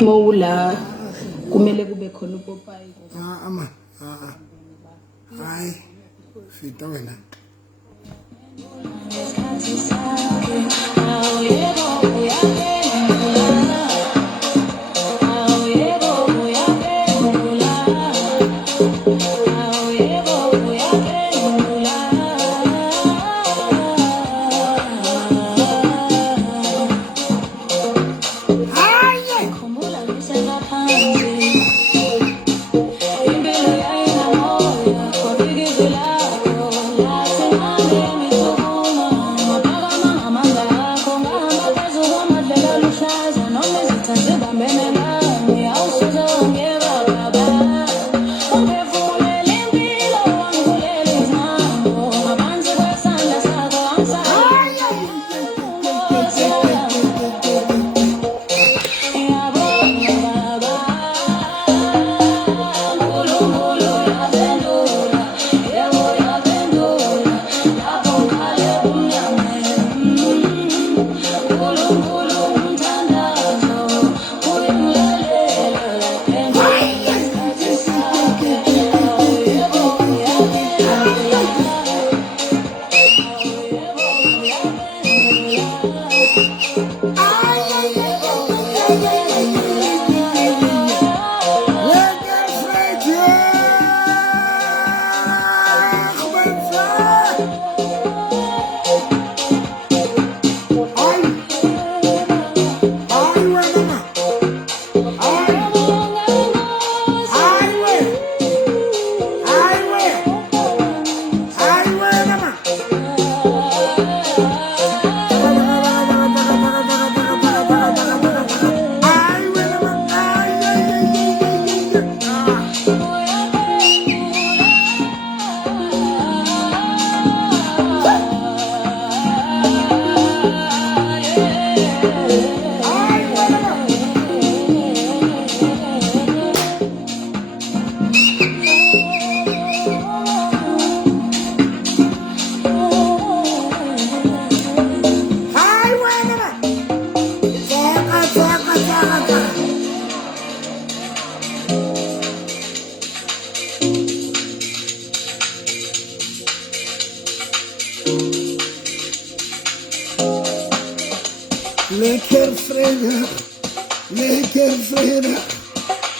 Mawula kumele kube khona uPopayi. Ama. Hayi. Fita wena.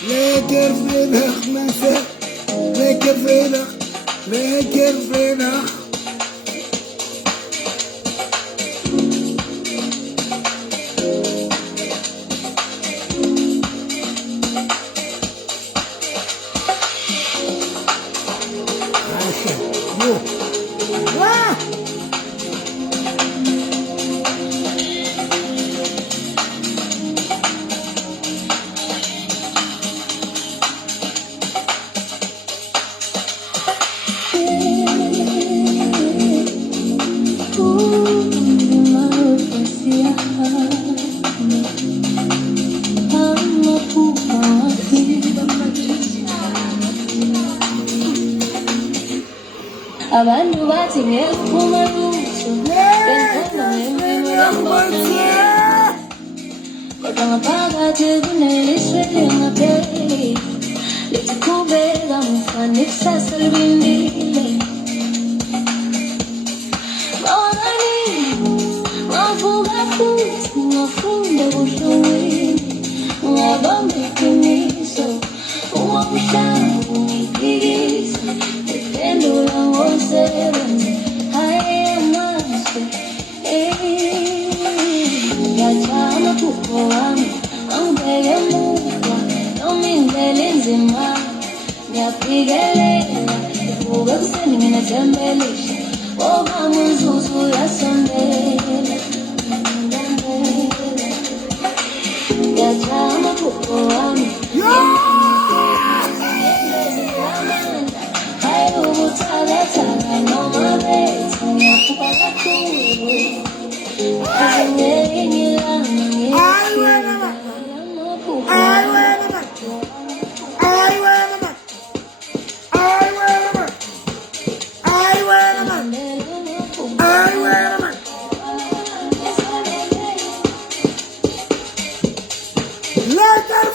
Lekker vrijdag mensen, lekker vrijdag. Abantu bathi ngiyaphuma lutho benzela ngemini yamanje kodwa ngaphakathi kunelishwe lingapheli lithi qhubeka mfana ikusasa libindile ngavuka futhi ngafunda kuhlongweni ngabamba iqiniso uwamhlanga ungiphikisa iphendula ngosebenzi hayi amahle ngiyajama phupho wami angibeke emuva noma indlela enzima ngiyaphikelela ivuka ekuseni nginethembelisha okwami umzuzu uyasondela ngiyajama phupho wami Lekker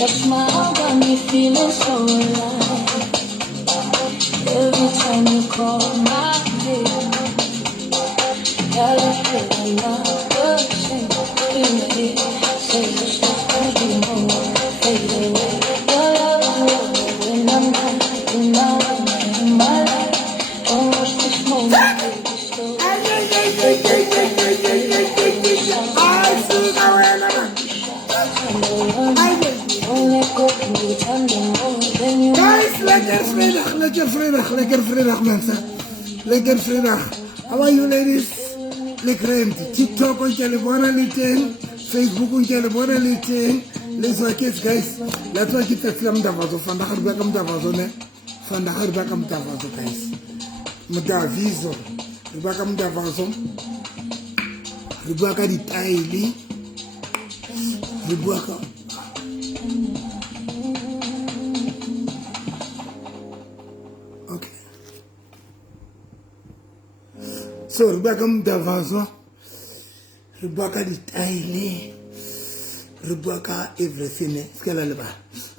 Your smile got me feeling so alive. Every time you call my name, gotta feel another thing in my head. Say the stuff that you know fade away. Your love when I'm not in my life. Don't rush this moment, baby, slow. Guys, lekker vrijdag mensen. Lekker vrijdag. How are you ladies? Lekker TikTok on jullie bona lieten. Facebook on jullie bona lieten. Let's work it guys. Let's work it at Mdavazo. Vandaag heb ik Mdavazo ne. Vandaag heb ik Mdavazo guys. Mdavizo. Heb ik Mdavazo. Heb ik die taili. Heb ik so Rebecca Mdavazo, Rebecca di taille, Rebecca everything.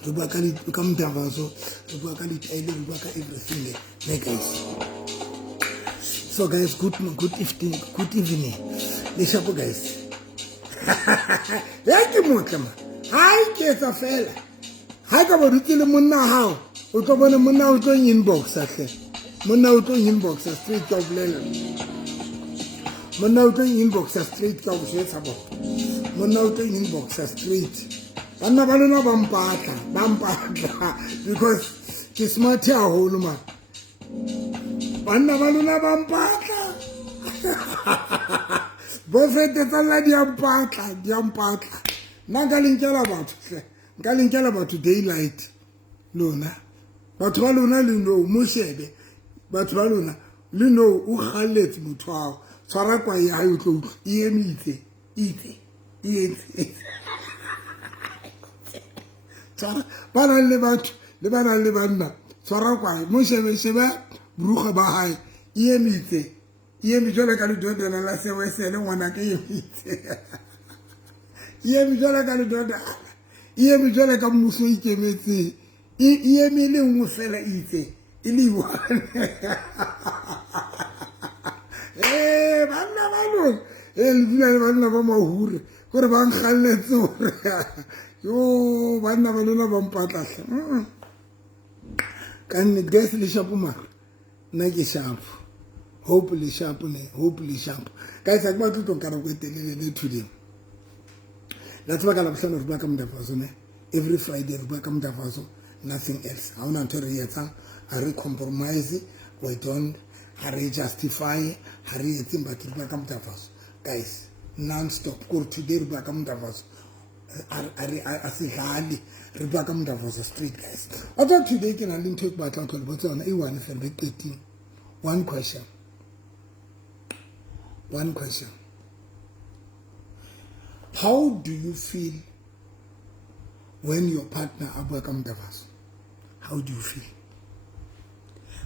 Rebecca di Mdavazo, Rebecca di taille, Rebecca everything. Hey guys. So guys, good evening. Let's go guys. Hey Mokama. Hi Kesa fella. Hi ka bodutile monna hao. O tlo bona monna o tlo inbox ahle. Monna o tlo inbox straight ka bolela. Monna o tlo inbox straight ka bosetsa bo. Monna o tlo inbox straight. Banna ba lona ba mpatla because ke smart ya holo man. Banna ba lona ba mpatla. Bo fete tsalla di ampatla. Nka linkela batho daylight lona. Batho ba lona le no mo shebe. Batho ba lona le no o khaletse motho ao. Tsara kwa ya hayo tlo iemitse ite. Tsara bana le batho le bana le banna. Tsara kwa mo shebe buruga ba hae iemitse. Jole ka le dodela la sewesele ngwana ke iemitse. Jole ka le dodela. Jole ka mmuso ikemetse. Iemile nngwe fela itse. Ili one. Banna ba lona. Le banna ba mahure. Gore ba nkgalletse hore. Yo, banna ba lona ba mpatlahle. Ka nne guys le shapo mara. Nna ke shapo. hopefully sharp. Guys, I want to talk about today. That's what I'm saying. Every Friday, nothing else. I want to compromise. We don't justify. Guys, non-stop. Today, street, guys. I thought today can only talk about A1 One question. How do you feel when your partner abakam davas? How do you feel?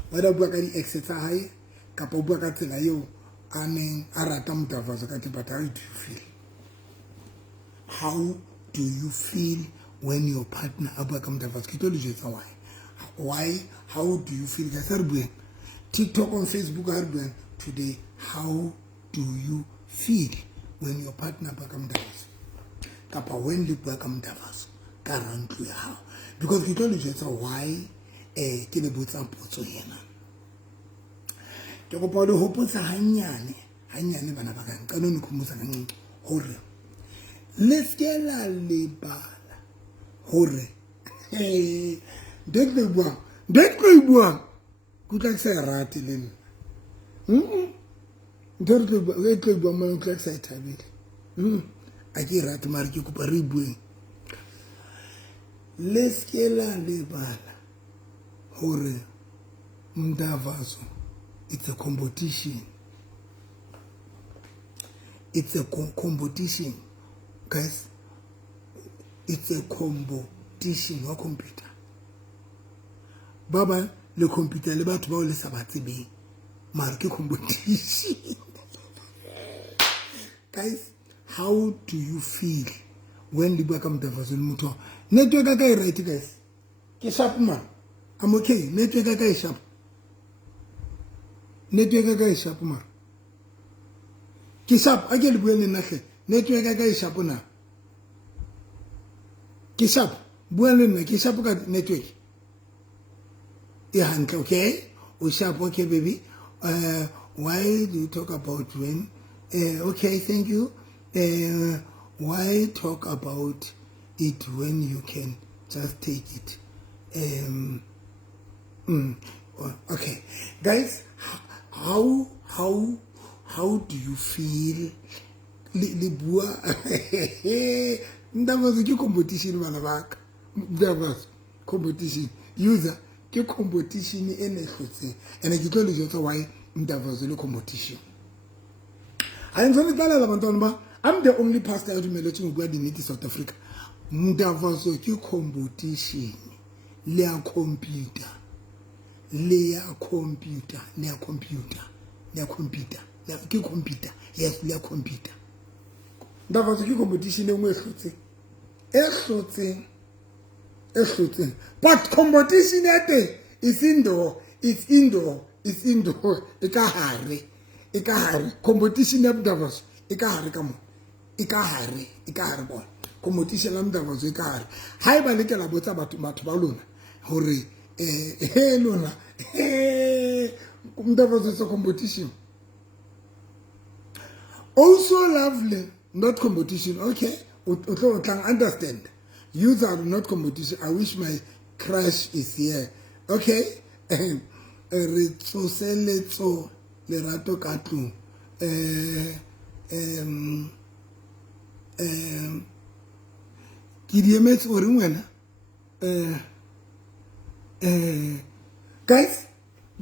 Whether abakari exercise, kapo abakatela yo ane aratam davas kati, but how do you feel? How do you feel when your partner abakam davas? Kitolu jesa why? Why? How do you feel? Gasarbueng. TikTok on Facebook Arbueng today. How do you feel when your partner abakam davas? Kapa when you abakam davas? Currently how? Because kitolu jesa why? Kile botsa potso yena. Ke go pa le hopotsa hanyane bana ba ka kanone khumusa nang hore let's get la lebala hore det go bua go tla se rate le nna det go bua mo tla se tabile a ke rate mara ke kopa re bueng let's get la lebala hore Mdavazo, it's a competition. It's a competition, guys. It's a competition, no computer. Baba, le computer, le batho ba o le sabatse be. Marke competition. Guys, how do you feel when liba ka Mdavazo le motho? Network ka e right, guys. Ke sharp man. I'm okay. Network ka e sharp. Network ka e sharp man. Ke sharp a ke le bueng le nna network ka e sharp na. Ke sharp bueng le nna ke sharp ka network. Yeah, okay. We sharp, okay, baby. Why do you talk about when? Okay, thank you. Why talk about it when you can just take it? Okay, guys, how do you feel? Libua, Ndavazo ki competition malabak. Ndavazo competition user ki competition ene khotse. Ene ke tlo le jotsa why Ndavazo le competition. I'm the only pastor out in the South Africa. Ndavazo ki competition. Lea computer. Yes, lea computer. Ndavazo ki competition engwe ehlotse. But competition ate is indoor. Ikahare. Competition ya Ndavazo ikahare kamo. Ikahare boy. Competition ya Ndavazo ikahare. Haiba leke la botsa batho ba lona hore lona Ndavazo is a competition. Also lovely, not competition. Okay, understand. Youth are not competition. I wish my crush is here. Okay, Retso Lerato Katu. Kidiemet Orimwena. Guys,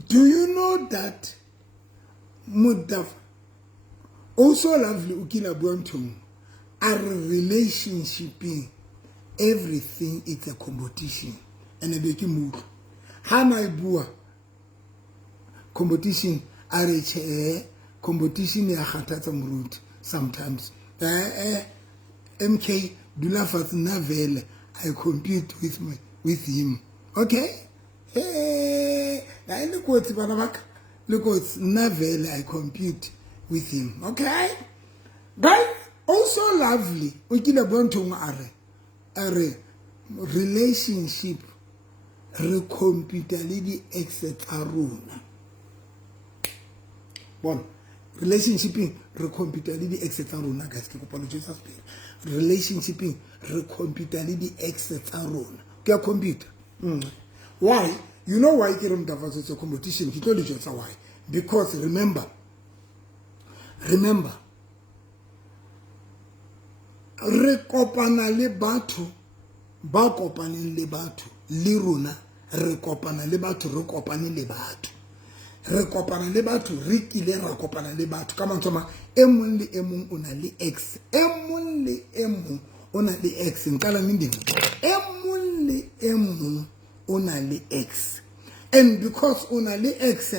do you know that Mudaf also lovely Ukila Buantum are relationshiping everything is a competition and a big move. Hana Bua competition are competition ya Hatatam route sometimes. MK Dulafat Navel I compete with him. Okay? Hey, look what's Banabak. Look what's Navel I compete with him. Okay? Guys, also lovely. We get a bontung are relationship recomputer lady etc. bona relationshiping re computer le di-ex tsa rona guys ke kopa Jesus pele relationshiping re computer le di-ex tsa rona ke a computer why you know why ke re mtafatso it's a competition ke tlo le jwetsa why because remember re kopana le batho ba kopaneng le batho le rona re kopana le batho re kopane le batho re kopana le batho re kile ra kopana le batho ka mantswe e mong le e mong o na le ex e mong le e mong o na le ex nkala minding e mong le e mong o na le ex and because o na le ex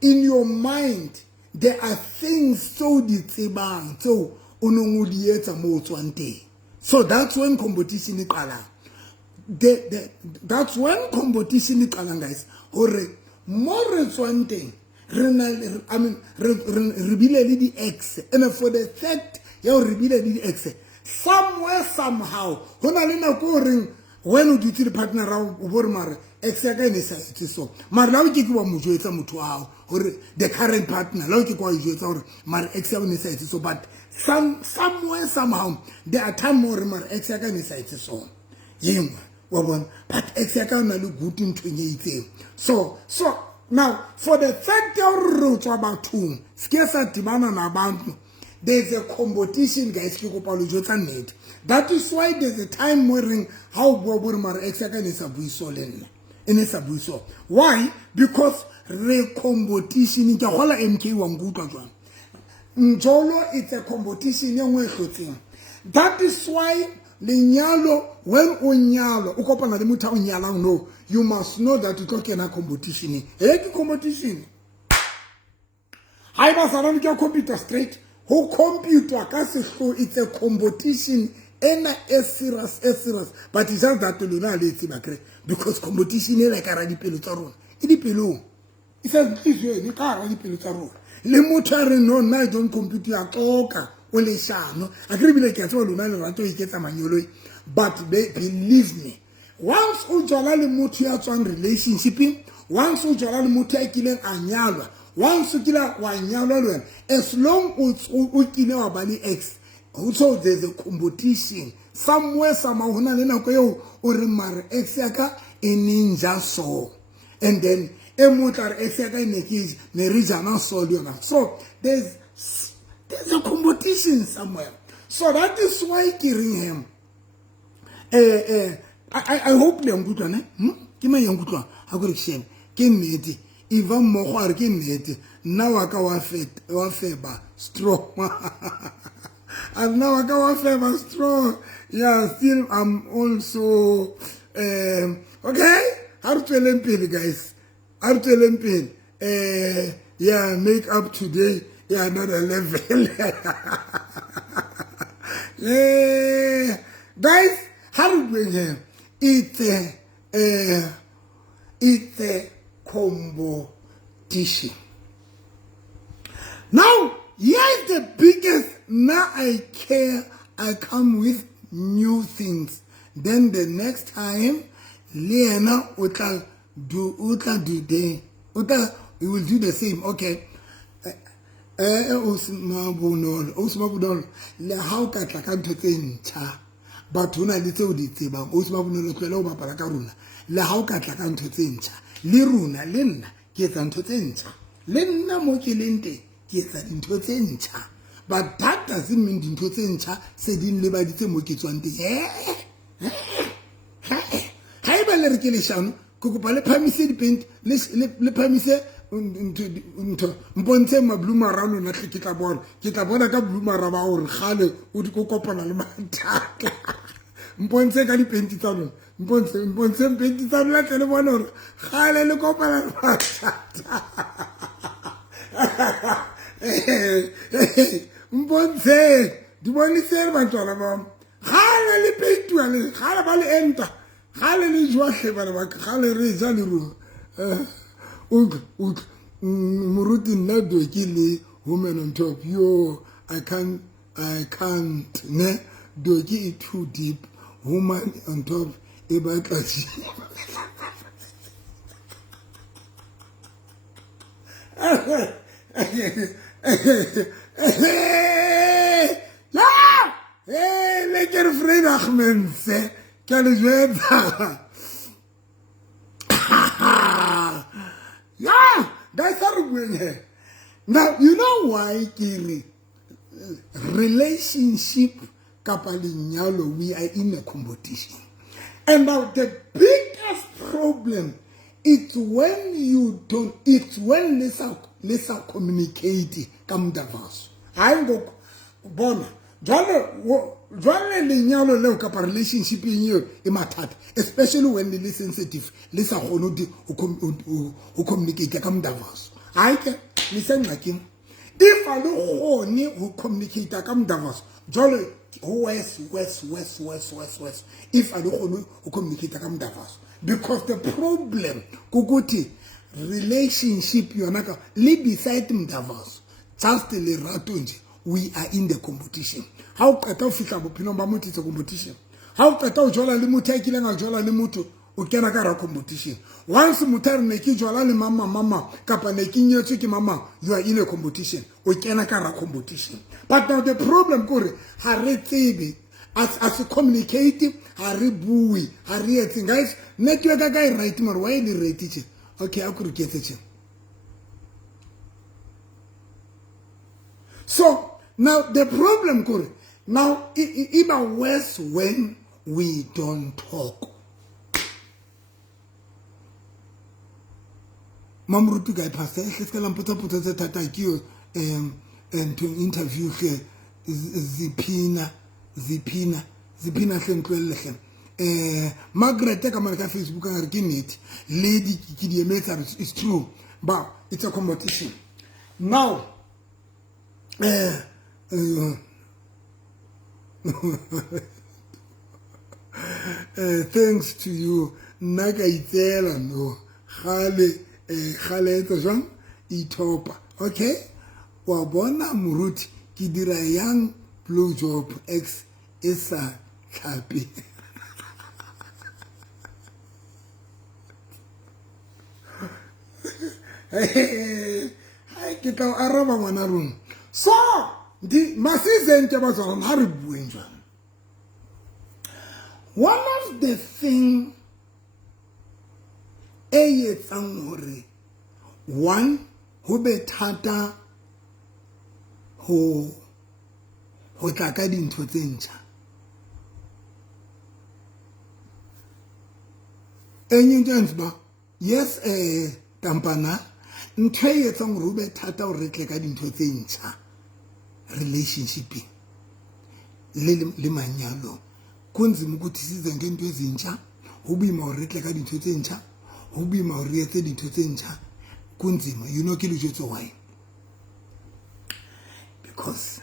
in your mind there are things so di tsebang so o no di etsa mo tswang teng so that's when competition iqala that's when competition iqala guys hore more tswang teng re bile le di ex and for the fact ya re bile le di ex somewhere somehow hona le nako reng when o dutse le partner ra o bore mare ex ya ka ene sa itse so mare la o ke wa mo jwetsa motho wa hore the current partner la o ke kwa jwetsa hore mare ex ya ene sa itse so but somewhere somehow there are time more mare ex ya ka ene sa itse so yengwe wa bona but ex ya ka na le good into nye itseng so now for the fact ya re tswa bathong ske sa dimana na abantu there's a competition guys ke kopa lo jwetsa nnete that is why there's a time where how bua bore mare ex ya ka ene sa buiso le nna ene sa buiso why because re competition ke gola MK wa ngutwa jwang njolo it's a competition ye ngwe hlotseng that is why lenyalo when o nyalo o kopana le motho o nyalang no you must know that you can a competition ke competition ha ba sana ke computer straight who computer ka se it's a competition ena serious but it's just that lona le tseba kre because competition e like ra dipelo tsa rona e dipelo e sa tlise ni ka ra dipelo tsa rona le motho re no na don't compute ya toka o le shano a kre bile ke tsa lona le rato iketsa manyolo but believe me once o jala le motho ya tswang relationshiping once o jala le motho ya kileng a nyalwa once o kila wa nyalwa le wena as long o kile wa ba le ex so there's a competition somewhere somehow hona le nako eo o re mare ex ya ka e ninja so and then e motla re ex ya ka ene ke ne re jana so le yona so there's a competition somewhere so that is why kiring him I hope le ngutwa ne ke me ngutwa ha go re shame ke nnete iva mo go re ke nnete nna wa ka wa feba strong and now I go off strong. Yeah, still I'm also okay. How to Olympian guys? How to Olympian? Yeah, make up today. Yeah, another level. Yeah, guys, how to bring him? It's a competition. Now. Here's the biggest, now I care, I come with new things. Then the next time, Leana we will do the same, okay. Osmabunol, le how ka tlakanto tse ntjha. Batho na le tseo di tsebang, Osmabunol tlwele o bapala ka rona. Le how ka tlakanto tse ntjha. Le rona le nna ke etsa ntho tse ntjha. Le nna mo ke leng teng. But that doesn't mean dintho tse ntjha se din le ba ditse mo ke tswang teng ha e ba le re ke le shano go kopa le phamise dipent le phamise ntho mpontshe mabluma rano na ke tla bona ka bluma ra ba hore gale o di kopana le mathata mpontshe ka dipenti tsa lona mpontshe penti tsa lona le bona hore gale le kopana le mathata mbonze dibonise bantwana ba gale le petua le gale ba le enta gale le jwa hle ba gale re ja le ru muruti nado ke le woman on top yo I can't ne do ke too deep woman on top e ba tlashi Yeah! Hey, lekker vrijdag mensen. Kan ik weten? Yeah, that's how we're here. Now, you know why, Kiri? Relationship, kapalinyalo, we are in a competition. And now the biggest problem is when you don't, it's when lesa communicate come divorce. I go bona. Jwale lenyalo leo kapa relationship yin e mathata, especially when le sensitive, le sa kgone ho communicate come divorce. I can listen like if I don't who communicate come divorce, jolly west. If I don't who communicate come divorce, because the problem kukuti relationship you are live beside him divorce. Just le ratonje. We are in the competition. How kata fika bopino ba muti tse competition. How kata o jola le mutu a kileng a jola le mutu o kena ka ra competition. Once mutare ne ki jola le mama kapa ne ki nyotse ki mama, you are in a competition. O kena ka ra competition. But now the problem kore ha re tsebe as communicative ha re bui ha re etse guys network ga e right more why le re teacher. Okay, a kuru ketse. So now the problem kore now even worse when we don't talk. Mamrutu guy pastor eske la mpota tse thata kiyo to interview here Zipina hlentlwellehle Margaret ka mara ka Facebook ka re ke net lady ki di emetsa it's true but it's a competition now. Thanks to you naga itela no khale etsa jang itopa okay wa bona muruti ki dira yang blow job x isa happy hai ke ka araba ngwana rona. So, the masizente bazona ha re bueng jwang. One of the thing e etsang hore one ho be thata ho tla ka dintho tse ntjha. Ba yes tampana ntho e etsang hore ho be thata hore tle ka dintho tse ntjha relationship le manyalo kunzima ukuthi size ngento ezintsha ho boima hore tle ka dintho tse ntjha ho boima hore etse dintho tse ntjha kunzima you know ke le jwetso why because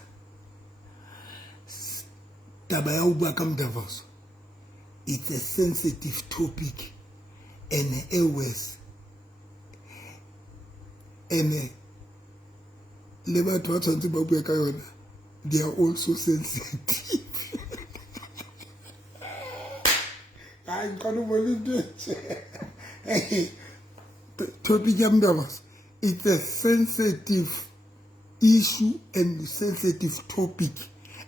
taba ya bua ka divorce it's a sensitive topic and always and le batho ba tshwantse ba bua ka yona they are also sensitive. I can't believe it. Topic divorce it's a sensitive issue and sensitive topic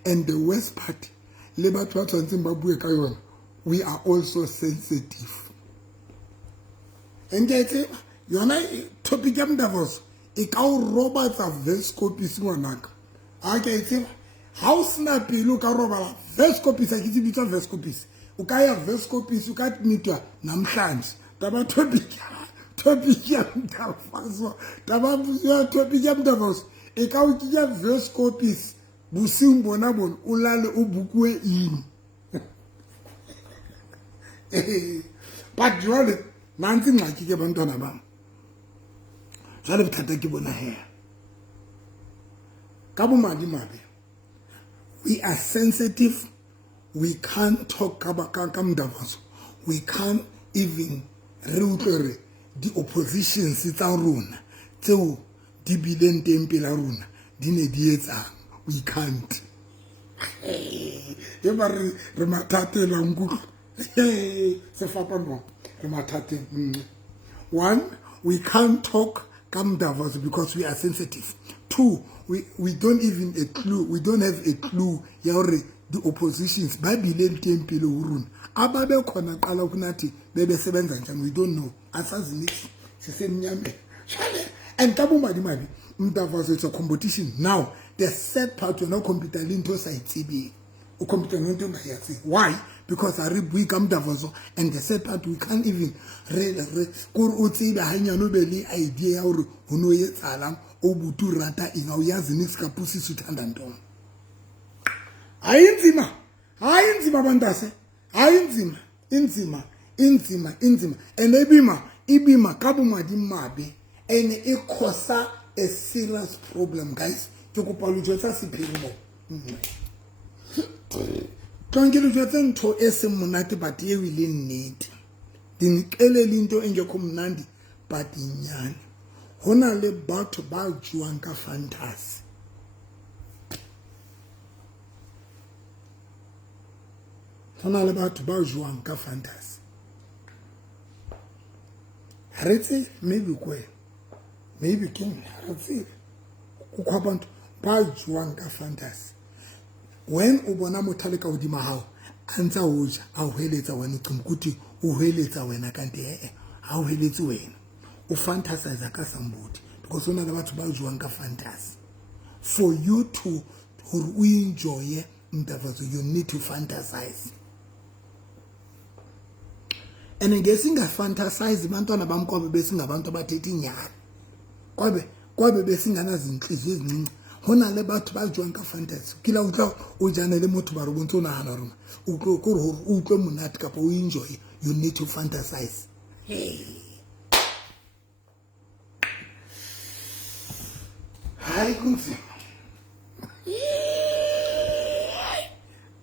and the worst part le batho ba tshwantse ba bua ka yona we are also sensitive and that's yona topic divorce e ka o robatsa vescopis ngwanaka a ke itse house na pelo ka robala vescopis a ke tsebitsa vescopis o ka ya vescopis o ka tmitwa namhlanje taba topic ya divorce taba ya topic ya divorce e ka o kiya vescopis busing bona o lale o bukwe in but jwale nanti ngaki ke bantwana ba jwale bothata ke bona he ka bomadimabe we are sensitive. We can't talk about divorce. We can't even read the opposition tsa rona tseo di bileng teng pela rona di ne di etsang. We can't. E ba re mathate la nkutlwa se fapa mo re mathate. One, we can't talk come Davos because we are sensitive. 2, we don't even a clue. We don't have a clue. The oppositions Babylon Temple Urun. Ababe kona kala kunati bebe sebenza njani. We don't know. Asazi nisi. Sise mnyame. And tabu madi. Mdavos it's a competition. Now the sad part you're not competing into side CBA. Why? Because I read we come Davos and the sad part we can't even idea or unoye salam obutu rata ina uyazi niska pusi sutandandom. Ainzima bandase. Inzima. And ibima kabuma di mabe. And it causes a serious problem, guys. Chokupalujosa sipirimo. Tongilujosa nto ese munati but ye will need. Dinikele linto engekho mnandi but inyani. Hona le batho ba juanka fantasy. Hona le batho ba juanka fantasy. Haretse maybe kwe. Maybe king haretse. Ukwabantu ba juanka fantasy. When ubona mothaleka udima hao anza uja awheletsa wena ucimkuthi uheletsa wena kanti awheletsi wena ufantasize ka somebody because una labathu bajuanga fantasy for you to enjoy Mdavazo you need to fantasize and ngesinga fantasize bantwana bamkobe besingabantu abathethe inyani kwabe besingana zinhliziyo ezincinci hona le batho ba juanka fantasy kila utla o jana le motho ba re bontso na hana rona utlwe monate ka po enjoy you need to fantasize hai kunzi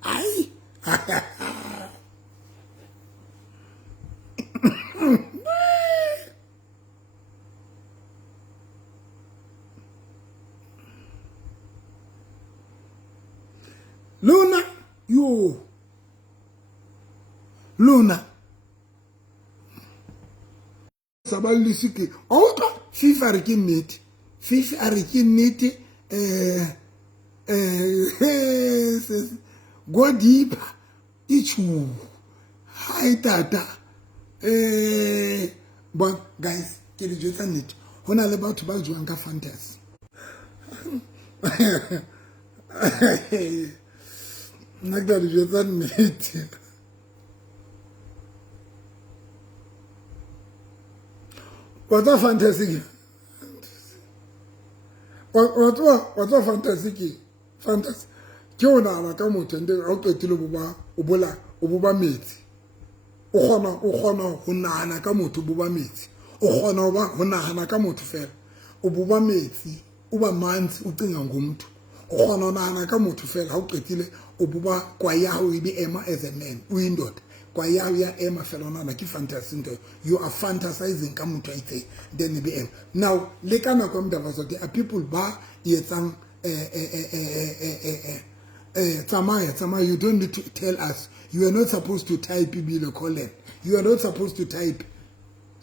ai Luna Sabalusiki auto fish are kinit go deep ichu hi tata but guys kile jota net hona le batho ba juanga fantasy Nagdali jota net What a fantasy. What a fantasy. Fantasy. Kiona la kamote nde oketilo buba meti. Ohona hunana kamoto buba meti. Ohona ba hunana kamoto fer. Ububa meti, uba manzi ucinga ngumntu. Ohona nana kamoto fer oketile ububa kwa yaho ibi ema as a man. Uyindoda. Kwa ya ema felona na ki fantasy nto you are fantasizing ka mutho itse then be em now le kana kwa Mdavazo there are people ba yetsang Tamaya you don't need to tell us you are not supposed to type below colon you are not supposed to type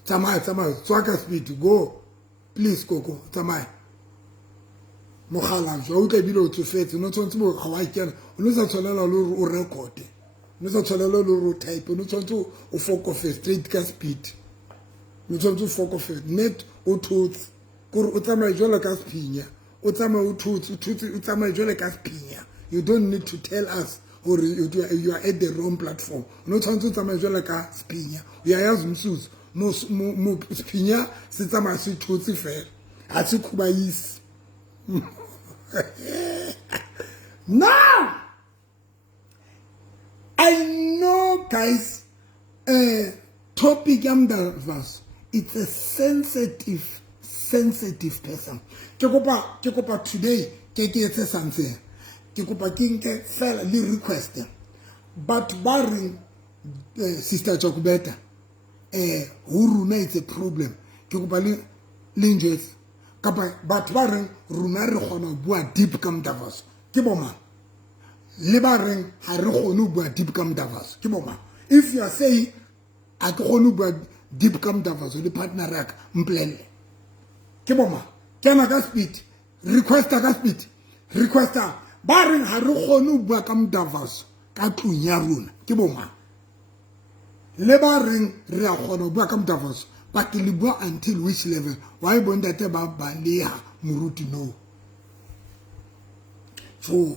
Tamaya swaka speed go please go Tamaya mogala jo o tlebile o tsofetse no tsontse mo ga wa ikena o no sa tshwanela o record no sa tshwanela lo type no tshwanetse o focus straight ka speed no tshwanetse o focus net o thotse gore o tsamaye jwala ka spinya o tsamaye o thotse o tsamaye jwala ka spinya you don't need to tell us or you are at the wrong platform no tshwanetse o tsamaye jwala ka spinya ya yazi umsuzu mo spinya se tsamaye se thotse fela a se khubayisi now I know, guys, topic Mdavazo, it's a sensitive person. Kekopa today, keke say something. Kekopa kinke fell li request. But barring Sister Chokubeta, Uruna is a problem. Kekopa linjes. But barring Runari Hono Bua deep come Mdavazo. Kiboma. Libaring Haronu Bua deep come Mdavazo. Kiboma. If you are saying Akhonu Bua deep come Mdavazo, the partner rack mplele. ke boma kena ka speed requester ka speed requester ba reng ha re kgone bua ka Mdavazo ka tlung ya rona ke boma le ba reng re a kgona bua ka Mdavazo but le bua until which level why bontate ba baleha moruti no so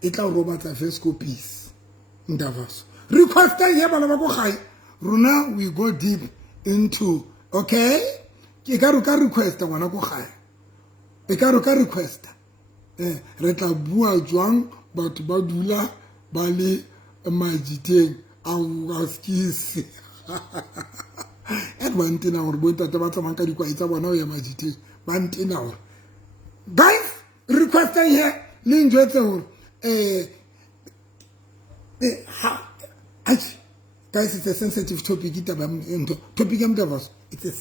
itla robatsa first copies Mdavazo requester ye bana ba go gae rona we go deep into okay ke ka requester ngwana go gae e ka requester re tla bua jwang batho ba dula ba le Majiteng a skisi and one thing our boy that about some kind of bona ya Majiteng one thing our guys requester here linjwe guys it's a sensitive topic topic am Mdavazo it's a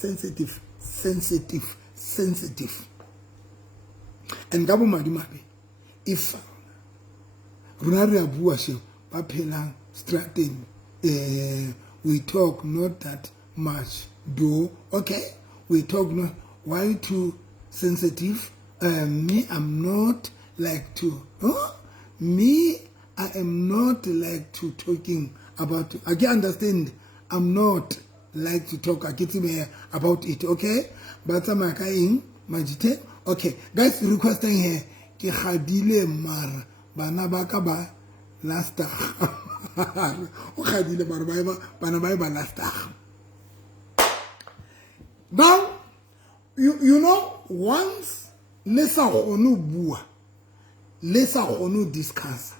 sensitive and gabo madimabe if runa re bua she ba phelang strateng we talk not that much do okay we talk not why too sensitive me I'm not like to me I am not like to talking about I can understand I'm not like to talk about it okay but I'm kaing Majiteng okay guys requesting here ke khadile mara bana ba ka ba last o khadile mara bana ba last now you know once lesa gonu bua lesa gonu discuss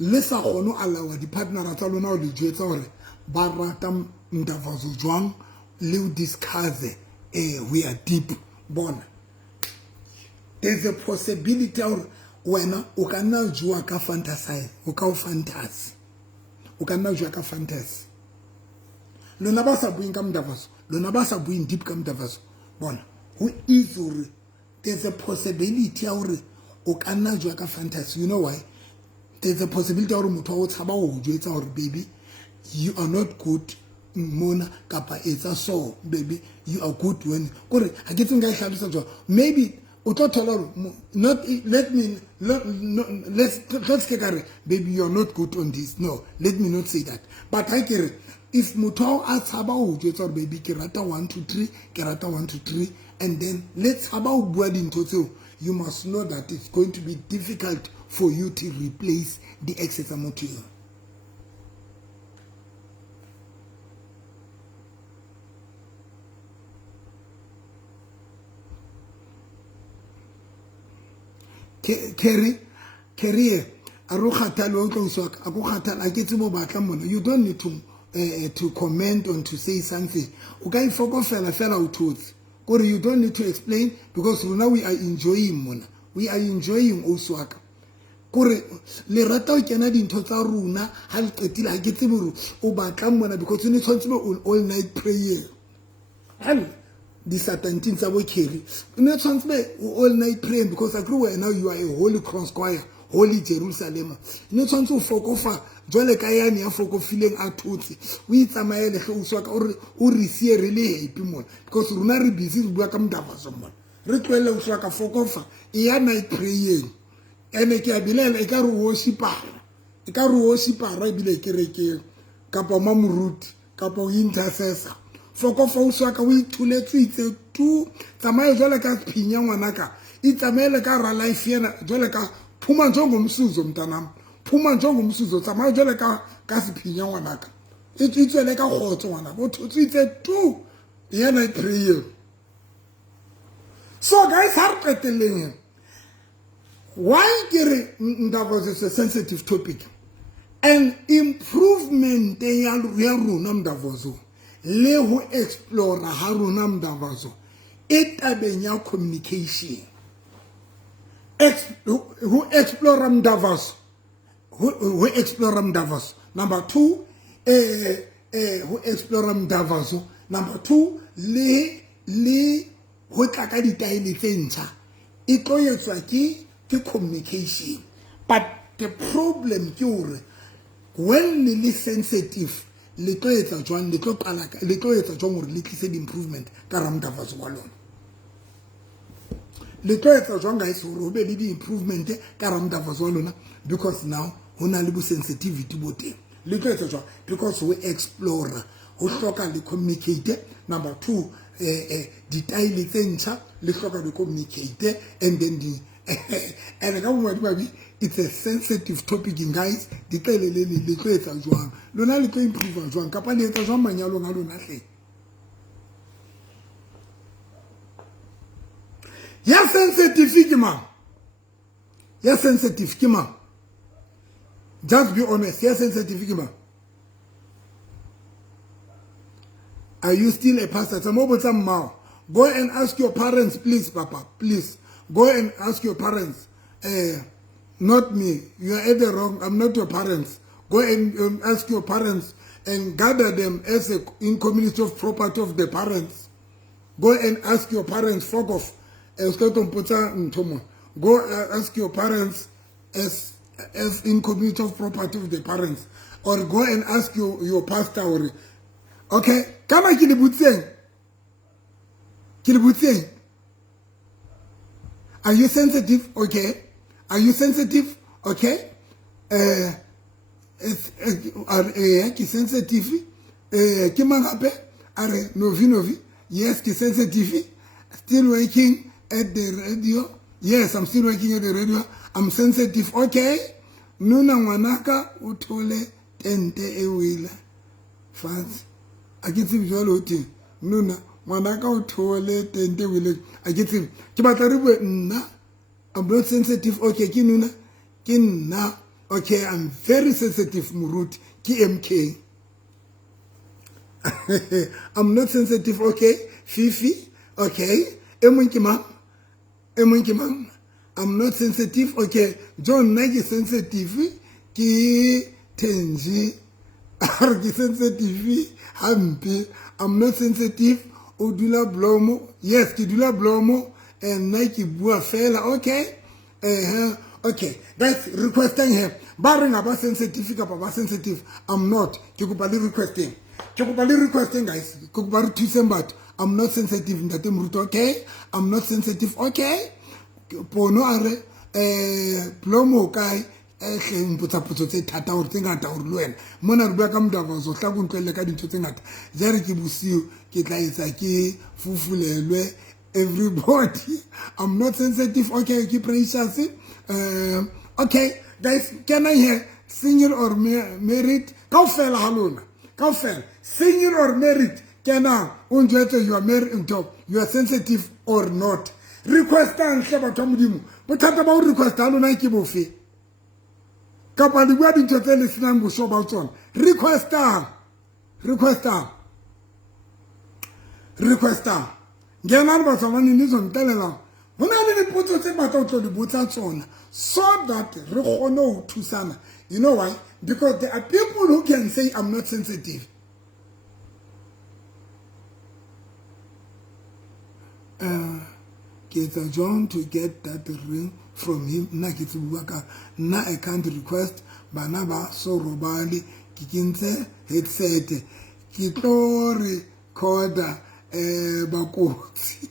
lesa gonu allow di partner tsa lona o le jetsa hore ba rata Mdavazo jwang le discuss we are deep bona there's a possibility or when o kana jua ka fantasy o ka fantasy o kana jua ka fantasy lona ba sa buing ka Mdavazo lona ba sa buing deep ka Mdavazo bona who is there's a possibility or o kana jua ka fantasy you know why there's a possibility or motho o tshaba o jwetsa or baby you are not good mona kapa etsa so baby you are good when kore ha ke tsenga hlalosa jwa maybe not let's get baby you are not good on this no let me not say that but I care if mutho a tshaba o jwetsa baby ke rata 1 2 3 ke rata 1 2 3 and then let's haba o bua dintho tseo you must know that it's going to be difficult for you to replace the excess amount here. Career you don't need to comment on to say something okay you don't need to explain because now we are enjoying also kore le rata o kena dintho tsa runa ha le qetile ha ke tseburu o batla mona because you need to all night prayer and this attention tsa bo Kerry you need to all night prayer because I grew now you are a holy cross choir holy Jerusalem you need to fokofa jole ka yani ya fokofileng a thotse o itsamaele hle o swaka o re sie re le happy mona because runa re busy re bua ka Mdavazo mona re tlwele o swaka fokofa e ya night praying ene ke abilela e ka re worshipara e bile kereke kapa mamuruti kapa o intercessor fokofa o swaka o ithuletsitse tu tsamaye jole ka phinya ngwanaka itsamaele ka ra life yena jole ka phuma njongomsuzo mntanami phuma njongomsuzo tsamaye jole ka siphinya ngwanaka itswele ka khotso ngwanaka o thutsitse tu yena prayer so guys har qeteleng why Mdavazo is a sensitive topic and improvement ya rona Mdavazo le ho explore ha rona Mdavazo tabeng ya communication who explore Mdavazo number 2 who explore Mdavazo number 2 le ho tla ka ditaele tse ntsha e tlo yetswa ke communication but the problem ke hore when le sensitive le tlo etsa jwang hore le tlise improvement ka Mdavazo wa lona le tlo etsa jwang guys hore ho be le di-improvement ka ramdavas wa lona because now ho na le bo-sensitivity bo teng le tlo etsa jwang because ho explora ho hloka le communicate number 2 ditaile tse ntjha le hloka le communicate and then and ka bomadimabe it's a sensitive topic guys ditlele le tlo etsa jwang lona le tlo improve jwang kapa le etsa jwang manyalong a lona hle ya sensitive ke mang just be honest ya sensitive ke mang are you still a pastor go and ask your parents please papa please go and ask your parents not me you are at the wrong I'm not your parents go and ask your parents and gather them as in community of property of the parents go and ask your parents fuck off go ask your parents as in community of property of the parents or go and ask your pastor okay kama ke le butseng are you sensitive okay are you sensitive okay ke sensitive ke mangape are novi yes ke sensitive still working at the radio yes I'm still working at the radio I'm sensitive okay nuna ngwanaka o thole tente e wila fans a ke tsebe jwalo hote nuna ngwanaka o thole tente wile a ke tsebe ke batla re bue nna I'm not sensitive okay ke nuna ke nna okay I'm very sensitive muruti ke MK I'm not sensitive okay Fifi okay emunki mam I'm not sensitive okay John nake sensitive ki Tenji are ki sensitive hampi I'm not sensitive Odula Blomo yes ki dula Blomo and nake bua fela okay okay that's requesting him barring about sensitive kapa ba sensitive I'm not ke kopa le requesting guys ke kopa re thuse batho I'm not sensitive ntate Mruto okay I'm not sensitive okay pono are plomo kai mpotsa tse thata hore tse ngata hore le wena mona re bua ka mdava zo tla go ntlele ka dintho tse ngata jare ke bosiu ke tla etsa ke fufulelwe everybody I'm not sensitive okay ke precious okay guys can I hear single or married kaofela halona kaofela single or married Kena, you are married on top. You are sensitive or not. Request and Sheba Tomudimu. But talk about request, I don't like you. Kapa the word into the listening will show about on. Request. Genan was someone in this on Telela. When I didn't put to say about the boots on, so that Rohono to Sana. You know why? Because there are people who can say I'm not sensitive. Get a John to get that ring from him. Na I can't request Banaba so robali kikinse headset kitori koda bakoti.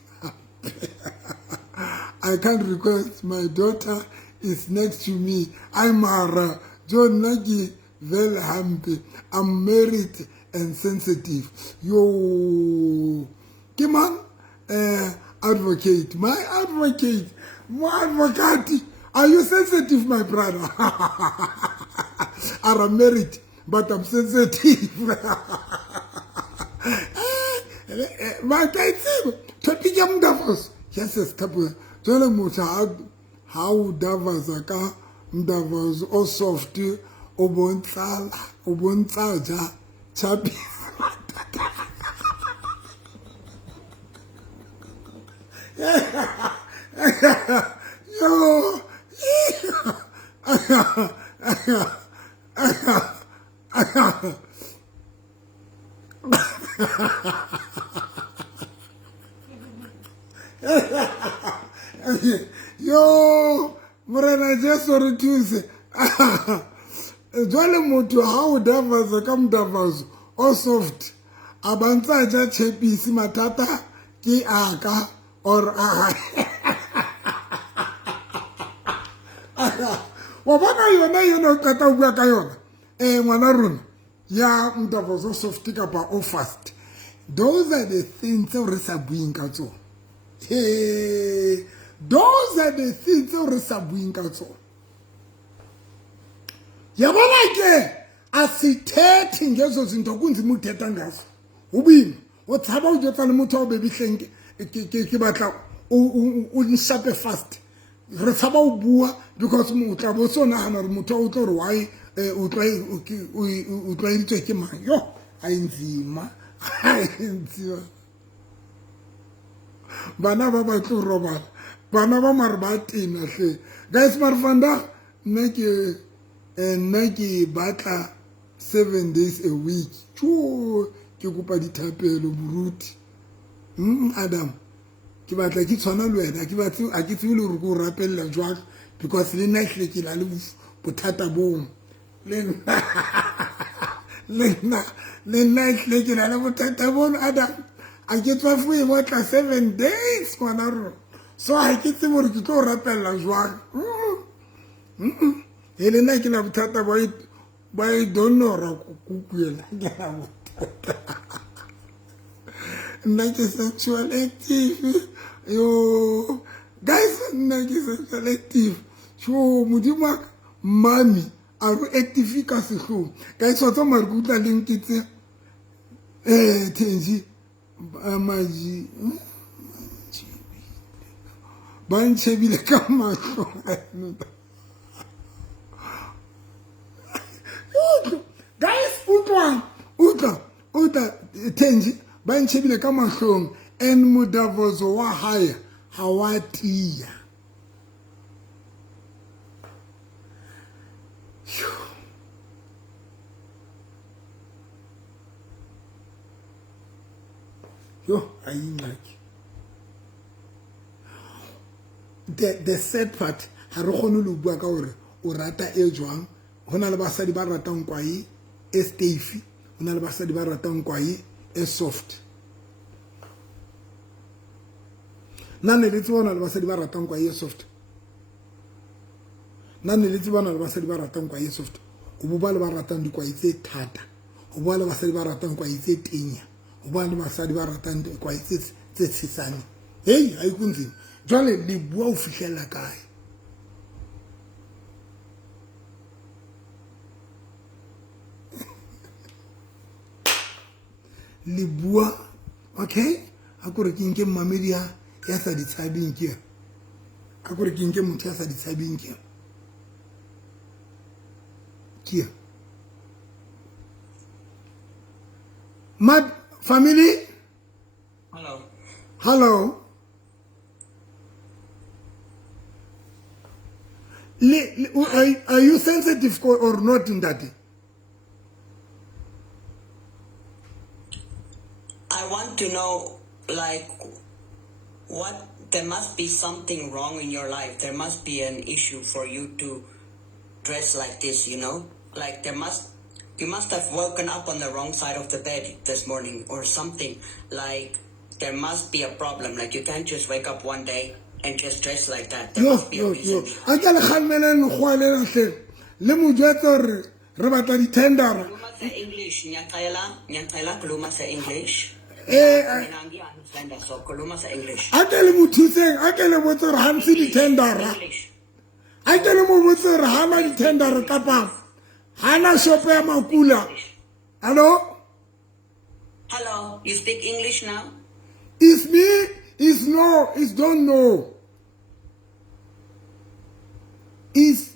I can't request my daughter is next to me. I'm Mara John Nagi very happy. I'm married and sensitive. Yo Kiman advocate, my advocate, are you sensitive, my brother? I'm married, but I'm sensitive. My guy said, Topigam Davos. Yes, yes, Tapu. Tell him how Davos aka Davos or soft Obontaja Chabi. Yo, yo, Morena just sorry to say. Jwale moto how Davos come Davos or soft. Abanza ja chepi si matata ki aka or wa bona yona yona o qeta o bua ka yona ngwana rona ya Mtavazo soft kapa o fast. Those are the things that re sa buing ka tsona. Hey, those are the things that re sa buing ka tsona. Ya bona ke asithethi ngezo zinto kunzima uthetha ngazo. Ubini o tshaba o jotsa le motho o bebihleng ke batla o nshape fast. Re tshaba o bua because mo tla bo sona hana re motho o tlo re why o tla itse ke mang yo a inzima bana ba ba tlo robala bana ba mare ba tina hle guys marfanda nna ke batla 7 days a week tjo ke kopa dithapelo buruti Adam ke batla ke tshwana le wena ke batla a ke tsile re go rapella jwang because le nna hle ke la le bothata bong le nna hle ke la le bothata bong Adam a ke tswa fu e botla 7 days kwana ro so a ke tsile gore ke tlo rapella jwang ele nna ke la bothata ba I don't know ra kukuela ke la bothata nna ke sexual active yo guys nna ke sexual active so modimo mami a re active ka sehlo guys wa tsama re kutla leng ke tse Thenji amaji ba ntshebile ka mahlo guys utla Thenji ba ntshebile ka mahlong en Mtavazo wa hae ha wa tia yo ayingaki the sad part ha re khone lo bua ka hore o rata e jwang hona le basadi ba ratang kwai e Steffi hona le basadi ba ratang kwai e soft nane le tsona le basadi ba ratang kwai e soft nane le tsona le basadi ba ratang kwai e soft o bo le ba ratang dikwai tse thata o bo le basadi ba ratang kwai tse tenya o bo le basadi ba ratang kwai tse tshisane hey ha ikunzini jwale le bua o fihlela kae le bua okay akore ke nke mamedi ya sa di tshabing ke akore ke nke motho ya sa di tshabing ke mad family hello are you sensitive or not in that? I want to know, like, what, there must be something wrong in your life. There must be an issue for you to dress like this, you know? Like, you must have woken up on the wrong side of the bed this morning or something. Like, there must be a problem. Like, you can't just wake up one day and just dress like that. There must be a reason. Kuluma sa English, nyaqela kuluma sa English. Nangi understand that, so kuluma sa English. Akele muthuseng akele botsore hansi di tendera akele mo botsore hana di tendera kapa hana shop ya makula. Hello, you speak English now? It's me, it's no, it's don't know. Is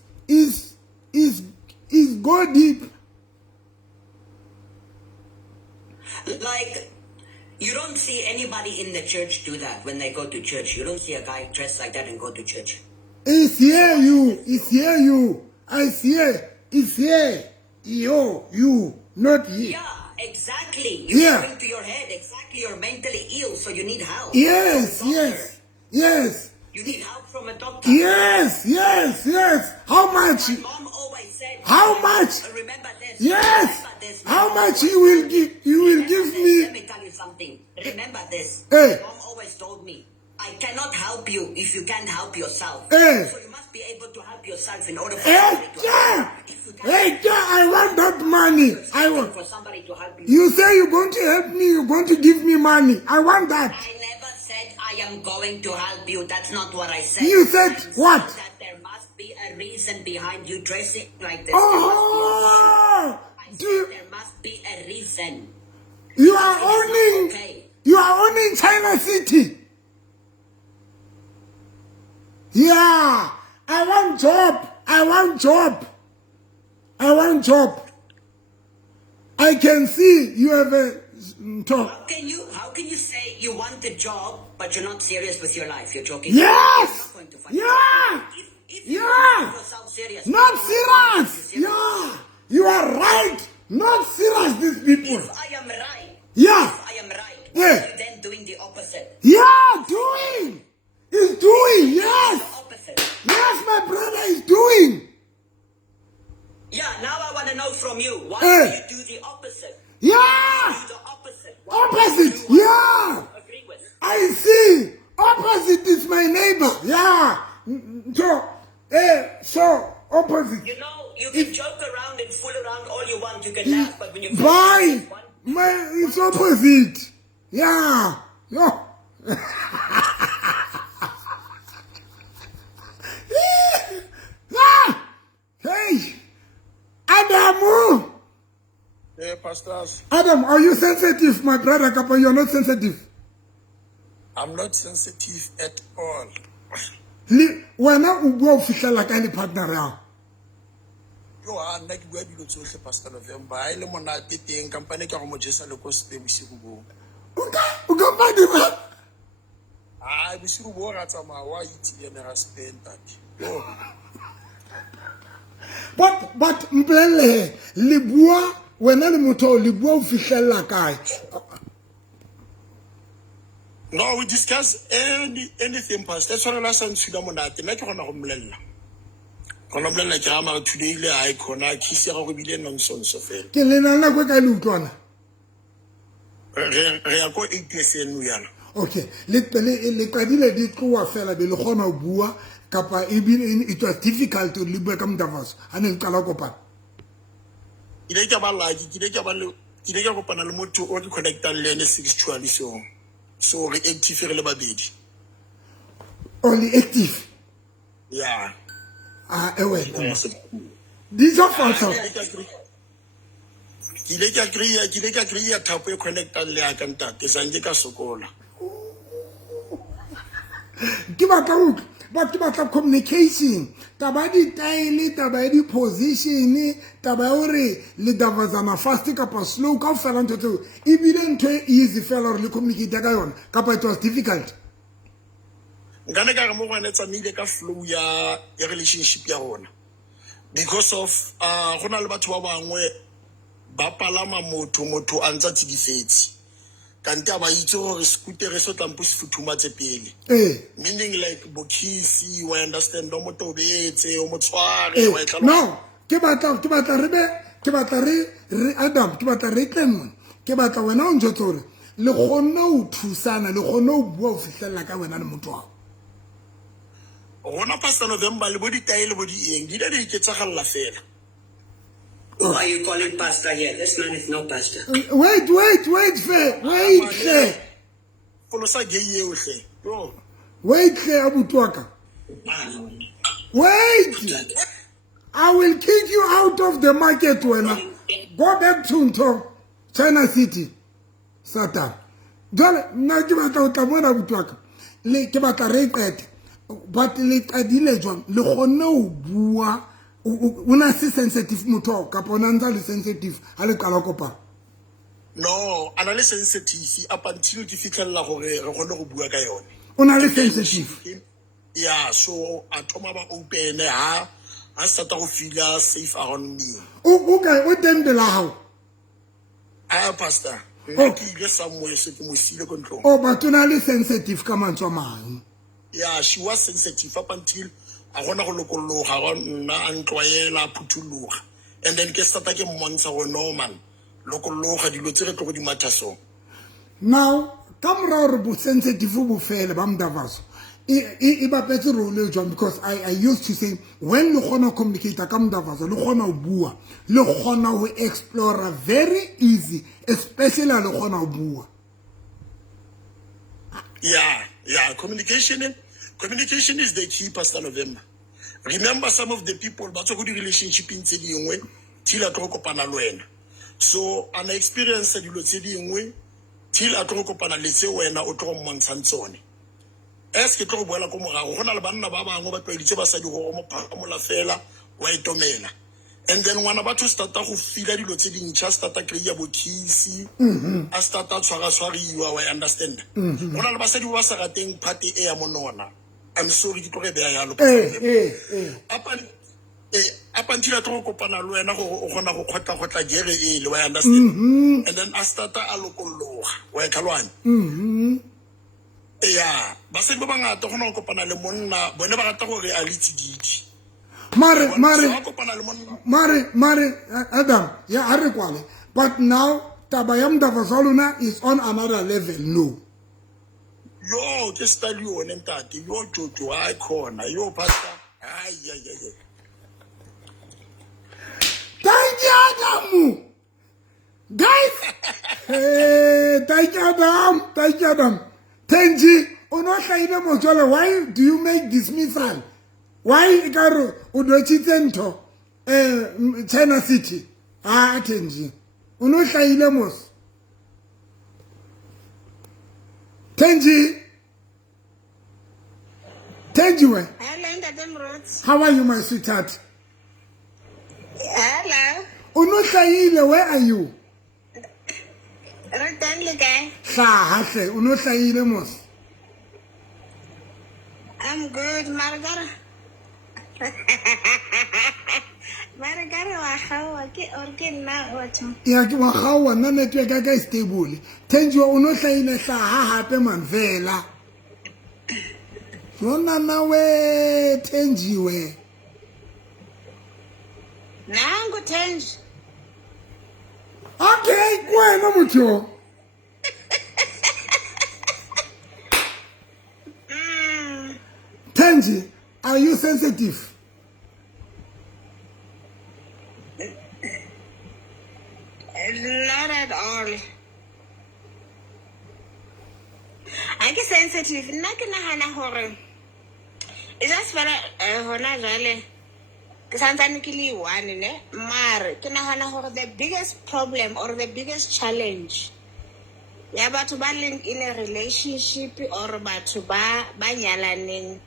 go deep. Like, you don't see anybody in the church do that when they go to church. You don't see a guy dressed like that and go to church. It's here you. I see it. It's here. You, not here. Yeah, exactly. You're going to your head. Exactly. You're mentally ill, so you need help. Yes. You need help from a doctor. Yes. How much? My mom always said. How much? Remember this. Yes. Remember this. How much you will give? You will give me. Let me tell you something. Remember this. Hey. My mom always told me, I cannot help you if you can't help yourself. Hey. So you must be able able to help yourself in order for somebody to help you. Hey, I want that money. I want. For somebody to help you. You say you're going to help me. You're going to give me money. I want that. I never said I am going to help you. That's not what I said. You said what? That there must be a reason behind you dressing like this. Oh, There must be a reason. you are owning. Okay. You are owning China City. Yeah, I want job. I want job. I want job. I can see you have a talk. How can you say you want a job but you're not serious with your life? You're joking. Yes. You're not going to find Yeah. If you Yeah. make yourself serious, Not serious. Yeah. You are right. Not serious, these people. If I am right. Yeah. If I am right. Yeah. You're then doing the opposite. Yeah, doing. He's doing. Yes. The opposite. Yes, my brother is doing. Yeah, now I want to know from you. Why Hey. do you do the opposite? Yeah. Do the opposite. Why do Opposite. you do what Yeah. you agree with? I see. Opposite is my neighbor. Yeah. So opposite. You know, you can joke around and fool around all you want. You can laugh, but when you Bye. It's opposite. Yeah. Yo. Ah. Hey. Adamu. Yeah, pastors, Adam, are you sensitive, my brother? Kapa, you're not sensitive. I'm not sensitive at all. Wena o bua o fihlela ka le partner ya. Yo, nna ke bua dilo tsohle Pastor November. Ha ile monate teng kampane ke go mo jesa le ko ste bosigo bo. O ka ba dira. Ah, bosigo bo ra tsamaya wa itse ene ra spend that. Yo, But mplele le bua wena le motho le bua o fihlela kae. no, we discuss anything, Pastor. That's what I said to them monate. Nna ke gona go mmolella. Gona mmolella ke ga mara today ile ha ikona kisi ga go bile nonsense fela. Ke le nna go ka le utlwana. Re ya ko 8% nou yana. Okay, le qadile di tloa fela be le gona o bua kapa it was difficult to live ka Mdavas. Ane le qala kopana. Ile ke ba lagi, ile ke kopana le motho o ke connectang le ene sexually so re active re le babedi. Only active. Yeah. Ewe. These are false. Ke ile ke agree ya thapo e connectang le ya ka ntate sa nke ka sokola. Ke batla communication. Taba di taile, taba di position, taba ore le davazana fast kapa slow ka fela ntotho. Ebile ntho easy fela re le communicate ka yona kapa it was difficult. Nkane ka re mo gone tsamile ka flow ya relationship ya rona. Because of gona le batho ba bangwe ba palama motho a ntsa tsidifetse. Kante ba itse gore scooter so tlampo se futhumatse pele. Meaning like bokisi, we understand no motho obetse o motshware wa etla. No, ke batla re Adam, ke batla re tlenngwe. Ke batla wena o ntjotse hore le gonna o thusana, le gonna o bua o fihlela ka wena le motho wa. Rona Pastor November le bodi taile bodi eng di le di iketsagalla fela. Who are you calling pastor here? This man is no pastor. Wait, fair. Folosa ge eo hle. Yo. Wait, fair, Abutuaka. Wait. I will kick you out of the market, wena. Go back to China City. Satan. Jale, na ke batla o tla mona Abutuaka. Le ke batla re qete. But le qadile jwang le gone o bua una se sensitive motho ka ponanza le sensitive a le qala kopa. No, ana le sensitive up until ke fitlhella gore re gone go bua ka yone. Una le sensitive. Yeah, so a thoma ba open ha start go feel safe around me. Okay, o teng de la hao. Pastor. Ke ile somewhere se ke mo sile control. Oh, but una le sensitive ka mantswa mang. Yeah, she was sensitive up until a gona go lokologa ga nna a ntloyela phuthuloga. And then ke starta ke mmontsha go normal. Lokologa dilo tse re tlo go di matha so. Now, kamora re bo sensitive bo fele ba Mdavaso. e bapetse role e jwang, because I used to say when le kgona ho communicate ka Mdavaza le kgona ho bua le kgona ho explore very easy, especially le kgona ho bua. Yeah, communication is the key, Pastor November. Remember, some of the people but go the relationship in tse dingwe till a tlo kopana le wena. So an experience dilo tse dingwe till a tlo kopana le tse wena o tlo mmontsha tsone. Eske tlo boela ko morago gona le banna ba bangwe ba tloeditse basadi go mo phamola fela wa itomela. And then when about to start to feel dilo tse dintšha start to create bo kisi a start to tshwara I understand. Gona le basadi ba sa rateng party e ya monona. I'm sorry ke tlo be ya lo. Up until I talk upon a lawyer who gonna go khotla gere e I understand. And then I start a local law where Kalwan. Yeah, basadi ba bangata gona go kopana le monna bone ba rata gore a litsi didi. Mare, Adam, yeah, I recall it. But now, Tabayam Davazoluna is on another level, no. Yo, just tell you on entati, yo Jojo, I corner, yo pastor, yeah. Thank you, Adam! Guys! Hey, thank you, Adam. Tenji, why do you make dismissal? Why Ikaro Udochitento China City? Tenji. Unoshayile mos. Tenji we. How are you, my sweetheart? Hello. Unoshayile, where are you? Unoshayile mos. I'm good, Margarita. Margarita wa hawa ke organ na wacho. Ya ke wa hawa na network ka ka stable. Tenji unoshayile hape manvela. Yona nawe Tenji we. Nangu Tenji. Okay, kwena mutho. Tenji, are you sensitive? Not at all. I get sensitive. Nna ke nagana gore e just fela hona jale ke santsane ke le one ne mare ke nagana gore the biggest problem or the biggest challenge ya batho ba leng in a relationship or batho ba nyalaneng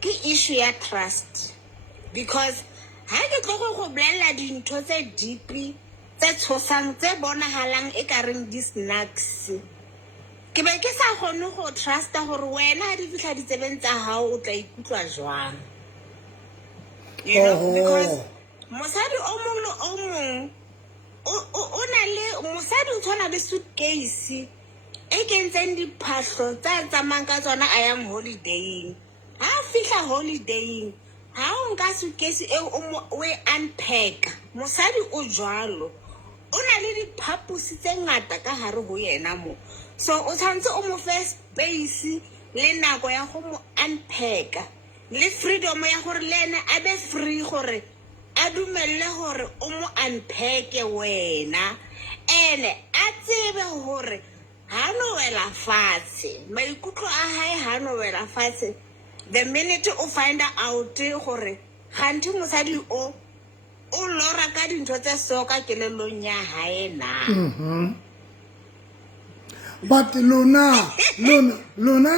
ke issue ya trust, because ha ke tlo go bolella dintho tse deeply tse tshosang tse bonahalang e ka reng di snacks ke be ke sa kgone go trusta gore wena ha di fihla di tsebeng tsa hao o tla ikutlwa jwang, you know, because mosadi o mong le o mong o na le mosadi o tshwana le suitcase e kentseng diphahlo tsa tsamayang ka tsona a yang holidaying. Ha fihla holidaying ha o nka suitcase e o e unpack, mosadi o jwalo o na le diphapusi tse ngata ka hare ho yena mo, so o tshwantse o mo fe space le nako ya go mo unpack le freedom ya gore le ene a be free gore a dumelle gore o mo unpack wena ene a tsebe gore ha no wela fatshe maikutlo a hae ha no wela fatshe the minute o find out gore ganti mosadi o lora ka dintho tse soka kelelong ya hae na. But Lona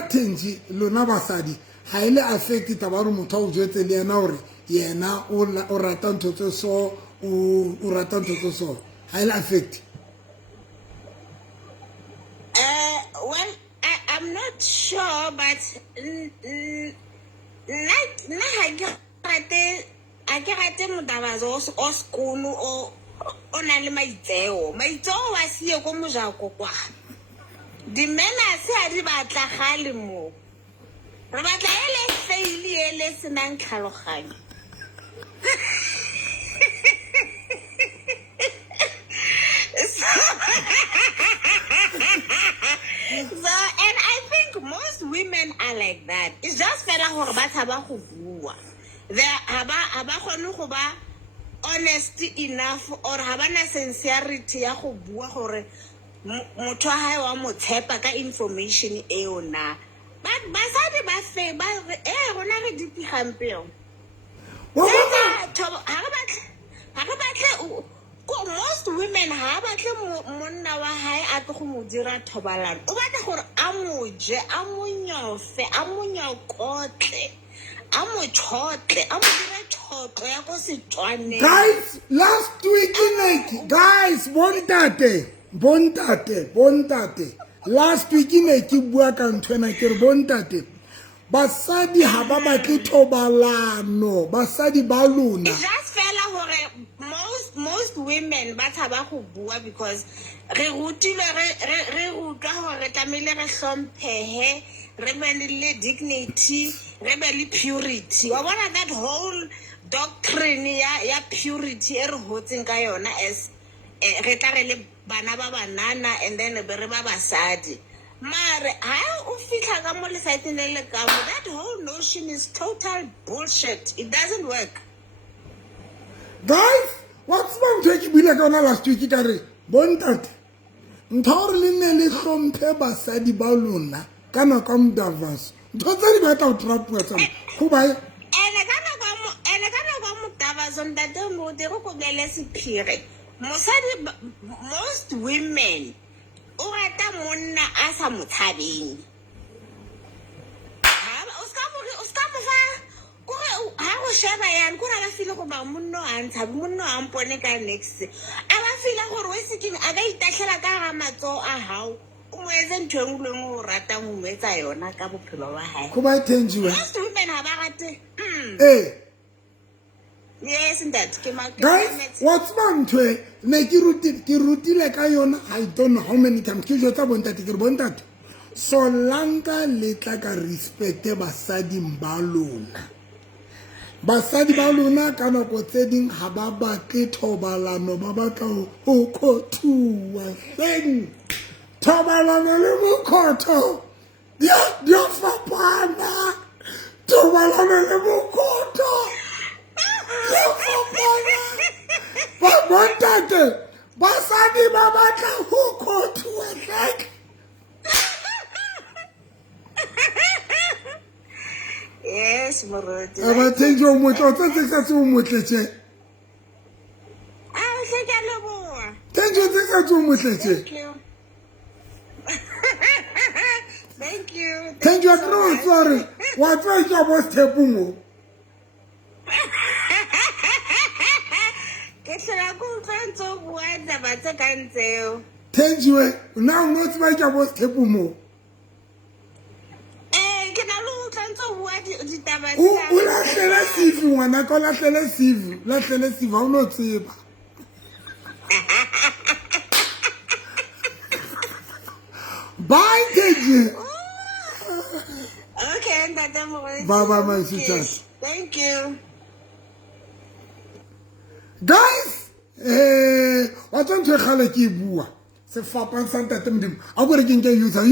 Tenji, Lona basadi ha ile affect taba re motho o jetse le yena hore yena o rata ntho tse so o rata ntho tse so ha ile affect. Well, I'm not sure, but I get Mudavazo or school or na le maitseo wa siye ko mojako kwa di mena se a di batla gale mo re batla ele fail ele senang tlhaloganyo. So, and I think most women women are like that. It's just better hore ba tshaba go bua. They ha ba kgone go ba honest enough or ha ba na sincerity ya go bua gore motho wa hae wa mo tshepa ka information e ona. But basadi ba fe ba rona re dipi gampe yo. Most women ha batle monna wa hae a tlo go mo dira thobalano. O batla gore a mo je, a mo nyofe, a mo nyokotle, a mo chotle, a mo dira thotlo ya go Setswaneng. Guys, last week guys, bontate. Last week ke bua ka ntwena ke re bontate. Basadi ha ba batle thobalano, basadi ba lona. It's just fela hore most women ba tshaba go bua because re rutile re rutwa hore tlamehile re hlomphehe, re be le dignity, re be le purity. Wa bona that whole doctrine ya purity e re hotseng ka yona as re tla re le bana ba banana and then be re ba basadi. Mare ha o fitla ka mo le site le le ka mo, that whole notion is total bullshit. It doesn't work. Guys, what's wrong with you? Last week, bontate. Nthor le ne le hlomphe basadi ba lona kana ka Mdavas. Ntotse di batla o trap wa tsana. Go ba Ene kana kwa mo Mdavas on that mo de go bele sephire. Mosadi most women o rata monna a sa mo tshabeng. Ha o ska mo fa go ha go sheba yan go ra file go ba monno a ntshabe monno a mpone ka next. A ba file gore we seking a ka itahlela ka ga matso a hao. O mo etse ntwe nguleng o rata mo metsa yona ka bophelo ba hae. go ba Thenjiwe. Most women ha ba rate. Yes, that Guys, what's wrong to it? Ne ki rutile ka yona, I don't know how many times. Ke jotsa bontate ke bontate. So langa le tla ka respect basadi ba lona. Basadi ba lona ka nako tse ding ha ba batle thobalano, ba batla ho khothuwa. Seng thobalano le mokhotho dia fapana. Thobalano le mokhotho bontate basadi ba batla ho khothuwa. Like yes, Moruti. aba thenjo mo tlotse tse ka tse o motletse. Ah, se ka leboa. Thenjo tse ka tse o motletse. Thank you. Thank you. Thenjo no sorry. Wa tswa ka bo step mo. Ke tla go tsantso bua taba tse ka ntseo. Thenjiwe now no tswa ka bo step mo. Ke na lo tsantso bua ditaba O la hlela sifi ngwana ka la hlela sifi ha o no tseba. Bye Thenjiwe. Okay, Ntate Moruti. Bye my sister. Thank you. Guys, wa tswa ntwe khale ke bua. Se fapang sa Ntate Modimo. A go re ke nke user.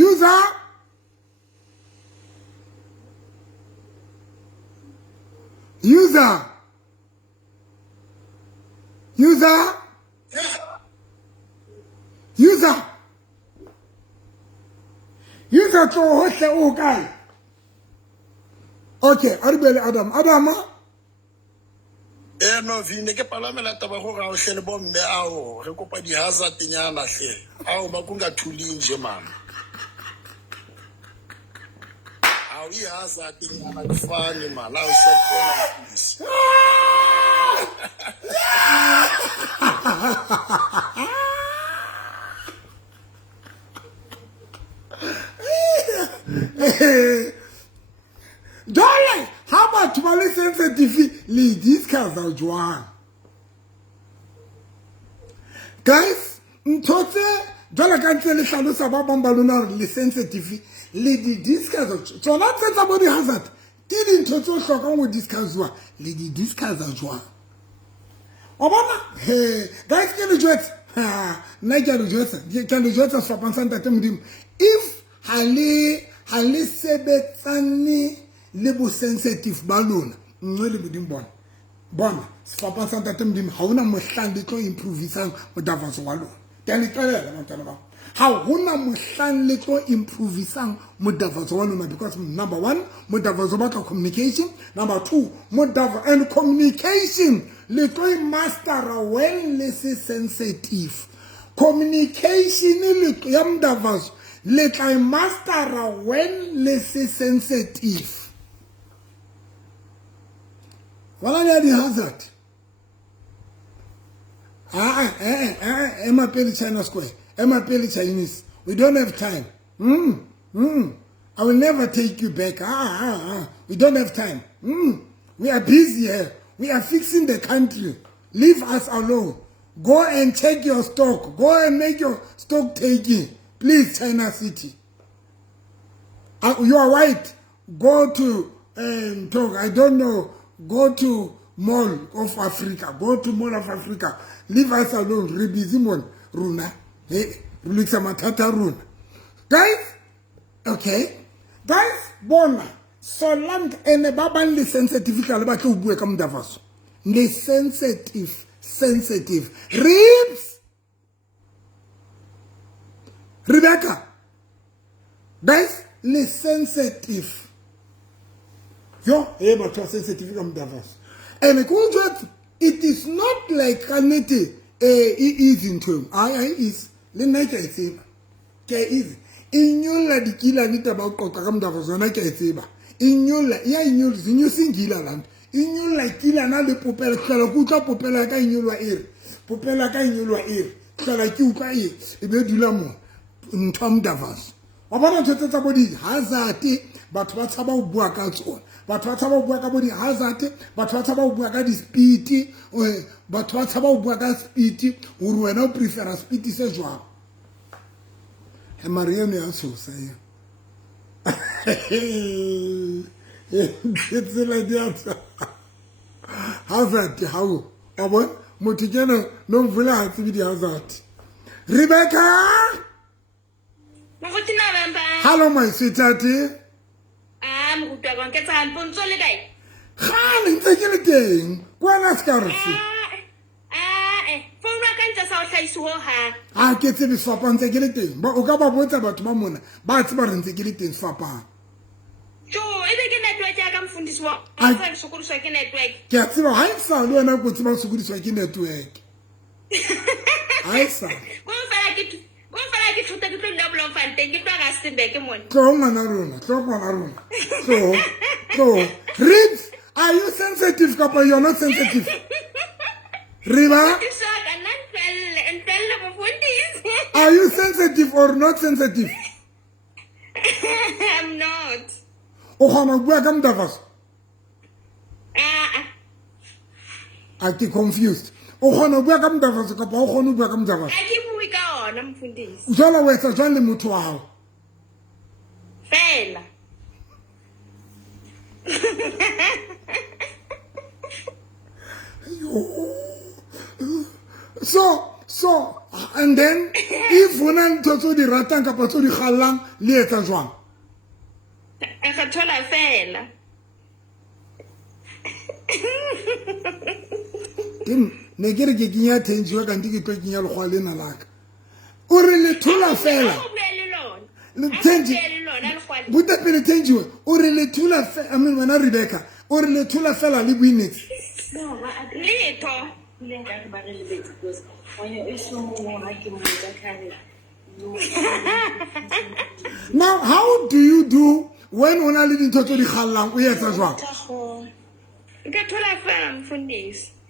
User to hohle o kae? Okay, aribele Adama. No vine ke palamela taba go ga o hlele bomme ao re kopa di hazard nyana hle ao ba kunga thuli nje mama ao I hazard nyana kufani mala o sekona please Dole, how about to my sensitive lead this cars Joan? Guys, Ntote, Dole can't tell us about Bambaluna, the sensitive lady discuss. So that's somebody hazard. Didn't Toto shock on with discuss one. Lady discuss Joan. Obama, hey, guys, can you just Niger Joseph, can you just for Pansanta Tim? If Hale ha le sebetsane le bo sensitive ba lona le bodimo bona sefapa sa ntate modimo ha hona mohlang le tlo improvisang modavaso wa lona ke a le tlelela mantana ba ha hona mohlang le tlo improvisang modavaso wa lona because number 1 modavaso ba tla communication, number 2 modavaso and communication le tlo master when le se sensitive communication le ya modavaso le tla master when le se sensitive. Wala le di hazard. Emma Peli China Square. Emma Peli Chinese. We don't have time. I will never take you back. We don't have time. We are busy here. We are fixing the country. Leave us alone. Go and check your stock. Go and make your stock taking. Please, China City. You are white. Go to talk. I don't know. Go to Mall of Africa. Go to Mall of Africa. Leave us alone. Rebizimon Runa. Hey, Matata Runa. Guys, okay. Guys, bona. So land ene baban le sensitive ka le ba tlo bua ka modavaso. Le sensitive. Ribs. Rebecca. Guys, le sensitive. Yo, but to sensitive come davos. And it is not like Kanete is in term. Is the nature is easy. In your la di kila nita about Kokam davos, and I can say, in your la, in your singular land, in your la kila na le popela, Kalakuta popela ka in your ear, popela ka in your ear, Kalakuka e, Ebedulamo, in Tom davos. About the body hazard, but what's about Buaka? But what's about Buaka hazard? But what's about Buaka speedy? But what's about Buaka speedy? Who will not prefer a speedy as well? And Marianne also say, it's like that. Hazard, how? About Motigano, no villa has to be the hazard. Rebecca! Hello, my sweetheart. I'm good. I'm going to go to the Khan, take anything. Go and ask her. I get to be swap and take anything. But Ogaba went about Mamona. But it's about take anything swap. So, if I come from this work, I'm so good so I can network. Get to high sound when I put some so good so I can network. I saw. Go for like it. Go for like it to take a double of and take it back as the back one. So, Ribs, are you sensitive, Papa? You're not sensitive. Riba? Are you sensitive or not sensitive? I'm not. Oh, welcome, Davos. I get confused. Oh, welcome, Davos. Oh, welcome, Davos. I keep we go on. I'm for this. Zola West, I joined the Mutuao. Fail. So, and then, if we don't do the Ratan Kapato, the Halang, Lieta Juan. I can tell I fail. Negere ke kinya tenji wa kanti ke tlo kinya le khwale na laka o re le thula fela le tenji buta pele tenji o re le thula fela wena Rebecca o re le thula fela le buinets no ba letho le nka ba re le betse because wanya e so mo ha ke mo ka khare now how do you do when ona le ditho tso di khallang o yetsa jwang nka thola fela mfundisi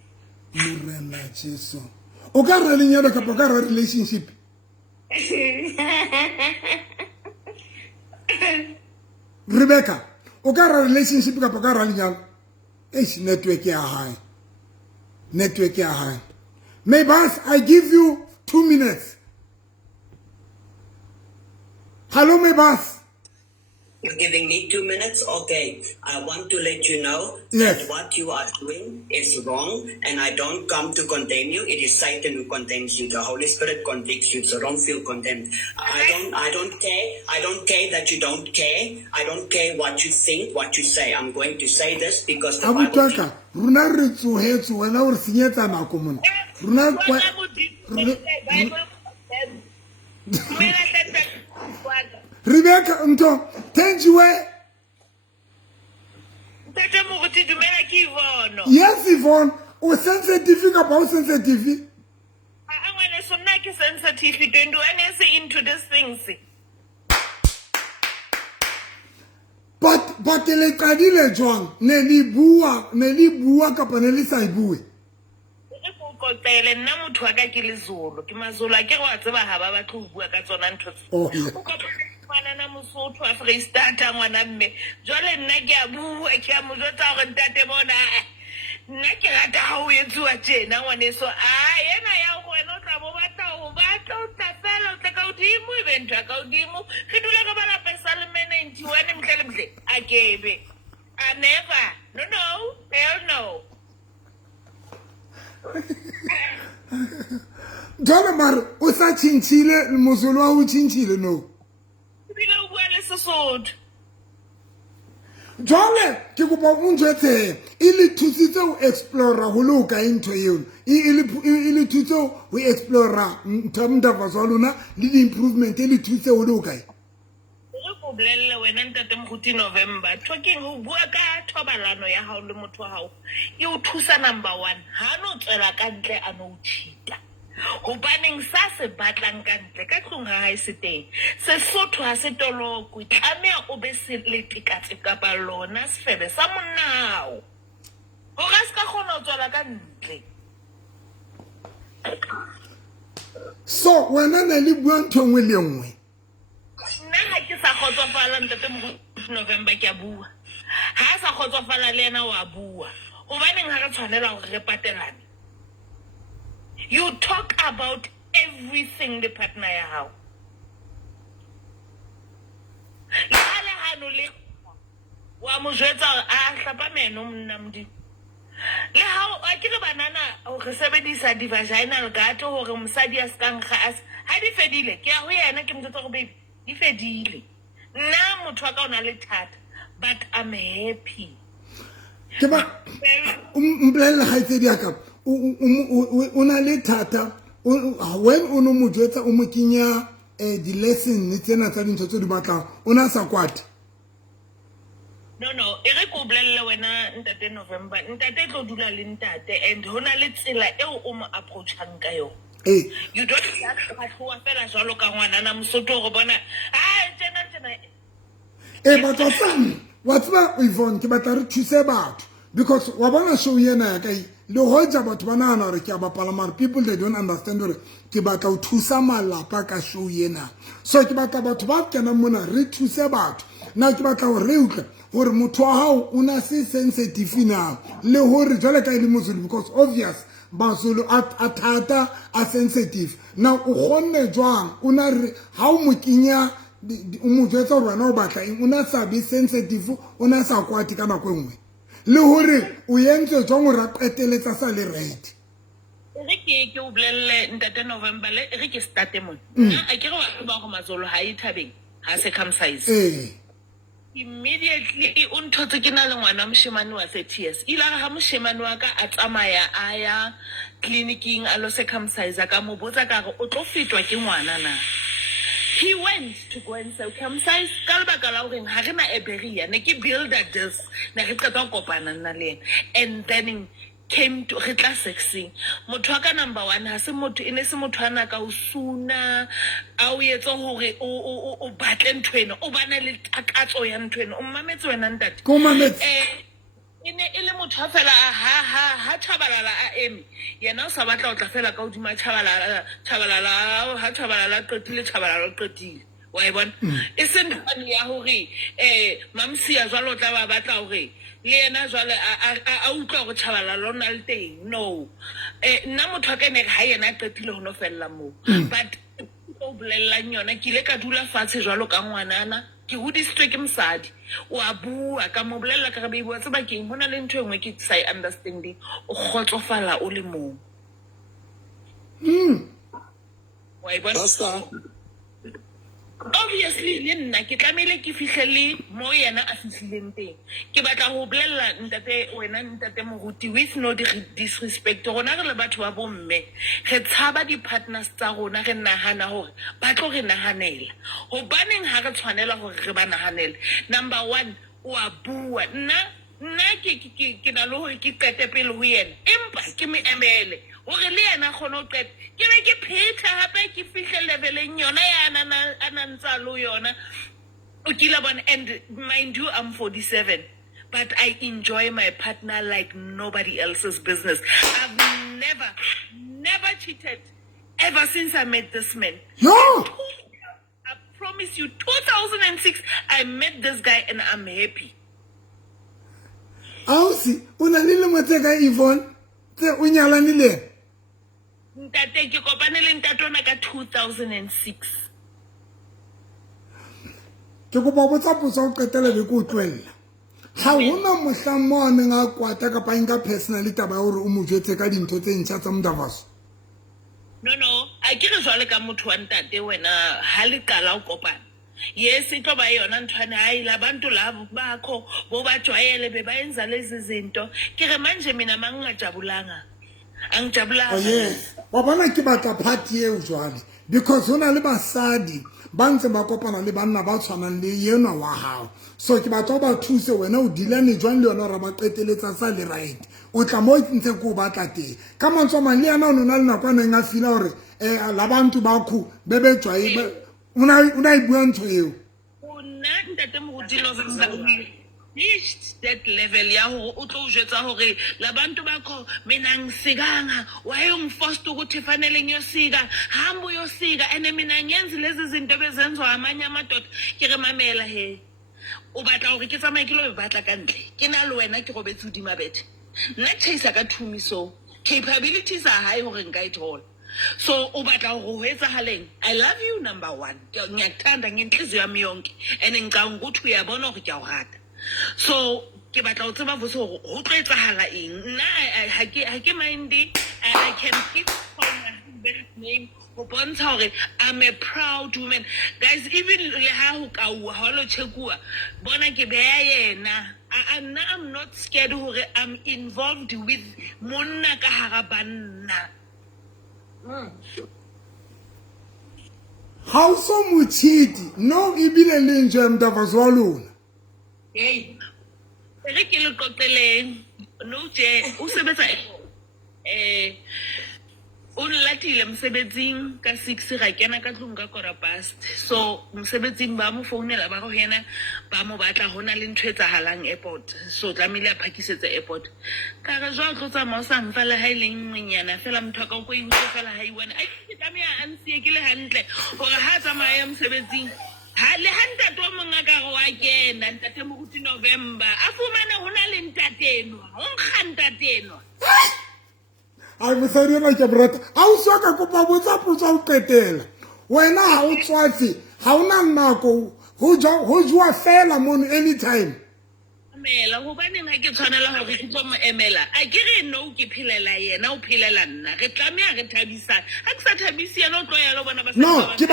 Murena Jesu. O ka re lenyalo ka ka relationship. Rebecca, o ka re relationship ka ka lenyalo. Network ya high. Network ya high. May boss, I give you 2 minutes. Hello, my boss. You're giving me 2 minutes? Okay. I want to let you know Yes. that what you are doing is wrong, and I don't come to condemn you. It is Satan who condemns you. The Holy Spirit convicts you, so don't feel condemned. I don't care. I don't care that you don't care. I don't care what you think, what you say. I'm going to say this because the Bible Abutaka, runa re tsohetso wena o re senyetsa nako mona. Runa kwa Rebecca nto Tenjiwe. Yes, Yvonne. O sensitive ka ba o sensitive. Sensitive, don't do anything into these things. But le qadile jwang ne li bua ka pa ne le sa ibue. Kopele nna motho wa ka ke lezolo ke mazolo a ke go a tseba ha ba ba tlo bua ka tsona ntho tse Oh, yeah. o kopana na Mosotho wa Freestata ngwana mme jwale nna ke a bua ke a mo jotsa gore ntate bona nna ke rata ha o etsuwa tjena ngwaneso yena ya go wena o tla bo batla o tla fela o tla ka udimo event ka udimo ke dula ka bala pesa le mene 91 mhle a kebe never no hell no. Jalo mara o sa chinchile mozolo wa o chinchile no. Bile o bua le Sesotho. Jale ke go ba unjetse ile thusitse o explore go lo ka into yeno ile thutse o explore ntamda bazalona le di improvement ile thutse o lo ka Go blelle wena ntate Mkhuti November talking ho bua ka thobalano ya hao le motho wa hao e o thusa number 1 ha no tsela ka ntle a no tshita ho baneng sa se batlang ka ntle ka tlong ha hae se teng Sesotho ha se toloko tlamea o be se letikatse ka ba lona sefebe sa monao ho ga se ka khona o tsela ka ntle. so wena ne le bua nthongwe le nngwe Nna ha ke sa khotsofala ntate Mkhuti November ke a bua ha sa khotsofala le yena wa bua o baneng ha re tshwanela hore re patelane. You talk about everything the partner ya hao le hano le wa mo jwetsa a hlapa meno mna mdi le hao a ke le banana o re sebedisa di vaginal guard hore mosadi a skankga ha di fedile ke a ho yena ke motho go baby di fedile nna motho wa ka ona le thata but I'm happy ke ba umplella ha itse dia ka o na le thata when o no mo jwetsa o mo kinya di lesson tsena tsa dintho tse di batlang o na sa kwata. No e re ko blelle wena ntate November ntate tlo dula le ntate and hona le tsela eo o mo approachang ka yona. You don't have to go fela jalo ka ngwana na Mosotho go bona tjena Batla what's ba Yvonne ke batla re thuse batho because wa bona show yena ya kai le hoja batho bana ana re ke ba palamar people they don't understand hore ke batla o thusa malapa ka show yena so ke batla batho ba kena mona re thuse batho na ke batla hore re utlwe gore motho wa hao una se sensitive na le hore jwale ka ile mozulu because obvious bazulu athata a sensitive na o gonne jwang una re ha o mokinya o mo jwetsa hore wena o batla una sa be sensitive una sa kwati ka nako engwe le hore o yentse jwang o ra qeteletsa sa le right ke o blelle ntate November le re ke start mo nna a ke re wa ba go mazolo ha e thabeng ha circumcise immediately o nthotse ke na le ngwana moshemane wa 30 years ila ga moshemane wa ka a tsamaya a ya clinicing a lo circumcise ka mo botsa ka go o tlo fetwa ke ngwana na. He went to go and circumcise ka lebaka la hore ha rena eberia ne ke builder this ne re qeta kopana nna le and then came to re tla sexing motho ka number 1 ha se motho ene se motho ana ka o suna a o yetso hore o batle ntwena o bana le takatso ya ntwena o mametse wena ntate ko mametse ene ile motho fela ha Tshabalala a emi yena o sa batla o tla fela ka udima Tshabalala ha Tshabalala qetile Tshabalala o qetile wa e bona e se ntwana ya hore mamsia jwalo tla ba batla hore le yena jwale a utlwa go Tshabalala o na le teng no nna motho ka ne ha yena qetile ho no fella mo but o bolellang yona ke ile ka dula fatshe jwalo ka ngwanana ke hodisitswe ke mosadi wa bua ka mo bolella ka baby wa tseba keng hona le ntho engwe ke sa understanding o khotsofala o le mong wa ibona obviously le nna ke tlamehile ke fihlelle mo yena a fihlileng teng ke batla ho bolella ntate moruti with no disrespect rona re le batho ba bomme re tshaba di-partners tsa rona re nahana hore ba tlo re nahanela hobaneng ha re tshwanela hore re ba nahanele number 1 o a bua nna ke na le hore ke qete pele ho yena empa ke me emele hore le yena kgone ho qeta ke be ke pheta hape ke fihle leveleng yona ya anantsa lo yona o kila bona. And mind you, I'm 47 but I enjoy my partner like nobody else's business. I've never cheated ever since I met this man. No, I promise you 2006 I met this guy and I'm happy. ausi una le lengwe ka Yvonne tse o nyalane le Ntate ke kopane le ntatona ka 2006. ke go botsa potso o qetela be go tlwella ha hona mohla mo a neng a kwata ka pa inga personally taba ya hore o mo jwetse ka dintho tse ntšha tsa Mdavazo. No a ke re jwale ka motho wa ntate wena ha le qala o kopana yes itlo ba yona nthwane hayi labantu labo bakho bo bajwayele bebayenza lezi zinto ke re manje mina mangajabulanga angijabulanga. Oh yes wa bona ke batla party e jwale because hona le basadi ba ntse ba kopana le banna ba tshwanang le yena wa hao so ke batla ba thuse wena o dilane jwang le yona ra ba qeteletsa sa le right o tla mo ntse go batla teng ka mantswe mang le yana o nona le nakwana nga fila hore labantu bakho bebe tswai una ibua ntho eo Una ntate mo dilo reached that level ya hore o tlo jwetsa hore labantu bakho mina ngisikanga wayengforced ukuthi fanele ngiyosika hambo yosika ene mina ngiyenza lezi zinto bezenzwa amanye amadoda ke re mamela he o batla hore ke tsamaye ke lo batla ka ntle ke na le wena ke robetse hodima bethe nna tshisa ka thumiso capabilities a high hore nka ithola so o batla hore ho etsahaleng I love you number 1 ngiyakuthanda ngenhliziyo yami yonke ene ngicabanga ukuthi uyabona hore ke a o rata so ke batla ho tseba vose hore ho tlo etsahala eng nna ha ke mind I can keep my name ho bontsha hore I'm a proud woman guys even le ha ho kaua ha lo chekua bona ke beya yena I'm not scared hore I'm involved with monna ka hara banna. ha o so mochiti no ibile le nje Mdavazo wa lona Hey, re ke le qoqeleng no je o sebetsa o latile mosebetsing ka 6 ra kena ka tlung ka kora past so mosebetsing ba mo founela ba go yena ba mo batla hona le ntho etsahalang airport so tlamile a phakisetse airport ka re jwa tlo tsamao sa mfala ha ile ngwenyana fela motho ka go intse fela ha iwana a ke tlamea a nsie ke le hantle hore ha tsamaya mosebetsing ha le hanta to monga ka go wa kena ntate mo go November a fumane hona le ntateno o nkganta teno ai mosadi ena ke brata a o soka kopa botsa potso o qetela wena ha o tswatse ha ona nako ho jwa fela mono anytime mela hobane nna ke tshwanela hore ke tlo mo emela a ke re no ke phelela yena o phelela nna re tlamea re thabisana ha ke sa thabisi yena o tlo ya lo bona ba no ke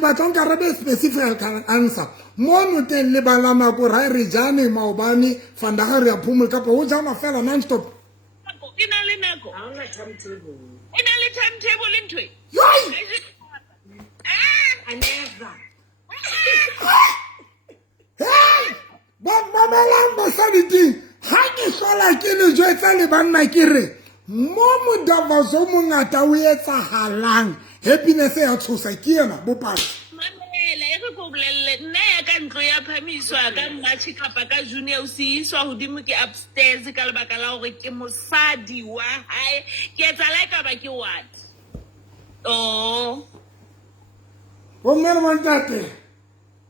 batla nka rabe specific answer mono teng le balama ko ra re jane maobane fanda ga re a phumul ka po o jana fela non stop ina le nako ina le timetable ntwe yoi never hey mamelang basadi ting ha ke hlola ke le jwetsa le banna ke re mo Mdavazo mongata o etsahalang happiness ya tshosa ke yena bopaki mamela e re go bolelle nna ya ka ntlo ya phamiswa ka March kapa ka June o se iswa hodimo ke upstairs ka lebaka la hore ke mosadi wa hae ke etsa like ba ke what oh o mmele montate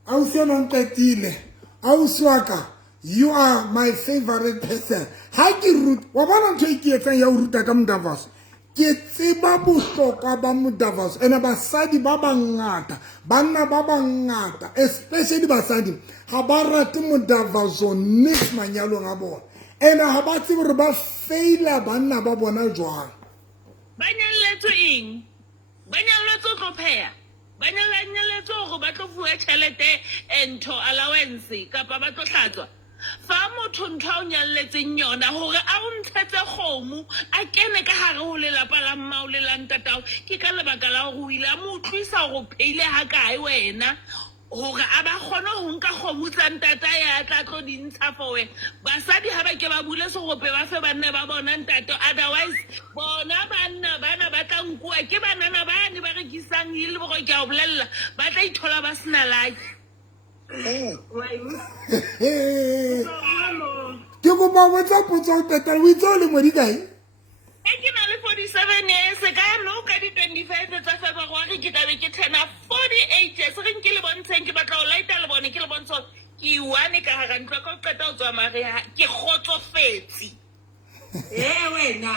a o se non qetile a o swaka you are my favorite person ha ke root wa bona ntho e ke etsang ya o ruta ka Mdavazo ke ke tseba bohlokwa ba modavaso ene basadi ba bangata banna ba bangata especially basadi ga ba rate modavaso nis manyalong a bona ene ga ba tsebe gore ba faila banna ba bona jwang ba nyalletswe eng ba nyalletswe go pheya ba nyalletswe go ba tlo fuwa tšhelete ento allowance kapa ba tlo hlatswa fa motho ntho o nyalletseng yona gore a o ntshetse kgomo a kene ka gare go lelapa la mmao le la ntatao ke ka lebaka la gore o ile a mo utlwisa go pheile ga kae wena gore a ba kgone go nka kgomo tsa ntata ya tla tlo di ntsha for wena basadi ga ba ke ba bule segope ba fe banna ba bona ntato otherwise bona banna bana ba tla nkuwa ke banana bane ba rekisang e le bogo ke a o bolelela ba tla ithola ba sena laki ke kopa botsa potso o tetala o itse o le mo dikae ke na le 47 years ka no ka di 25 tsa February ke tla be ke tena 48 years re nke le bontsheng ke batla o laita le bone ke le bontsho ke one ka ga ntwa ka o qeta o tswa mare ke kgotsofetse wena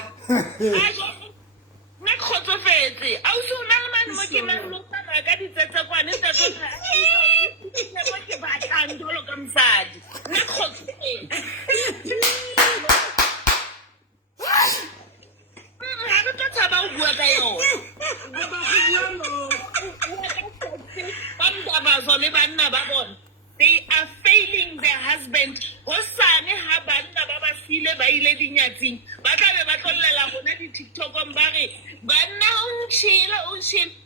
nna kgotsofetse a o se ona le mane mo ke mang mo tsaka ka ditsetse kwane tsetso mo ke batlang jalo ka mosadi nna kgotsofetse ha re tlo tshaba o bua ka yona Bamdabazo le banna ba bona they are failing their husband hosane ha banna ba ba file ba ile dinyatsing ba tla be ba tlollela gona di TikTok-ong ba re banna o ntshile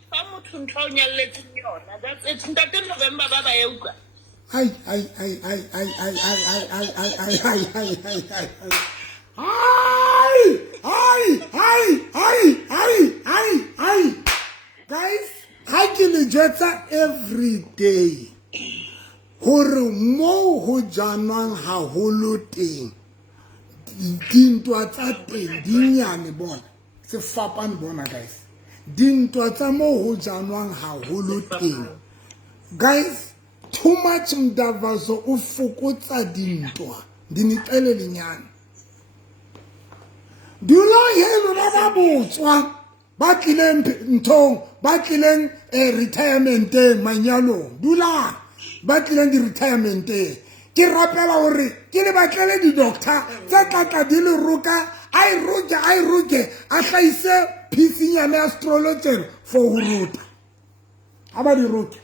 fa motho ntho o nyalletseng yona that's it ntate November ba ba ya utlwa guys ha ke le jetsa every day gore mo go janwang haholo teng dintwa tsa teng di nyane bona se fapane bona guys dintwa tsa mo go janwang haholo teng guys too much mdavazo o fokotsa dintwa di niqele lenyane dilo helo ba ba botswa ba tlileng ntong ba tlileng retirement manyalong dula ba tlileng di retirement ke rapela gore ke le batlele di doctor tsa tlatla di le roka ai roke a hlaise phisinyana astrologer for ho ruta aba di roke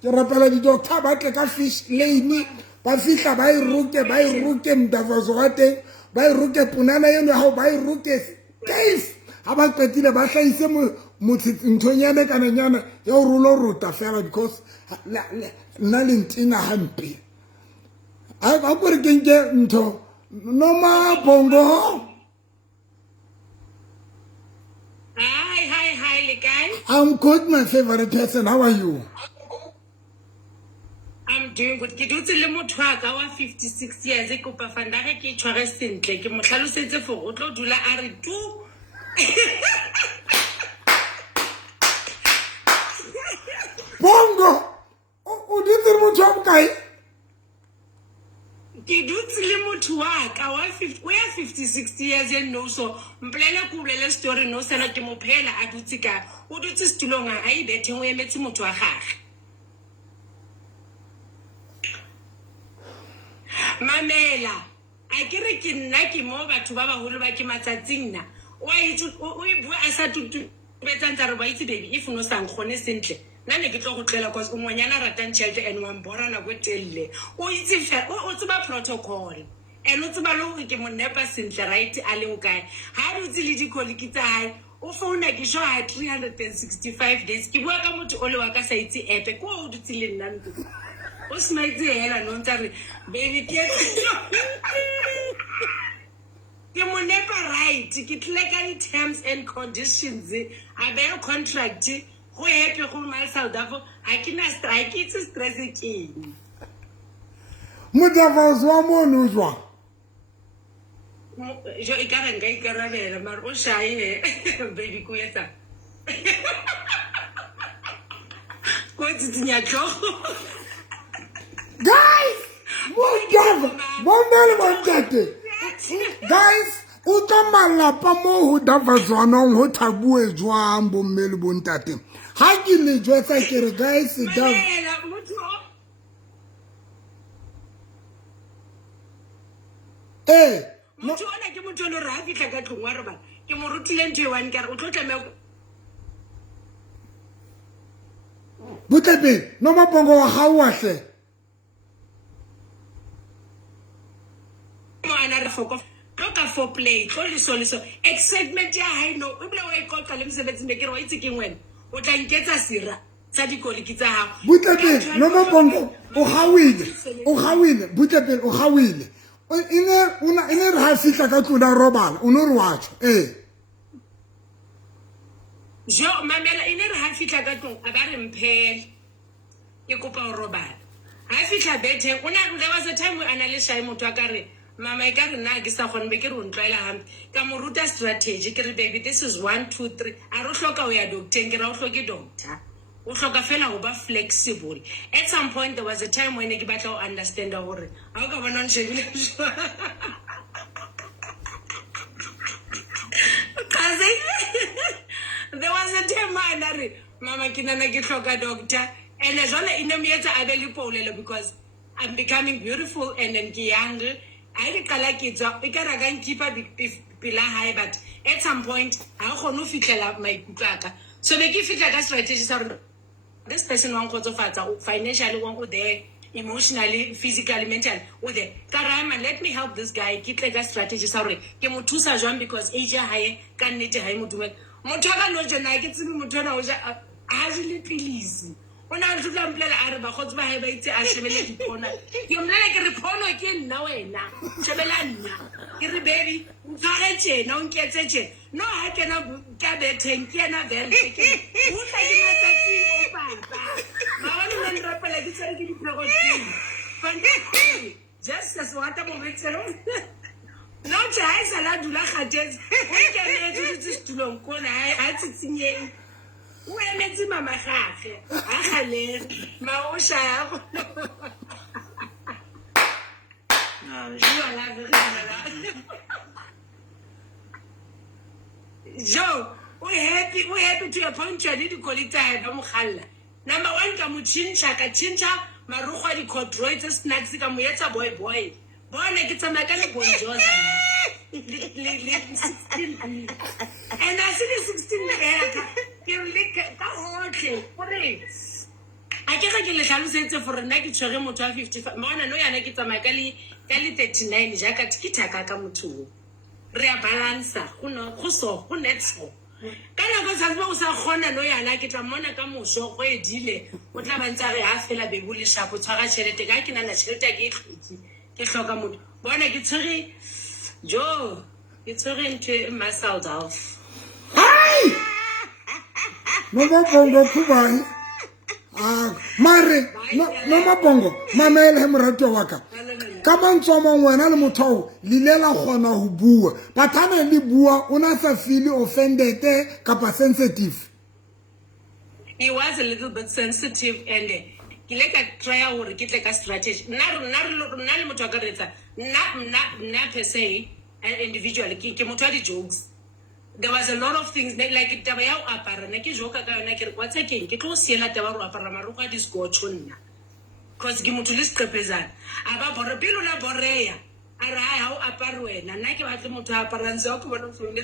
ke rapela di doctor ba tle ka fish lane ba fihla ba iroke mdavazo wa teng ba iroke punana yeno ha ba iroke case ha ba qetile ba hlaise ntonyane kananyana ya o rulo ruta fela because nna le ntina hampe a gore ke nke ntho noma bongo hi le kae I'm good my favorite person how are you I'm doing good ke dutse le motho wa ka wa 56 years ke kopa fandare ke tshware sentle ke mo tlhalosetse for o tlo dula a re tu bongo o ditse motho wa bokae ke dutse le motho wa ka wa 56 years and no so mplela ku bolele story no sena ke mo phela a dutse ka o dutse stulong a ibethe o emetse motho wa gagwe mamela a kere ke nna ke mo batho ba baholo ba ke matsatsing na o bua a sa tutubetsang tsa re ba itse baby if no sang gone sentle nna ne ke tlo go tlela cause o ngwanyana ratang tšhelete and wa mborana go telle o itse fe o tseba protocol and o tseba le gore ke mo nepa sentle right a le o kae ha re utse le dikoliki tsa hae o founa ke sho ha 365 days ke bua ka motho o le wa ka sa itse epe ko o dutse le nna ntse o smaitse hela no ntse re baby ke mo nepa right ke tle ka di terms and conditions a be contract go happy go my South Africa a ke na strike it's stress ke mudavazo wa mono jwa jo e ka renga ikarabela mara o shaye baby ko yetsa ko tsinya tlogo guys guys o tla malapa mo ho davatswanong ho thabue jwang bo mme le bontate ha ke le jwetsa ke re guys motho ona ke motho le re ha fitla ka tlong wa re ba ke mo rutile ntho e one ka re o tlo tlameha Butlepe no mabongo wa gago wa hle mo ana re foko tloka for play tlo le so excitement ya ha ino o bile wa ikotla le msebetsi ne ke re wa itse ke ngwena o tla nketsa sira tsa dikoliki tsa gago Butlepe no mabongo o gawile Butlepe o gawile ine re ha fitla ka tlona robala o no re watsho jo mamela ine re ha fitla ka tlong a ba re mphele ke kopa o robala ha fitla bethe there was a time we analyze shy motho a ka re mama e ka re nna ke sa gone be ke re o ntloela hampe ka mo ruta strategy ke re baby this is 1 2 3 a re hloka o ya doctor ke ra o hloke doctor o hloka fela go ba flexible at some point there was a time when ke batla o understand gore ha o ka bona nshebile there was a time mama ke nana ke hloka doctor and jwale ine me etsa a be le polelo because I'm becoming beautiful and then ke young I re kala ke tswa e ka ra ga nkipa pila high but at some point ha go no fitlela maikutla so be ke fitla ka strategy sa this person wants to financially want there emotionally physically mentally with it karama let me help this guy ke tla strategy sorry ke mo thusa jwang because age ya hae ka nnete ha imodumela motho ga no jona ke tsebe motho na o ja a jile please ona re tla mplela a re ba khotsi ba hae ba itse a shebele dipona ke mlela ke re phono ke nna wena shebela nna ke re baby ntshwaretse na o nketse tse no ha ke na ka betheng ke na vele ke o tla ke na tsatsi o papa ma wa nna re pela ke tsere ke diprogoteng fantastic just as what I'm waiting no tshai sala dula khatetse o ke ne tse stulong kona ha tsitsinyeng o emetse mama gagwe a gale ma o sha go Joe, we happy to a point you need to call it a Mogalla. Number one, kamu chincha marukwa di corduroy snacks ka muyetsa boy. Bona ke tsama ka le bonjoza. And I see the 16 America. Ke le ka hotle. Gore a ke ga ke le hlalosetse for nna ke tshwere motho wa 55 mona no yana ke tsama ka le 39 jaka tikitaka ka motho re a balance go net so kana go sa o sa gona no yana ke tla mona ka moso go edile o tla bantsa re ha fela be bule shapo tshwara tšhelete ka ke nana tšhelete ke tlhotsi ke hloka motho bona ke tshwere jo ke tshwere ntwe muscle off hai no bongo kubai mare no mabongo mamele morato wa ka ka bantsoma wena le motho le lela gona ho bua bathana le bua ona sa feel offended kapa sensitive. He was a little bit sensitive and ke le ka try hore ke tle ka strategy nna le motho ka retsa nna per se individually ke motho wa di jokes. There was a lot of things like taba ya o apara na ke joka ka yona ke re kwatsa ke tlo siela taba ro apara maruka di scotch nna because ke motho le strepezana aba bore pelo la boreya ara ha o apara wena nna ke batle motho a apara ntse o ke bona phone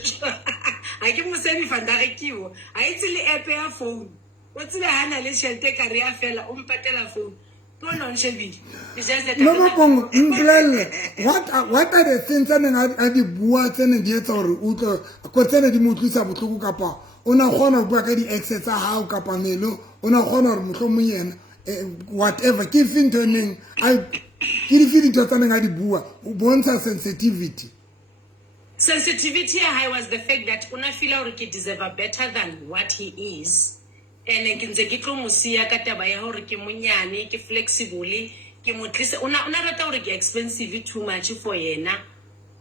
a ke mo semi fandare kiwo a itse le app ya phone o tsile hana le shelter ka re ya fela o mpatela phone to no nshebile it's just that no mabongo mplele what are the things that a di bua tsene di etsa hore o tlo ko tsene di motlisa botloko kapa ona gona bua ka di exes tsa hao kapa melo ona gona hore motho mo yena whatever ke finto neng I ke di feeling to tsana ga di bua o bontsha sensitivity here was the fact that una feel hore ke deserve better than what he is. And ke ntse ke tlo mosia ka taba ya hore ke monyane ke flexible ke motlise una rata hore ke expensive too much for yena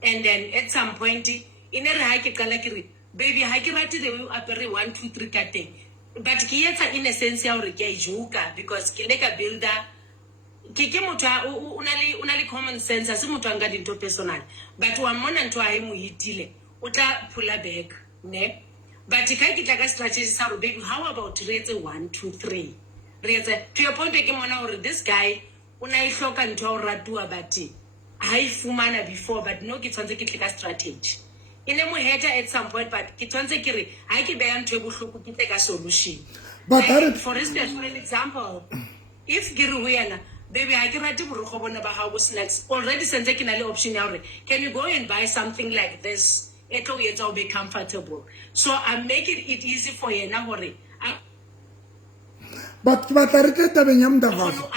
and then at some point ine re ha ke qala ke re baby ha ke rate the way you apere 1 2 3 ka teng but ke etsa in essence ya hore ke a joka because ke le ka builder ke motho o na le common sense a se motho a nka dinto personal but wa mona ntho a e mo hitile o tla pulla back ne but ka ke tla ka strategy sa ro baby how about re etse 1 2 3 re etse to your point ke mona hore this guy o na e hloka ntho o ratua but ha e fumana before but no ke tshwantse ke tleka strategy ine mo heta at some point but ke tshwantse ke re ha ke beya ntho e bohloko ke tleka solution but for instance for an example if ke re ho yena baby ha ke rate boroko bona ba hao bo snacks already sense ke na le option ya hore can you go and buy something like this it will yetsa o be comfortable so I make it easy for yena hore but ke batla re tle tabeng ya Mdavazo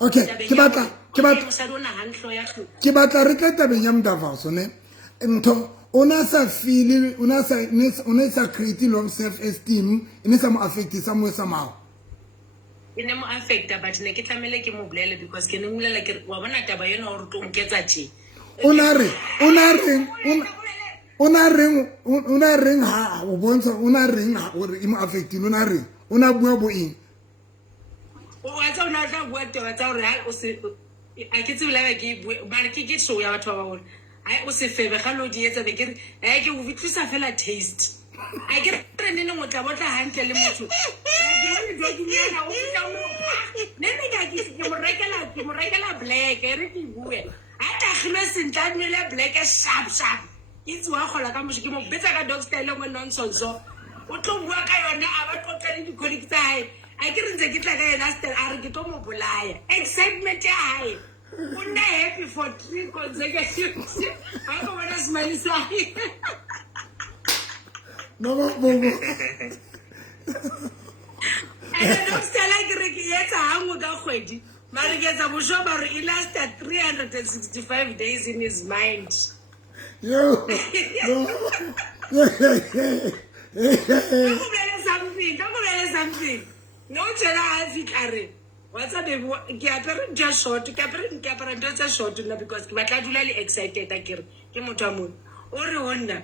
okay ke batla re tle tabeng ya Mdavazo ne ntho ona sa feel ona sa create low self esteem ine sa mo affect sa mo sa mao ine mo affecta but ne ke tlamele ke mo bolele because ke ne mmolela ke wa bona taba yona hore to nketsa tje ona reng ha o bontsha ona reng ha hore e mo affectile ona reng ona bua bo eng o wa tsa ona tla bua taba tsa hore ha o se a ke tsebela ke ba ke show ya batho ba bona ai o se febe ga lo di etsa be ke re ai ke o vitlusa fela taste ai ke re ne ngo tla botla hantle le motho ke go di nyana o fita mo ne ka ke mo rekela black re ke bue a ta khilo sentane le black sharp it's wa khola ka moshi ke mo betsa ka dog style ngo nonsense so o tlo bua ka yona a ba tlotla le di colleagues tsa hae a ke re ntse ke tla ka yena style a re ke to mo bolaya excitement ya hae una happy for 3 consecutive I go wanna smile sai no bobo and don't style like re ke yetsa hangu ka khwedi mara ke tsa bosho ba re it lasted 365 days in his mind yo no something no tshela a fitlare what's up ke apere just short ke apere just short na because ke batla dula le excited akere ke motho mo o re honna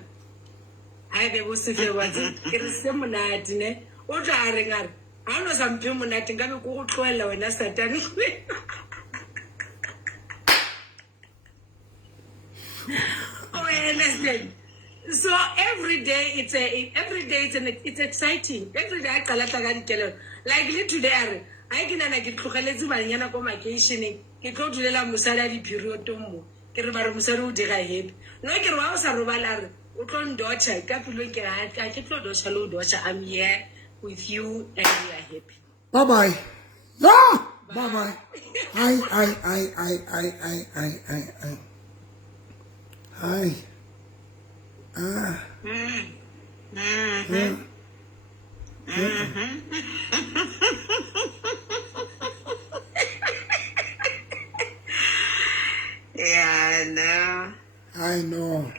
ai be bo se fe watse ke re se monate ne o tla re ngare ha no sa mphe monate ngabe go go tloela wena satani oh understand so every day it's exciting every day I qala tla ka dikelo like today are I ke nana ke tlogeletse banyana ko vacationing ke tlo dulela musala di period mo ke re ba re musala o dira happy no ke re wa o sa robala re o tlo ndocha ka pelo ke ra ke tlo docha lo docha I'm here with you and we are happy bye bye yeah bye bye Yeah, no. I know.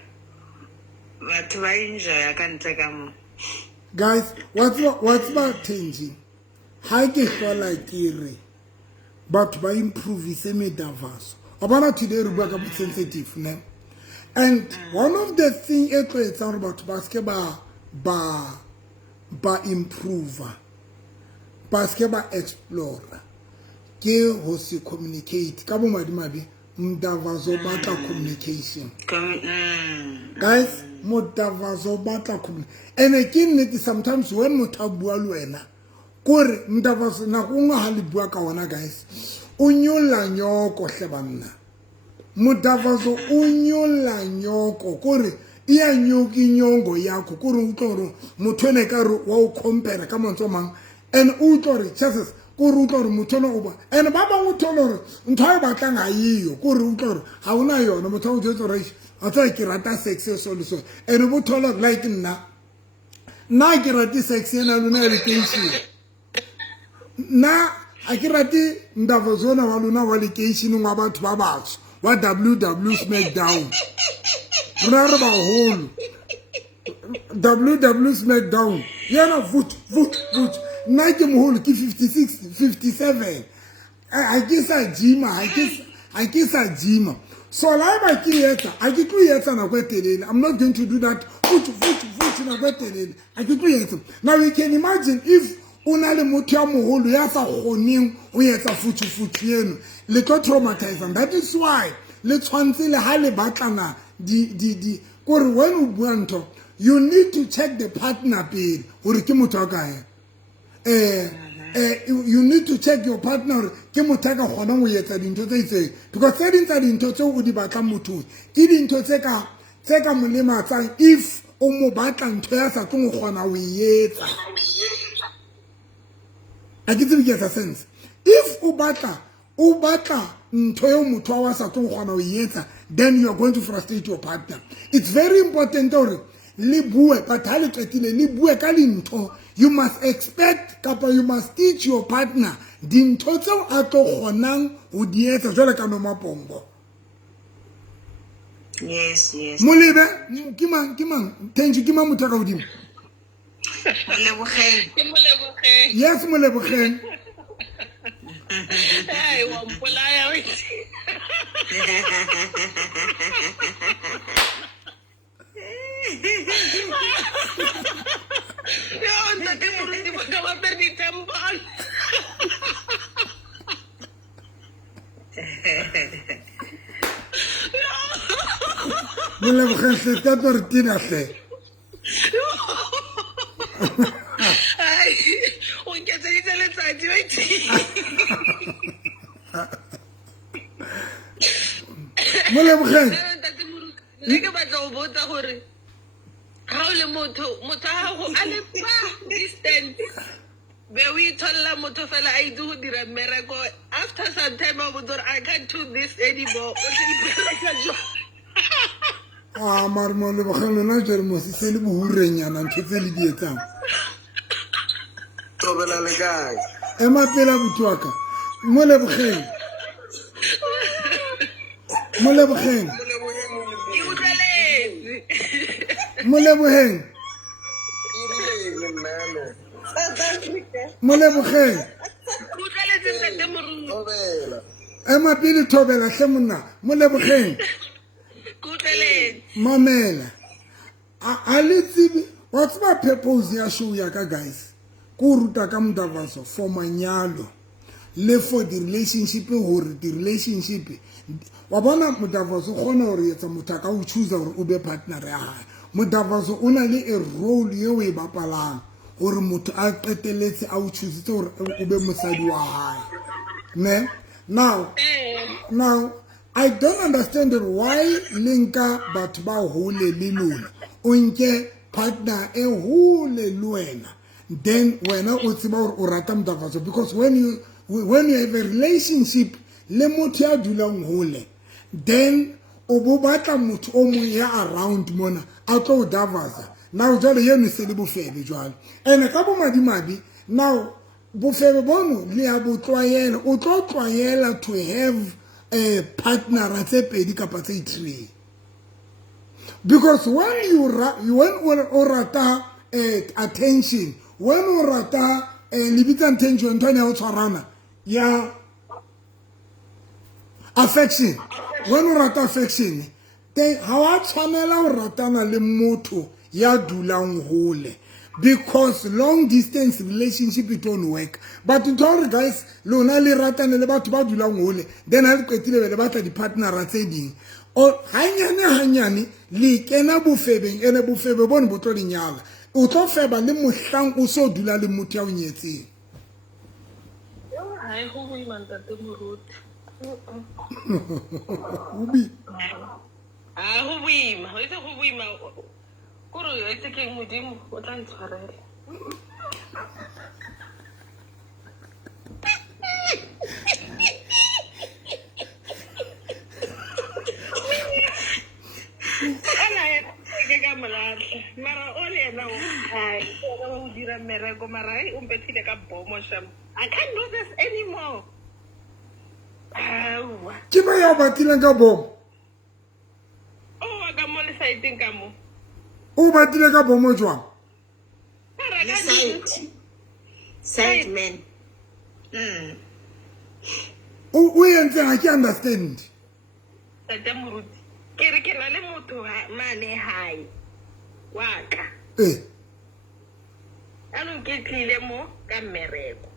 But why enjoy? I can't take them. Guys, what's about changing? How get for like here? But by improving semi Mdavazo. About today, we work about sensitive name. And one of the things it's about basketball, ba improver, basketball explorer. Ke ho se communicate. Ka bo madimabe Mdavazo batla communication. Guys, Mdavazo batla communication. And again, sometimes when motho bua le wena, kore Mdavazo na go nga ha le bua ka wona guys. O nyola nyoko hle banna. Mdavazo o nyola nyoko kore iya nyoki nyongo yakho kore utloro motho ene ka re wa o compare ka montso mang and utloro chances kore utloro motho no oba and ba bang utloro ntho e batlang a yiyo kore utloro ha una yona motho o jetso re a tsa ke rata sex so and bo thola like nna ke rata sex ena lona le tension na a ke rate Mdavazo na wa lona wa location ngwa batho ba batho wa WW Smackdown rara ba hole WW Smackdown yana vote na ke moholo ke 56 57 I guess I gym so la ba ke yetsa a ke tlo yetsa na go telele I'm not going to do that vote na go telele a ke tlo yetsa now you can imagine if o na le motho ya mogolo ya sa kgoneng o etsa futhu eno le tlo traumatizing. That is why le tshwantse le ha le batlana kore when o bua ntho you need to check the partner pele gore ke motho wa kae. You need to check your partner ke motho ka kgona go etsa dintho tse itseng, because tse ding tsa dintho tseo o di batlang motho ke dintho tse ka molematsang if o mo batla ntho ya sa tlo go kgona go etsa. A ke tsebe ke etsa sense. If o batla ntho yo motho wa sa tlo go kgona go etsa, then you are going to frustrate your partner. It's very important gore le bue, but ha le qetile le bue ka dintho. You must expect kapa you must teach your partner dintho tseo a tlo kgonang go di etsa jwale ka nomapombo. Yes. Molebe ke mang thank you ke mang motho ka godimo. Molebogeng. Yes Molebogeng. Hey, wa mpolaya we. Yo, ntate moruti ba ka ba perdi tempan. Molebogeng se ka tore tina se. Ai, o nketse ditse letsatsi wa itse. Molebogeng. Ntate moruti, le ke batla go botsa gore ga o le motho a go a le pa distant be o itholla motho fela a itse go dira mmereko after some time a botsa gore I can't do this anymore. Mare Molebogeng lona jere mosise le bohurenyana ntho tse le di etsang. Tobela le kae? Ema pela butu wa ka. Molebogeng. Molebogeng. Ke utlweletse. Molebogeng. Molebogeng. Ke utlweletse ntate moruti. Ema pele thobela hle monna. Molebogeng. Ke utlweletse. Mamela. A le tsebe what's my purpose ya show ya ka guys? Ko ruta ka Mdavazo for manyalo le for the relationship gore the relationship wa bona Mdavazo gona gore etsa motho ka o choose gore o be partner ya hae. Mdavazo o na le a role ye o e bapalang gore motho a qeteletse a o choose gore o be mosadi wa hae. Ne? Now I don't understand why linka batho ba hole le lona o nke partner e hole le wena. Then when o tseba gore o rata Mdavazo, because when you have a relationship le motho ya dulang hole, then o bo batla motho o mo ya around mona a tlo Mdavaza. Now jalo yeno se le bofebe jwalo ene ka bo madimabi. Now bofebe bono le ya botlwaela o tlo tlwaela to have a partner tse pedi kapa tse three, because when o rata attention, when o rata libitsa attention ntone ya o tshwarana ya affection, when o rata affection then ha wa tshwanela o ratana le motho ya dulang hole, because long distance relationship it don't work. But to tell guys lona le ratane le batho ba dulang hole, then ha le qetile le batla di partner tse ding o hanyane le kena bofebeng ene bofebe bona bo tlo dinyala o tlo feba le mohlang o so dula le motho ya o nyetseng. Ai go boima ntate moruti. Ubi Go boima, o itse go boima kore o itse ke modimo o tla ntshwarela. Ke ka molatlha mara o le ena o ai o dira mmereko mara ai o mpethile ka bomo sham. I can't do this anymore. ke ba ya batileng ka bomo Oh, ka mo le saiteng ka mo. o batile ka bomo jwang Side man. o entse ga ke understand. Tate moruti ke re ke na le motho mane hae wa ka anong ke tlile mo ka mmereko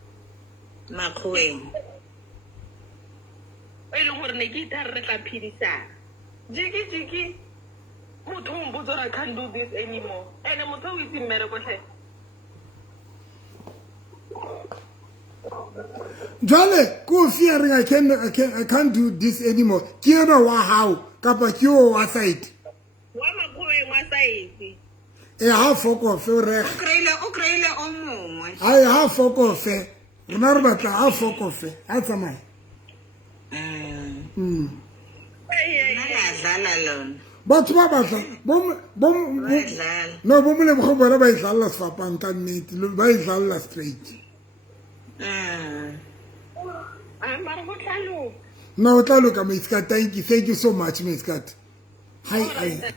makgoweng e leng gore ne ke ithare re tla phedisana jiki motho o mpotsa gore I can't do this anymore ene motho o itse mmereko tlhe jwale ko fearing I can't do this anymore ke yona wa hao kapa ke o wa side wa makgoweng wa saese ha fokofe o reg o kreile o mongwe ai ha fokofe rona re batla ha fokofe ha tsamaya nna la dlala lona batho ba batla no bo molebogo bona ba idlalla sefapang ka nnete ba idlalla straight mara go tlalo no o tla loka Maiskat thank you so much Maiskat hi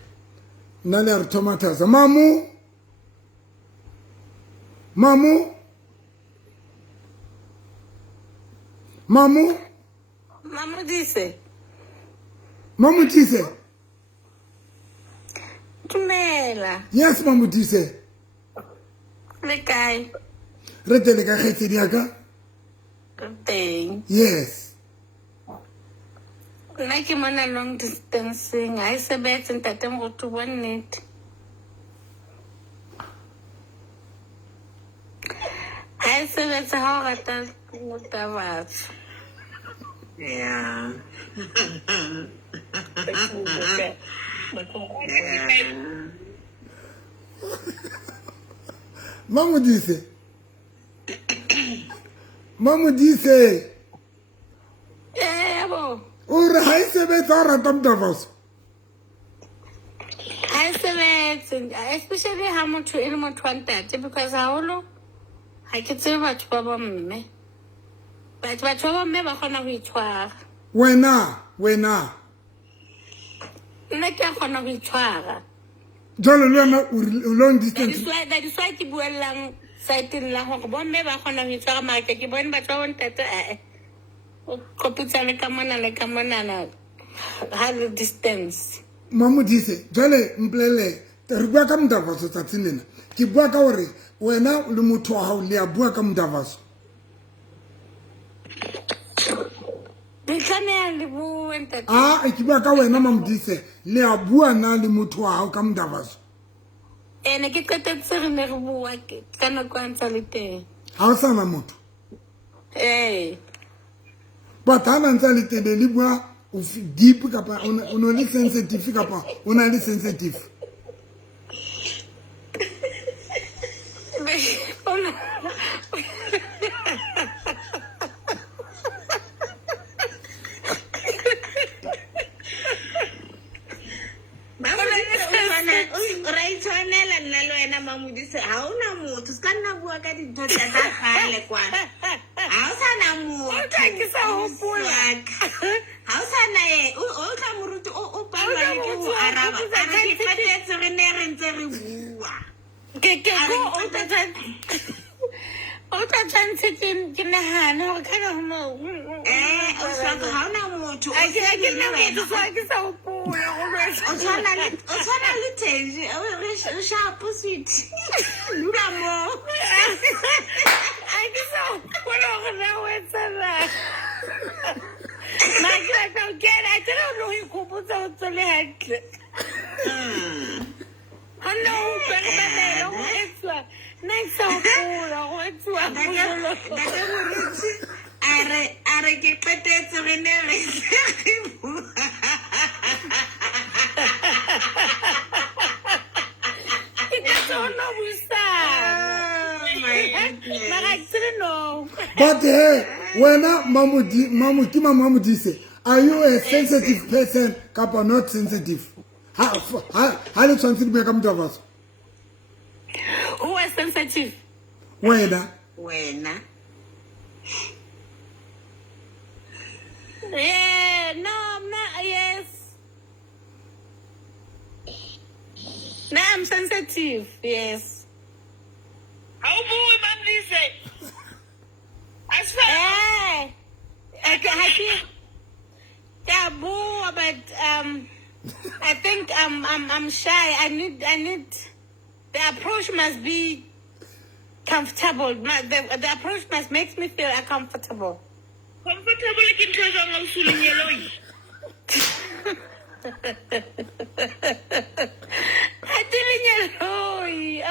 nna le re tomatoes mamu Mamudise Dumela. yes Mamudise Le kae? re tele ka kgetsedi ya ka Teng. yes Nna ke mona long distancing. Ha e sebetse ntate motho wa nnete. Ha e sebetse ha o rata motabatso. yeah Mamudise Yebo. o re ha e sebetsa o rata motavaso Ha e sebetse, especially ha motho e le motho wa ntate, because haholo ha ke tsebe batho ba bomme. Batho ba bomme ba kgona ho itshwara. wena Nna ke a kgona ho itshwara. jalo le wena o long distance That is why ke buellang site-eng la hore bomme ba kgona ho itshwara, mara ke bone batho ba bontate o koputsane ka monana ha le distance. Mamudise jale mpolele re bua ka motavaso tsatsing lena ke bua ka gore wena le motho wa hao le a bua ka motavaso Ditlame le bue ntate. ke bua ka wena Mamudise le a bua na le motho wa hao ka motavaso Ene ke qetetse re ne re bua ka nako a ntse le teng. ha o sana motho but ha na ntse le teng le bua o deep kapa o no le sensitive kapa o na le sensitive ra itshwanela nna le wena Mamudise ha ona motho se ka nna bua ka dintho tsa gale kwana ha o sana motho ke sa hopola. ha o sana o tla moruti o palwa ke go araba a re ke patetse re ne re ntse re bua Ke o ta tshwantse ke nahane hore kana ho mo o sa ha ona motho a ke nna motho sa ke sa hopola o tshwana le Tenji o sharp sweet lula mo a ke sa hopola hore na o etsana na ke la ka kena a tsela lo ikopotsa o tsole hantle Hello, Bernabé, ho etswa nna ke sa hopola ho etswa a re ke qetetse re ne re bua but wena Mamudise are you a sensitive person kapa not sensitive ha le tshwantse di bua ka motavaso Who is sensitive? wena Yeah, no, I'm not. Yes. No, I'm sensitive. Yes. How boy, Mamudise? As far Hey, yeah, boo, but I think I'm shy. I need. The approach must be comfortable. The approach must make me feel uncomfortable. Comfortable ke ntho jwang ga o sulenyeloi. I didn't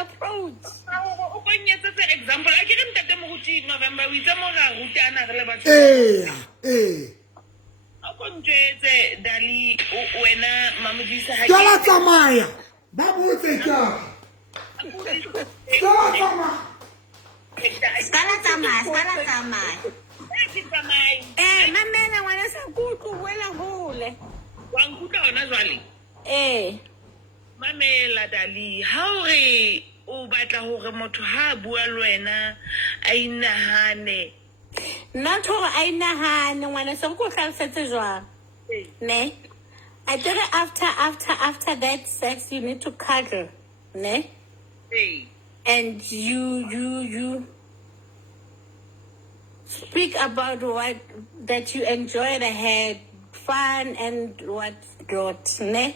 approach. O konyetsa tse example a ke re ntate moruti November o itse mo ga rutana re le batho. A ko ntjetse Dali wena Mamodisa ha Tsala tsamaya ba botse ka Skala tsamaya. Mamela ngwana sa kutlo wela hole. Wa nkutlwa hona jwale? Mamela Dali, ha o re o batla hore motho ha bua le wena a inahane. Not hore a inahane ngwana sa go hlalosetse jwang. Ne? I think after that sex you need to cuddle, ne? And you speak about what that you enjoyed ahead, fun and what not, ne?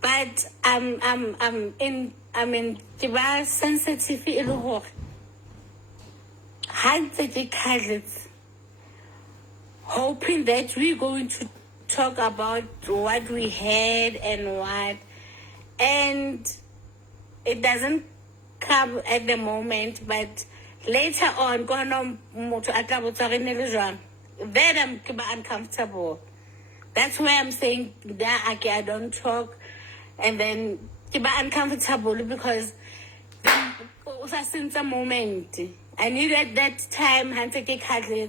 But I'm in the sensitive illusion. Hoping that we're going to talk about what we had and what, and it doesn't come at the moment, but later on, then I'm uncomfortable. That's why I'm saying that I don't talk, and then I'm uncomfortable because since a moment I needed that time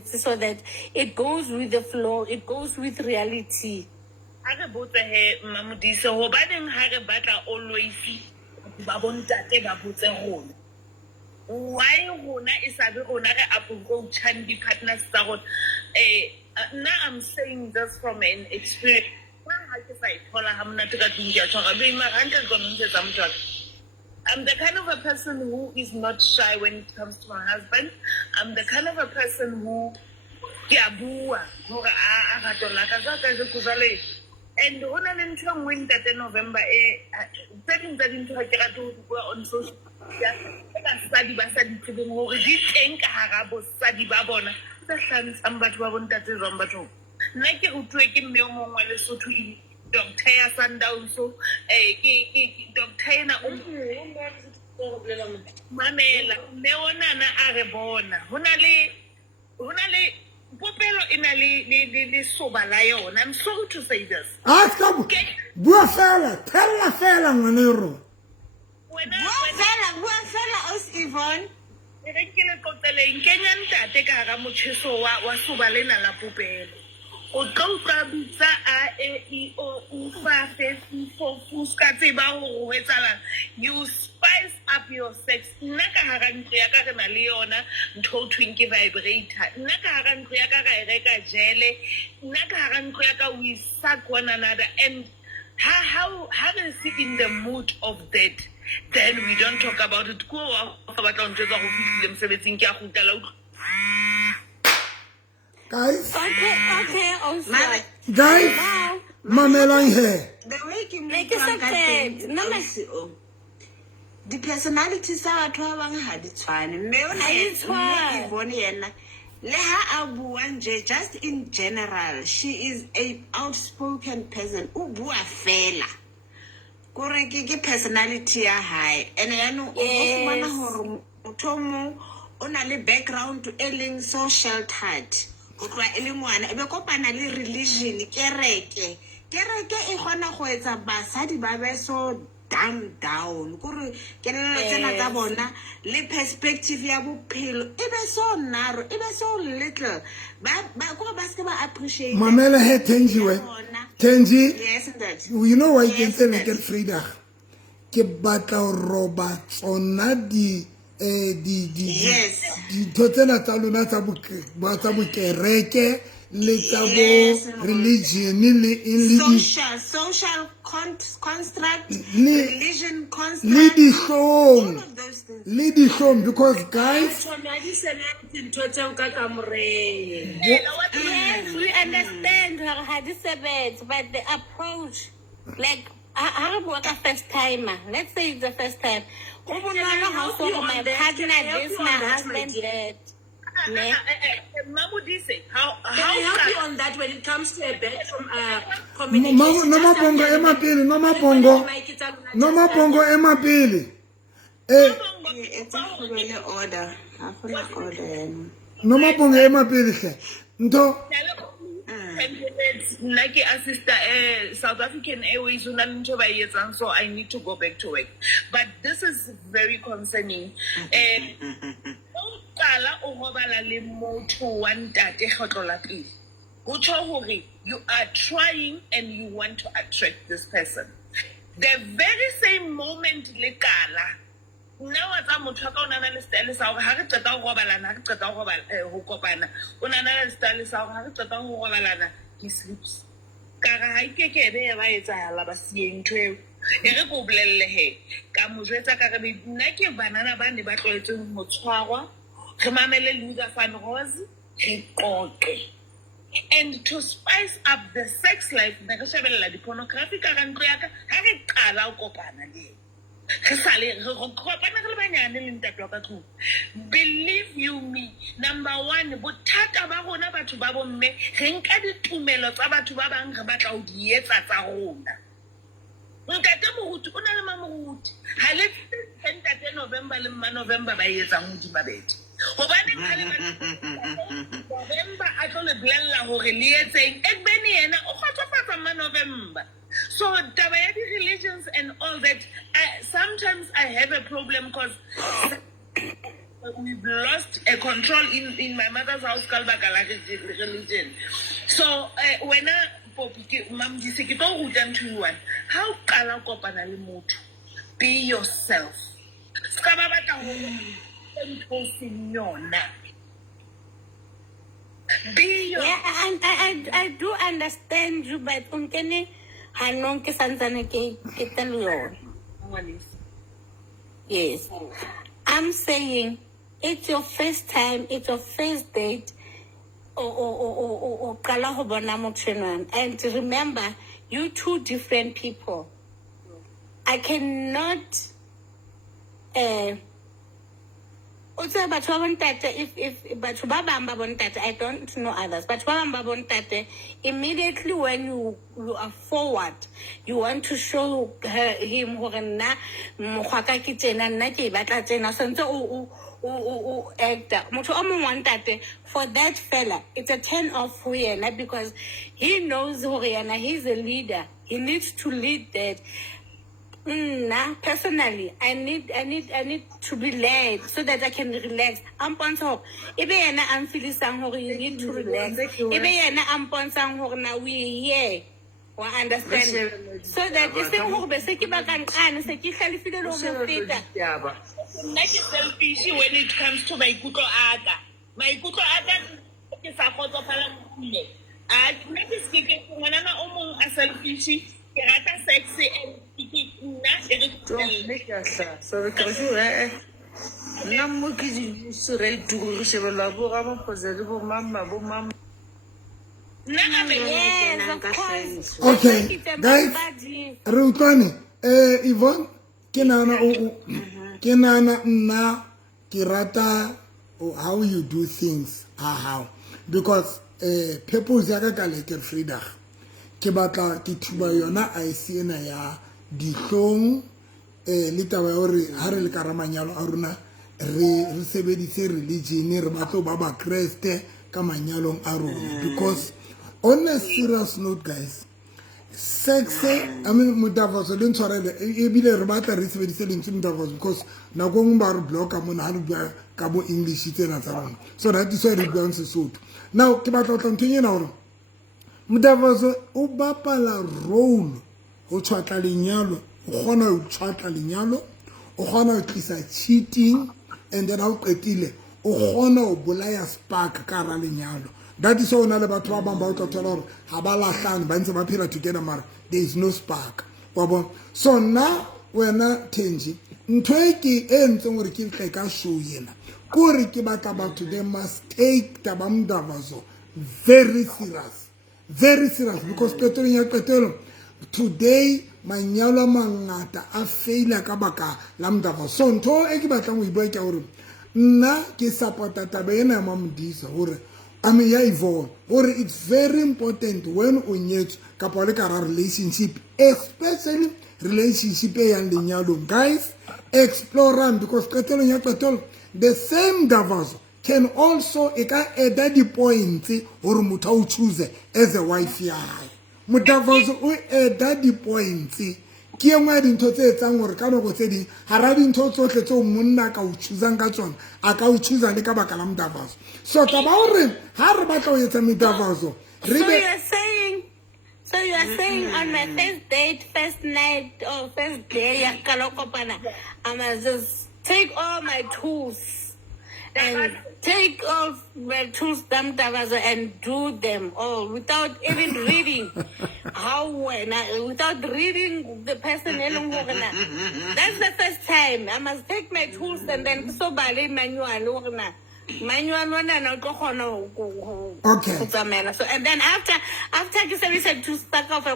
so that it goes with the flow, it goes with reality. Ha re botse he Mamodisa hobaneng ha re batla always ba bontate ba botse rona. Why rona e sa be rona re approachang di partners tsa rona? Now I'm saying this from an experience. I'm the kind of a person who is not shy when it comes to my husband. I'm the kind of a person who and when I'm in winter November, certain on social media, study basadi tibing or think harabo study babona, the shan somebody won't that is on battle. Like you taking me on while so to eat. Doctor sundown so doctor na Mamela leonana a re bona hona le popelo ina le soba la yona. I'm sorry to say this. Ask bua fela tella fela ngwanero Bua fela os Yvonne re ke le kotele nkenya ntate ka ga motšheso wa soba lena la popelo. O tlo ka bitsa a e o fa fe fo fuska tseba go wetsala. You spice up your sex. Nna ka hara ntlo ya ka re na le yona ntho twinkie vibrator. Nna ka hara ntlo ya ka ga e reka jele. Nna ka hara ntlo ya ka we suck one another, and how is it in the mood of that? Then we don't talk about it. Go wa ba tla ntsetsa go fitlile mosebetsing ke a go tala. Guys, okay, guys, mamelang he. The way you make it the personalities tsa batho ba bang ha di tshwane. Mme ona Yvonne yena le ha a bua nje, just in general she is a outspoken person. O bua fela kore ke personality ya hae, and yana o fumana hore motho mo o na le background e leng so sheltered. O tloa e le ngwana e be kopana le religion kereke e gona go etsa basadi ba be so down kore ke le tsena tsa bona le perspective ya bophelo e be so narrow, e be so little ba go ba se ba appreciate Mamela he Tenji, yes that you know why ke tsene ke Frida ke batla roba tsona di yes totena tsa lona tsa bokereke le tsa bo religion le social construct, religion construct, le di song because guys yes, we understand her but the approach, like I work a first timer. Let's say it's the first time. Can I help you on My that? partner Can I help this, you my on that, my husband dear? that. Ne? Mamudise, how Can I help you on that when it comes to a bad communication? No mapongo emapili, no mapongo. No mapongo emapili. It's a really order. I feel like order. No mapongo emapili hle. Nto like assist South African Airways, so I need to go back to work. But this is very concerning. You are trying and you want to attract this person. The very same moment lekala now atsa motho ka ona le style sa go ha re qeta go robalana ha re qeta go kopana ona le style sa go ha re qeta go robalana he sleeps ka ga ha ikekebe ba etsa la ba sieng thwe e re go bolelle he ka mo jwetsa ka re nna ke banana ba ne ba tlwaetse mo tshwarwa re mamele Luther van Rose re qoqe. And to spice up the sex life, the pornographic believe you me, number one, bothata ba rona batho ba bomme re nka ditumelo tsa batho ba bang re batla ho di etsa tsa rona. Ntate moruti o na le mamoruti ha le ntate November le November ba etsa ngudi babedi. Hobane ha le November a tlo le blella hore le etseng e bene yena o kgotsofatsa ma November. So taba ya di religions and all that, sometimes I have a problem because we've lost a control in my mother's house kalbaka la religion. So when mam di se ke to ruta ntho one, how qala kopana le motho, be yourself. Ska ba batla ho be your Yeah, I do understand you, but unkene hanong ke santsane ke telo yona. Yes. I'm saying it's your first time, it's your first date. Qala ho bona motho enwana. And remember, you two different people. I cannot also, but if batho ba bang ba bontate, I don't know others, but ba bang ba bontate, immediately when you are forward, you want to show him hore nna mokgwaka ke tjena nna ke batla tjena sentse o actor motho o mong wa ntate. For that fella, it's a turn off for yena because he knows hore yena he's a leader, he needs to lead that. Personally, I need to be led so that I can relax. I'm ponsang ebe yena I'm feeling hore you need to relax. Ebe yena I'm ponsang hore na we here. Wa understand? So that it's the hore be se ke ba kan kana se ke hlalefile lo mo feta. Nna ke selfish when it comes to maikutlo aka. Maikutlo aka ke sa kgotsofala mme. Nna ke se ke ngwana o mong a selfish. Sexy and so the Yes, of course. Okay, guys. Rutani, Yvonne, kenana na kirata how you do things, how because purpose ya ka letter Frida. Ke batla ke thuba yona a isiena ya dihlong le taba ya hore ha re le karamanyalo a rona re sebedise religion re batlo ba ba Kriste ka manyalong a rona. Because on a serious note, guys, sex I mean mutavaso le ntshwarele e bile re batla re sebedise le mutavaso because na go ngba re blocka mona ha re bua ka bo English tsena tsa rona. So that is why re bua Sesotho. Now ke batla tla ntonyena hore mutavaso o bapala role ho tshwatla lenyalo, o kgona ho tshwatla lenyalo, o kgona ho tlisa cheating, and then ha o qetile o kgona ho bolaya spark ka ra lenyalo. That is why na le batho ba bang ba o tla thola hore ha ba lahlane ba ntse ba phela together mara there is no spark. So now wena Thenji ntho e ke entseng hore ke tle ka show yena ko re ke batla batho they must take taba Mdavazo very serious. Very serious, because today manyalo a mangata a faila ka baka la Mdavazo. So ntho e ke batlang ho ibua ke hore nna ke supporta taba ena ya Mamodisa hore ya Yvonne hore it's very important when o nyetswe kapa le ka relationship, especially relationship e yang lenyalong. Guys, explore because qetelong ya qetelo the same Mdavazo can also add the points hore motho o choose as a wife ya hae. Mdavazo o add the points ke engwe dintho tse etsang hore ka nako tse ding hara dintho tsohle tse monna ka o choosang ka tsona a ka o choosa le ka baka la Mdavazo. So taba hore ha re batla ho etsa Mdavazo So you are saying on my first date, first night, or first day, I must just take all my tools and take all my tools, Mdavazo, and do them all without even reading without reading the person. That's the first time. I must take my tools and then so bale manual. Okay. So and then after you said to start off, I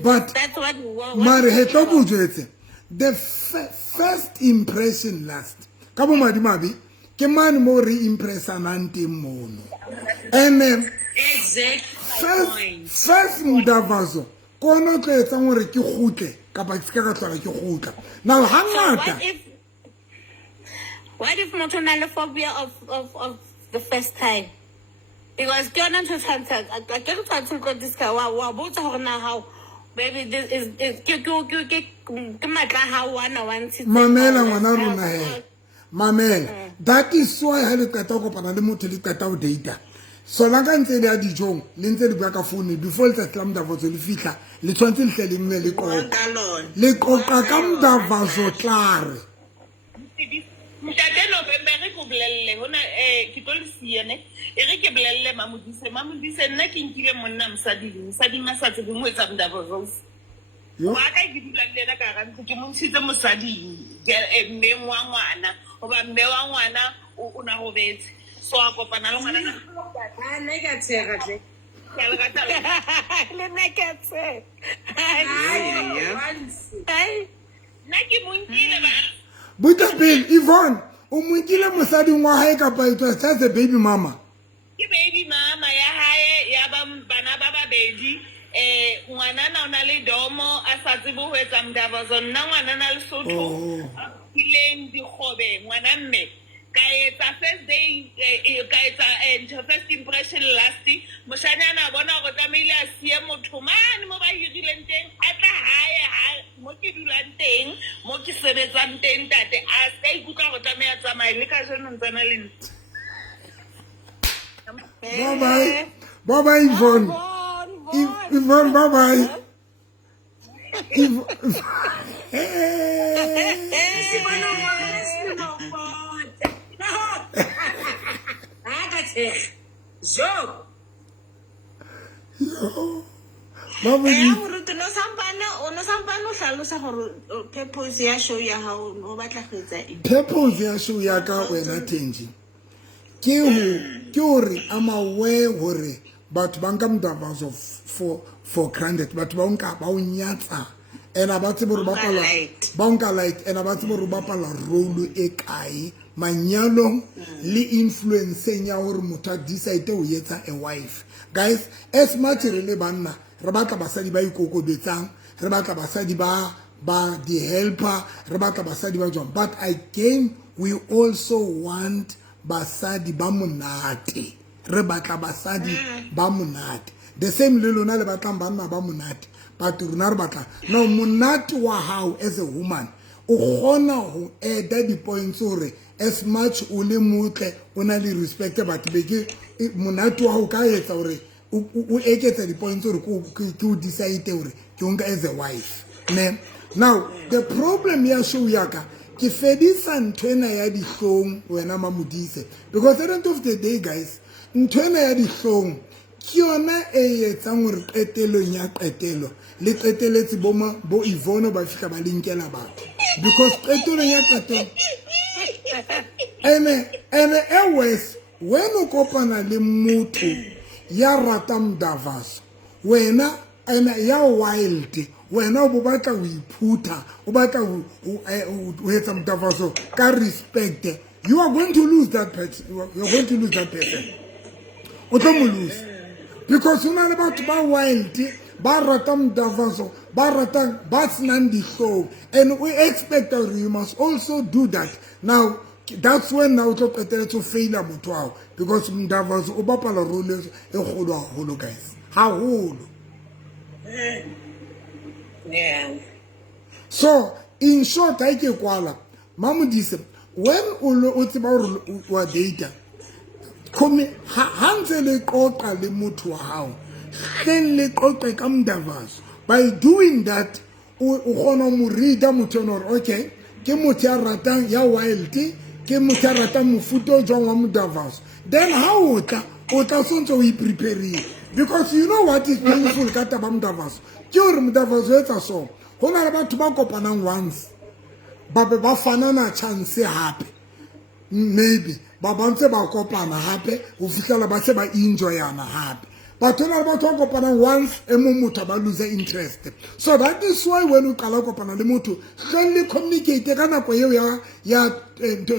but that's what we want. The first impression last. Kabo madimabi, ke man mo re impressionante mono. And then first Mdavazo, kono tlo etsa hore ke khutle kapa ke ska ka tlola ke khutla. Now hangata. What if motonale phobia of the first time? Because I can't this guy. How baby this is Mamela ngwana rona he. Mamela. That is why ha le qeta go kopana le motho le qeta ho date. So la ka ntse le a dijong le ntse le bua ka phone before le tla Mdavazo le fihla le tshwantse le hle le nne le qoqa. Le qoqa ka Mdavazo tlare. Mtate November re go blelle hona ke tlo le siene e re ke blelle Mamodisa nna ke nkile monna msadi ma sa tse bongwe tsa Mdavazo wa ka ke dula le na ka ga ke mo ntshitse mosadi mme wa ngwana oba mme wa ngwana o na go betse so a kopana le ngwana nna ka tshega tle le nna ke tse nna ke mo nkile ba Buta Bill, Yvonne, umwikile mosadi ngwa hae kapa it was just a baby mama. Ke baby mama ya hae ya bana ba babedi ngwana na ona le domo a sa tsebo ho etsa Mdavazo nna ngwana na le sotho ileng dikgobe ngwana mme ka etsa first day ka etsa first impression last moshanyana bona go tlamehile a sie motho mane mo ba hirileng teng a tla hae mo ke dulang teng mo ke sebetsang teng tate a ska ikutlwa go tsamaya tsamaya le ka jeno ntsana le nna. Bye bye Yvonne. Yvonne bye bye. Purpose ya show ya hao o batla go etsa eng? Purpose ya show ya ka wena Tenji ke hore I'm aware hore batho ba nka Mdavazo for granted batho ba nka ba o nyatsa ena ba tsebo re bapala ba nka light ena ba tsebo re bapala role e kae manyalong le influencing ya hore motho a decide ho etsa a wife. Guys, as much re le banna re batla basadi ba ikokobetsang re batla basadi ba the helper re batla basadi ba jwang, but again we also want basadi ba monate re batla basadi ba monate the same le lona le batlang banna ba monate but rona re batla no monate wa hao as a woman o gona ho add the points hore as much o le motle o na le respect but be ke monate wa ho ka etsa hore o eketsa di points hore ke o decide hore ke o nka as a wife ne. Now the problem ya show yaka ke fedisa ntwena ya dihlong wena Mamodisa because at the end of the day guys ntwena ya dihlong ke yona e etsang hore qetelong ya qetelo le qeteletse bo Yvonne ba fika ba linkela batho because qetelong ya qetelo ene always when o kopana le motho ya ratang Mdavazo wena ena ya wild wena o batla o iphuta o batla o etsa Mdavazo ka respect, you are going to lose that person. You are going to lose that person. O tlo mo lose because una le batho ba wild ba rata Mdavazo ba rata ba snang dihlong, and we expect that you must also do that. Now that's when now to qetela to fail motho ao, because Mdavazo o bapala role e kgolo haholo guys, haholo. Yeah. So in short I ke kwala Mamodise, when o tseba hore wa data come hanze le qoqa le motho wa hao then le qoqe ka Mdavazo. By doing that o gona mo reader motho no, okay ke motho ya ratang ya wild ke motho ya ratang mofuta o jwang wa Mdavazo, then how o tla sontse o prepare, because you know what is painful ka taba Mdavazo ke hore Mdavazo etsa so go na le batho ba kopanang once ba be ba fanana chance hape, maybe ba bantse ba kopana hape o fihlela ba se ba enjoyana hape, but when about talk kopana once e mo motho ba lose interest. So that is why when you kala kopana le motho hlele communicate ka nako eo ya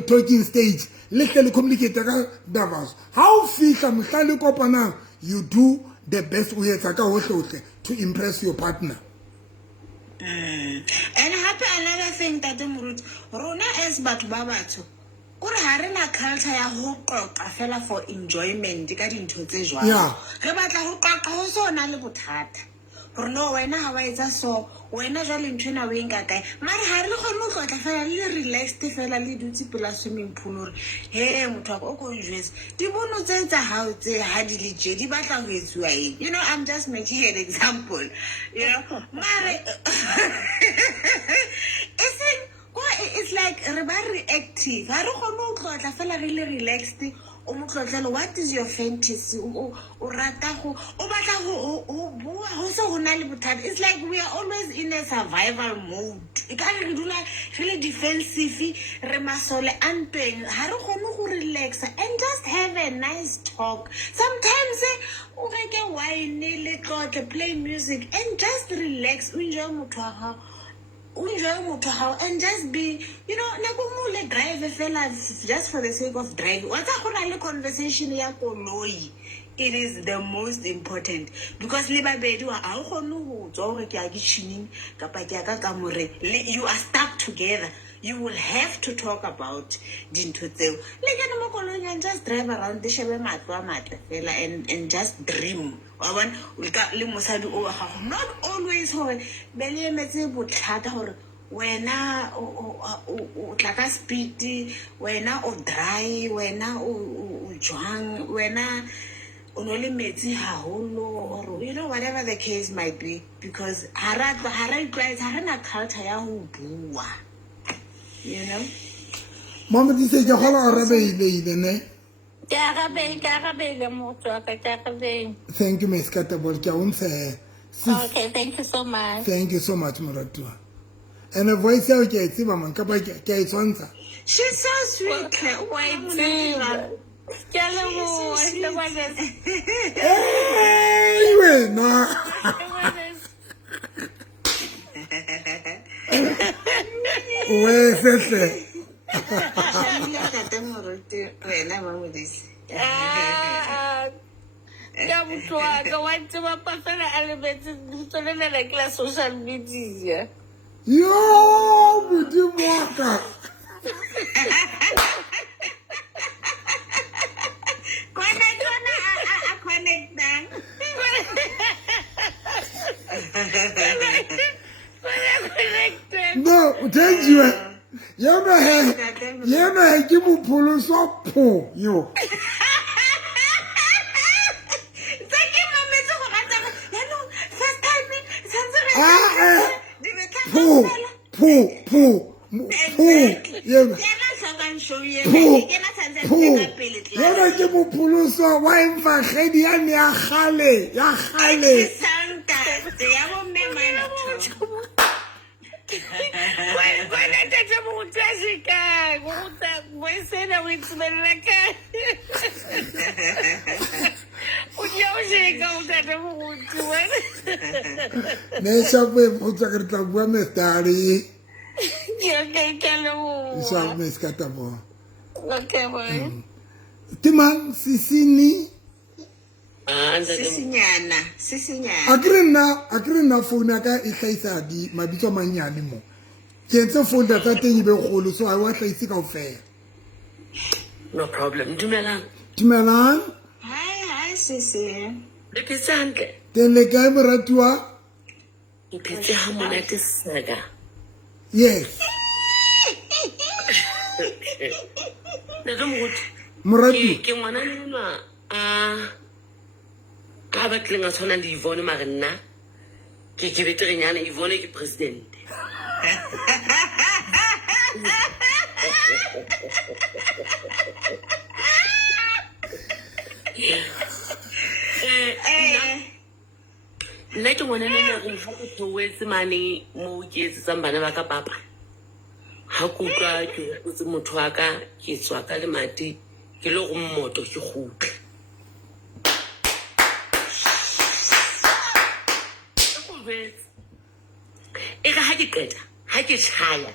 talking stage, le hlele communicate ka Mdavazo. How fihla mhlale kopana, you do the best o etsa ka hohle to impress your partner. And happy another thing that Rona as batho ba batho kore ha rena culture ya ho qoqa fela for enjoyment ka dintho tse jwang. Re batla ho qoqa ho sona le bothata. Re no wena ha wa etsa so wena jwale ntwena we nka kae mara ha re kgone ho tlotla fela le relaxed fela le dutse pela swimming pool hore he motho o go njwesa di bono tse tsa hao tse ha di le je di batla ho etsuwa eng. You know, I'm just making an example, you know, mara it's like re ba reactive ha re kgone ho tlotla fela re le relaxed o mo tlotlele what is your fantasy o rata go o batla go bua ho se ho na le bothata. It's like we are always in a survival mode, e ka re dula re le defensive re masole anteng ha re kgone go relax and just have a nice talk. Sometimes o reke wine le tlotle, play music and just relax, enjoy motho wa gago and just be, you know, nakumule drive fela just for the sake of driving. What's a conversation ya koloi? It is the most important because you are stuck together. You will have to talk about dinto tseo. And just drive around and just dream. Not always wena o tlaka speed wena o dry wena o jwang wena o no le metsi haholo, or you know, whatever the case might be, because hara na culture ya ho bua, you know. Mama di se ke gola arabeile ne. Thank you, Miss Katabol. Okay, thank you so much. Thank you so much, Muratua. And a voice out here, Tibaman, Kabai, she's so sweet. Anyway, no. Where's it? Social media. Yo, would you walk up? No, thank you. You know, give me police up, you. Nesha pe putsa ke tla bua mestari. Okay, Sa me skata bo. Okay, boy. Timang sisini. Sisinyana. Akrina phone ka e hlaisa di mabitso a manyane mo. Ke ntse phone data teng e be golo so I wa hlaisi kaofela. No problem. Dumelang. Hi, Sisi. Le phetse hantle. Teng le kae moratuwa? Ke phetse ha monate saga. Yes. Ne ke moruti. Moratuwa. Ke ngwana nna ka ba tleng a tshwana le Yvonne mare nna ke beterenyana Yvonne ke president. Nna ke ngwana nena re ha ke theoetse mane mo ke etsetsang bana ba ka papa. Ha ke utlwa ke hopotse motho wa ka ke tswa ka le mati ke le go mmoto ke gutla. E ka ha ke qeta ha ke tshaya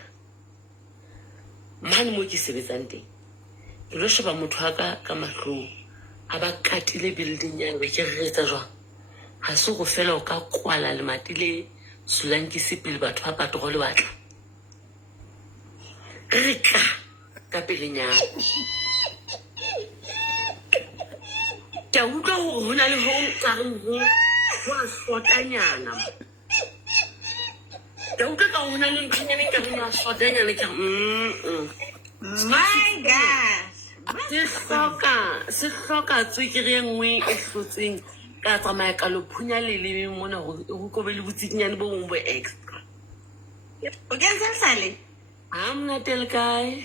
mane mo ke sebetsang teng ke lo sheba motho wa ka mahlong a ba katile building ya be ke retsa jwang ha se go fela o ka kwala le matile sulang ke sepele batho ba patrol batla re ka pelenyana ke utlwa hore ho na le ho nkareng ho wa shotanyana ke utlwa ka ho na le nthanyana ka re ya shotanyana ke My God. se hloka tswekere engwe e hlotseng ka tsamaya ka lo phunya leleme mona go kobe le botsikinyane bo mongwe bo extra O kenza sale? I'm not the guy.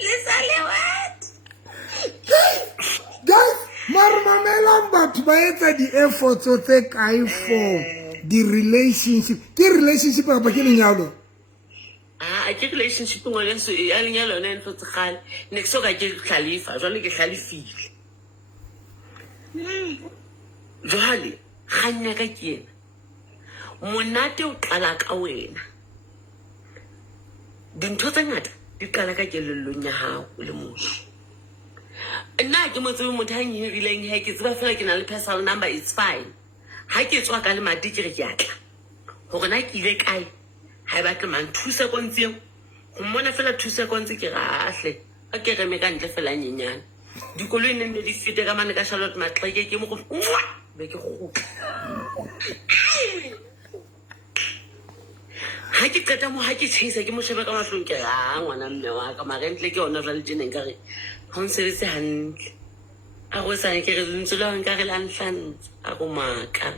Lesale what? Guys, marmamelang batho ba etsa di efforts tse kae for the relationship. Ke relationship ka ba ke lenyalo? I ke relationship ngole so ya lenyalo ne ntse tsagale. Ne ke so ka ke Khalifa, jwale ke Khalifile. Jwale ganya ka ke ena. Monate o qala ka wena. Dintho tse ngata di qala ka kelellong ya hao le motho. Nna ke mo tsebe motho a nyirileng ha ke tseba fela ke na le personal number, it's fine. Ha ke tswa ka le madi ke re ke atla. Hore na ke ile kae? Ha ba tla man 2 seconds eo. Go mona fela 2 seconds ke rahle. Ka ke re me ka ntle fela nyenyane. Dikoloi ne di fite ka mane ka Charlotte Maxeke ke mo go be ke go. Ha ke qeta mo ha ke tshisa ke mo shebe ka mahlong ke ngwana mme wa ka marentle ke ona jwale tjeneng ka re ha o sebetse hantle a go sa ke re ntse la nka re la nhlantse a go maka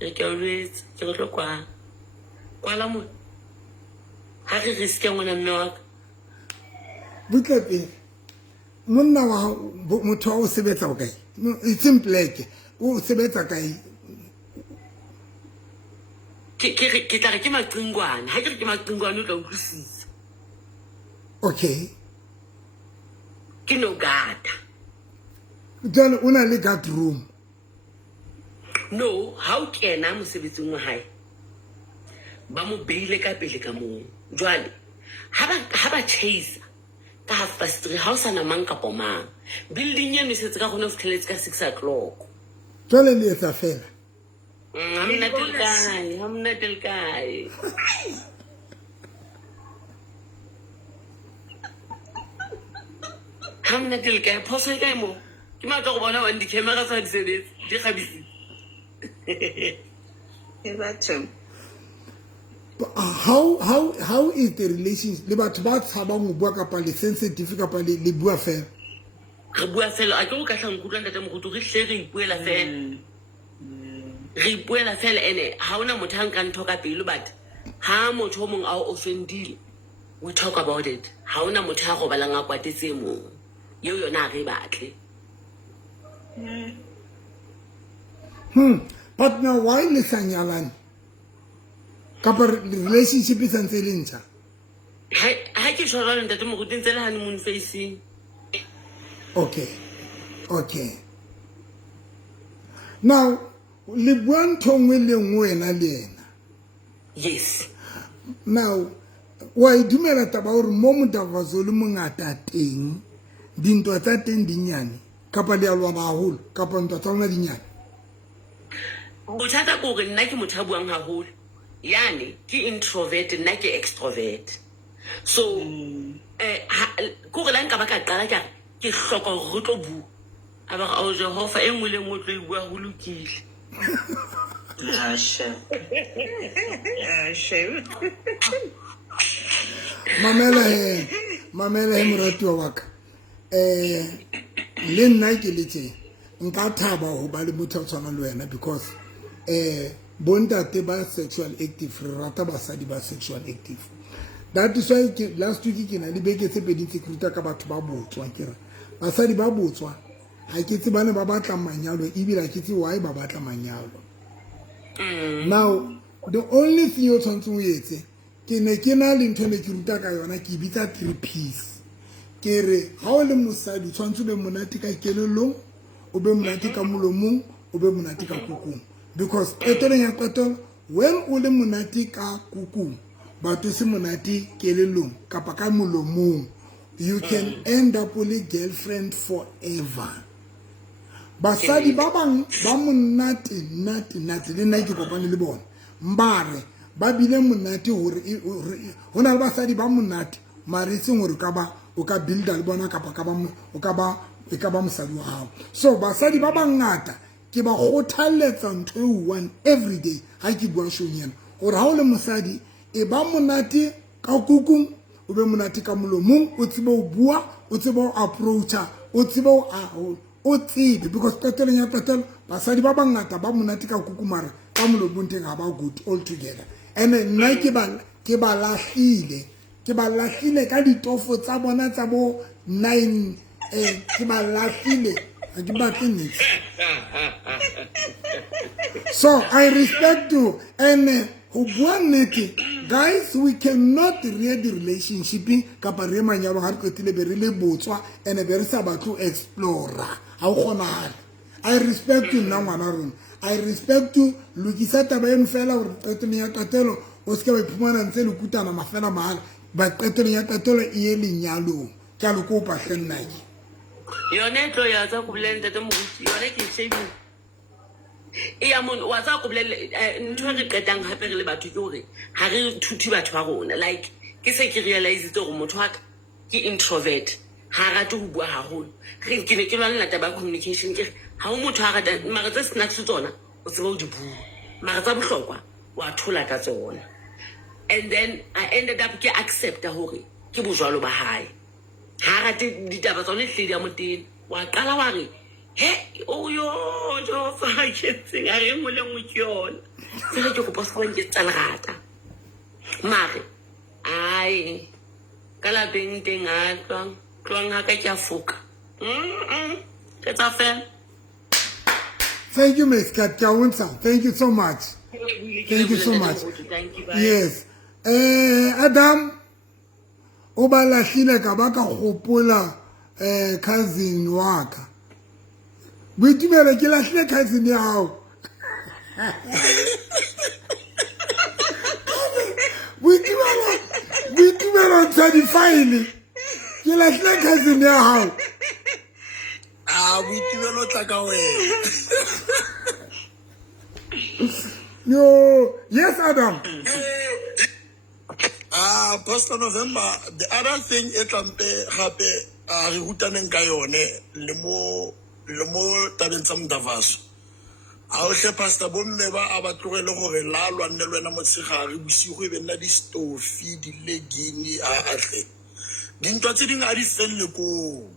ke ke o lwetse ke go tlokwa kwala mo ha re riske ngwana mme wa ka Butlepe. Monna wa motho o sebetsa o kae? It's simple ke. O sebetsa kae? ke tla re ke maqingwana ha ke re ke maqingwana o tla utlwisisa. Okay. Ke no gata. Jalo una le guard room. No, ha o kena mosebetsing wa hae ba mo beile ka pele ka moo. Jwale ha ba chase ka 3:30 ha o sana mang ka pomang. Building ya mesetse ka gone o fitlheletse ka 6 o'clock. Jalo le etsa fela. I'm not the guy. I'm not the guy. Poso e kae mo? Ke matla go bona wa di camera tsa di sebetse di gabisi. How is the relationship? Le batho ba tshabang go bua ka le sensitive ka le bua fela. Re bua fela a ke go ka tlang kutlwa ntate mo go re hle re ipuela fela. Re ipuela fela ene ha ona motho a nka ntho ka pelo but ha motho o mong a o offendile we talk about it. Ha ona motho a go balang a kwatetse mo yo yona re batle. But now why le sanyalane? kapa relationship e santse le ntšha ha ke shwa jwalo ntate moruti ntse le honeymoon facing. Okay. Now, le bua ntho nngwe le nngwe wena le ena. Yes. Now, wa e dumela taba hore mo Motavazo le mongata teng dintwa tsa teng di nyane kapa le a lwana haholo kapa ntwa tsa lona di nyane. Bothata ke hore nna ke motho a buang haholo. Yani ke introvert nna ke extrovert. So ko re la nka ba ka qala ka ke hloka hore re tlo bua. Aba o Jehova e nngwe le nngwe tlo e bua ho lokile. Ashe. Mamela he moratuwa wa ka. Le nna ke le tse nka thaba ho ba le motho a tshwana le wena because bontate ba sexual active re rata basadi ba sexual active. That is why last week ke na le beke tse pedi tse kruta ka batho ba botswa ke re basadi ba botswa ha ke tse bana ba batla manyalo e bila ke tse why ba batla manyalo. Now the only thing you tshwantse o etse ke ne ke na le ntho ne ke ruta ka yona ke bitsa 3 P's ke re ha o le mosadi tshwantse be monate ka kelelong o be monate ka molomong o be monate ka kukung because qetellong ya qetelo when o le monate ka kukung batho se monate kelelong kapa ka molomong you can end up with a girlfriend forever. Basadi ba bang ba monate le nna ke kopane le bona mbare ba bile monate hore hona le basadi ba monate mare seng hore ka ba o ka builda le bona kapa ka ba o ka ba e ka ba mosadi wa hao. So basadi ba bangata ke ba kgothaletsa ntho e one every day ha ke bua shonyana hore ha o le mosadi e ba monate ka kukung o be monate ka molomong o tsebe o bua o tsebe o approacha o tsebe o tsebe because qetellong ya qetelo basadi ba bangata ba monate ka kukumare ka molomong teng ha ba good all together and nna ke ba lahlile ka ditofo tsa bona tsa bo 9 ke ba lahlile ha ke batle niks. So I respect you and guys, we cannot read the relationship kapa re manyalo ha re qetile be re le botswa and be re sa batlo explore ha o kgonahale. I respect you nna ngwana rona. I respect you lokisa taba eno fela hore qetelo ya qetelo o se ke ba iphumana ntse le kutana mafela mahala ba qetelo ya qetelo e ye lenyalong ka lo kopa hlennaki yone tlo ya tsa go blenda te moruti yone ke shame ya mon wa tsa go blenda ntho re qetang hape re le batho ke hore ha re thuthi batho ba rona like ke se ke realize gore motho wa ka ke introvert ha rate ho bua haholo re ke ne ke lwana lata ba communication ke ha o motho a rata mara tse snacks tsona o tseba o di bua mara tsa bohlokwa wa thola ka tsona and then I ended up ke accepta hore ke bojwalo ba hae ha rate ditaba tsa le hledi ya moteng wa qala wa re he o yo jo fa ke tsinga re mo le mo ke yona se ke go posa ke tsala rata mare ai kala beng teng a tlong ha ka ke afuka ke tsa fe. Thank you, Miss Katkaunsa. Thank you so much. Thank you so much. Yes. Adam, o ba lahlile ka ba ka gopola cousin wa ka. Boitumelo ke lahlile cousin ya hao. Boitumelo tsa di file. Ke lahlile cousin ya hao. Boitumelo tla ka wena. No, yes, Adam. Pastor November, the other thing it hape re hutaneng ka yone le mo tabeng tsa Motavazo. A o hle pastor bomme ba a ba tlogele gore la lwanne le wena motshegare bosigo e be nna di stofi di legini a tle. Dintwa tse ding a di felle ko.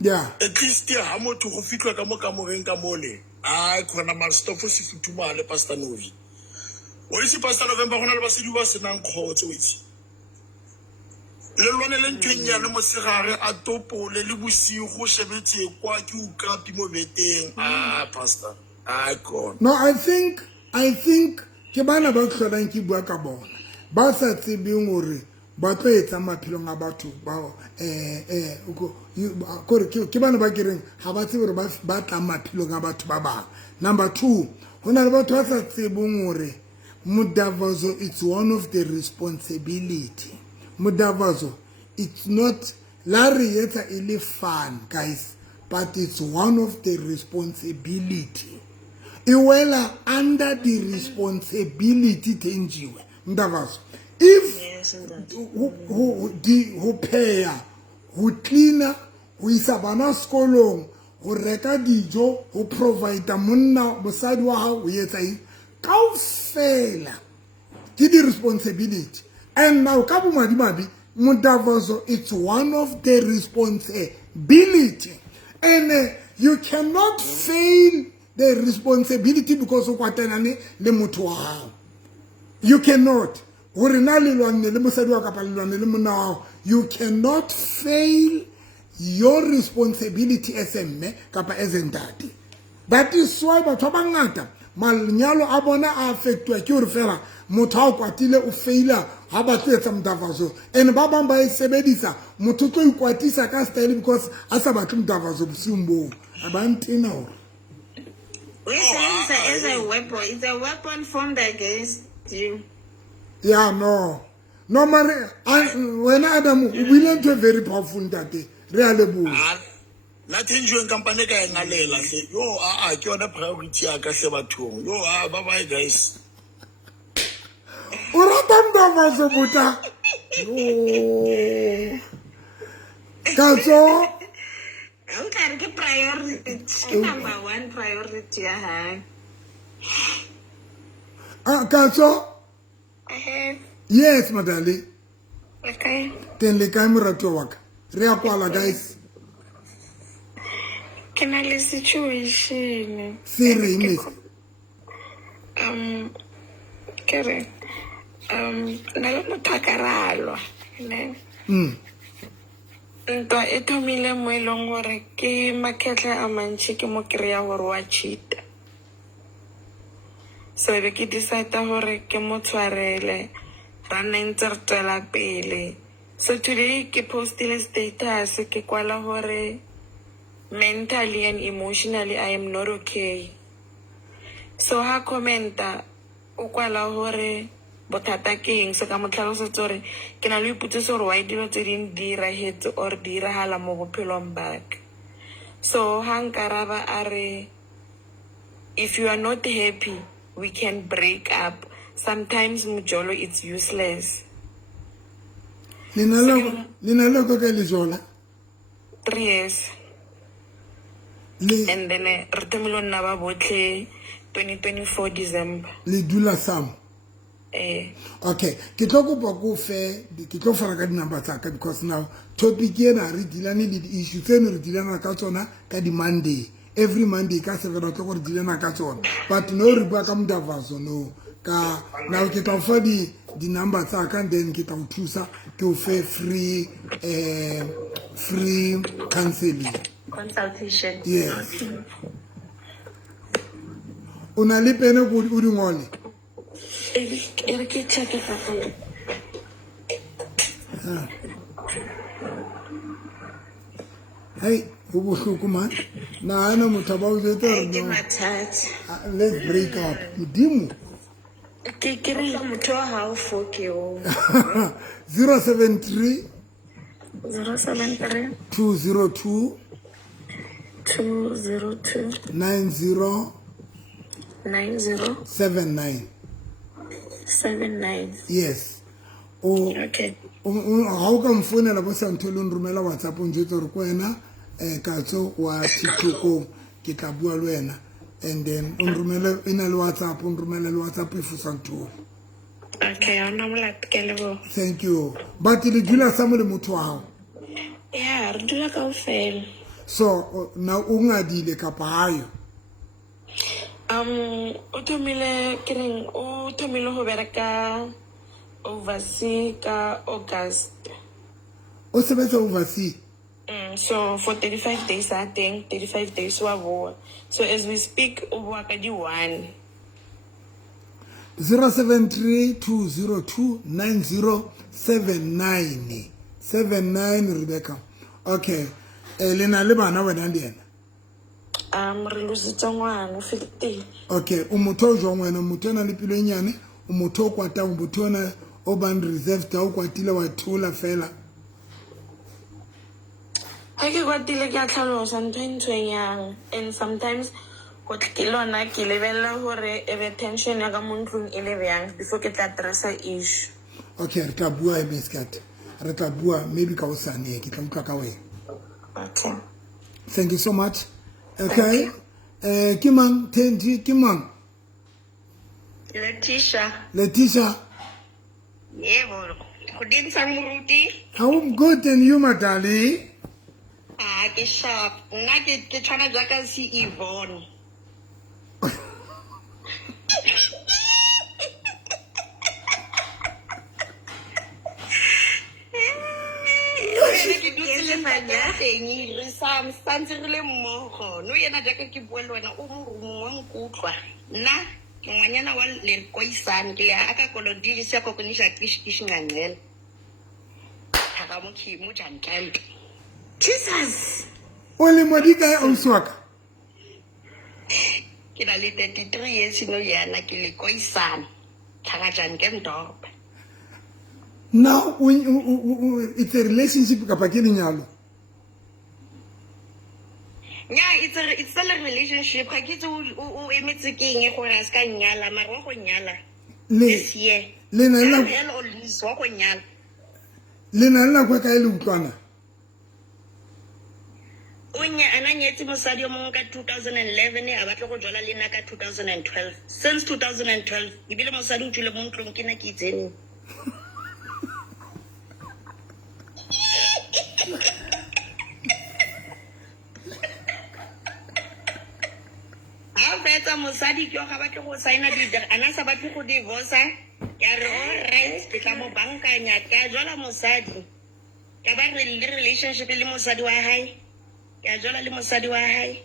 Yeah. At least ha motho go fitlwa ka mo kamoreng ka mole. A khona ma stofo se futhumale Pastor Novi. O isi Pastor November gona le basedi ba senang khotse o itse. Le lwane le ntwenya le mosegare a topole le bosigo shebetse kwa ke ukapi mo beteng Pastor. God. No, I think ke bana ba hlolang ke bua ka bona ba sa tsebeng hore ba tlo etsa maphilong a batho ba ke bana ba kereng ha ba tsebe hore ba tla maphilong a batho ba bang. Number 2, hona le batho ba sa tsebeng hore Mudavazo, it's one of the responsibility. Mudavazo, it's not Larry yeta ili fun, guys, but it's one of the responsibility. Iwela under the responsibility tenjiwe. Mudavazo. If who pay, who cleaner, who isa bana skolong, who reka dijo, who provide monna mosadi wa hao yetsa kaofela ke the responsibility. And now ka bomadimabi Mudavazo, it's one of the responsibility, and you cannot fail the responsibility because of what le motho wa hao. You cannot. You cannot fail your responsibility as a man kapa as a daddy. That is why batho ba ngata manyalo a bona a affectwa ke hore fela motho a kwatile o faila ha ba tsetsa Mudavazo, and ba bang ba e sebedisa motho tlo ikwatisa ka style because a sa batle Mudavazo bosiung ba ntina hore It's a weapon. It's a weapon formed against you. Yeah, no, Mare, when Adam, we learned to a very powerful that day. Really, nothing you company ka ngalela hle. Yo ke yona priority ya ka hle bathong. Yo bye bye guys. Urata Mudavazo buta. Kaso Okay, priority. Number 1 priority. Kaso yes, madali. Okay. Then le kai morato wa ka. Re a kwala guys. Can I situation? Serious. Kere. Nalo mothakaralo. Ne. Nto e thomile mo elong gore ke makhetle a mantši ke mo kry-a gore wa cheat. So be ke decide gore ke mo tshwarele ra nna ntse re tswela pele. So today ke postile status ke kwala gore mentally and emotionally I am not okay. So ha commenta o kwala gore bothata ke eng, so ka mo tlhalosetsa gore ke na le iputsise gore why dilo tse ding di diragetse or di diragala mo bophelong baka. So ha nkaraba a re if you are not happy we can break up. Sometimes mujolo it's useless. Lina loko ka le jola 3 years. And then re thomile nna ba botlhe 2024 December. le dula sam. Okay, ke tlo kopa go fe ke tlo fara ka dinamba tsa ka because now topic ena re dilane le di issues tseno re dilana ka tsona ka di Monday. Every Monday ka 7 o'clock re dilana ka tsona, but no re bua ka Mudavazo no ka now ke tlo fa di number tsa ka, then ke tlo thusa ke o fe free counseling Consultation. yes. Una le pene go o di ngole Ke check it out. hey go bohloko man na ana motho ba o jetse re no let's break up modimo Ke re motho wa hao fokeo 073 073 202 202 90 90 79. yes okay ha o ka mfonela bo Santolo nrumela WhatsApp o njetse re ko wena Katso wa TikTok ke tla bua le wena, and then unrumele ina le WhatsApp unrumele le WhatsApp ifu Santolo. Okay, ana molat ke lebo. Thank you. But le dula sa mo le motho wa hao. Yeah, re dula kaofela. So na o ngadile ka payo. O thomile kereng o thomile go bereka overseas ka August. O sebetsa overseas. So for 35 days I think 35 days wa boa. So as we speak o boa ka di 1. 073-202-9079 Rebecca. Okay. Lena le bana wena ndi ena. Re lositse ngwana o 15. Okay, o motho o jwang wena, motho na le pelo e nyane, o motho o kwata, o motho na o ban reserved o kwatile wa thola fela. Ha ke kwatile ke a tlhalosa ntho e ntshwenyang, and sometimes go tlilona ke lebella hore e be tension ya ka mo ntlong e le bjang before ke tla addressa issue. Okay, re tla bua e beskat. Re tla bua maybe ka osane ke tla mtla ka wena. Okay. Thank you so much. Okay. Kimang Tenji Kimang. Letitia. Yebo. Kudin sang muruti. I'm good, and you, my darling? Ke sharp. Nna ke tshwana jaka si Yvonne. Santse re le mmogo no yena jaka ke bua le wena o mo wa nkutlwa nna ke ngwanyana wa lenkoisane ke ya aka kolodile se go konisha kish ngangela thaka mo khimo jan camp Jesus Ole modika o swaka ke na le 33 years no yana ke le koisane thaka jan camp dog. Now it's a relationship ka pakeng nyalo. Yeah, it's a relationship. Ga ke tse o emetse keng e gore a ska nyala mara wa go nyala. This year. Lena la o lose wa go nyala. Lena la kwa ka ile utlwana. Onya ana nyetse mosadi o mongwe ka 2011 a batla go jola lena ka 2012. Since 2012 ibile mosadi o tshile mo ntlong ke na ke itseng. Betsa mosadi ke ga batla go signa ana sa batla go divorce ya re all right ke tla mo bankanya ka jola mosadi ka ba re relationship le mosadi wa hae ya jola le mosadi wa hae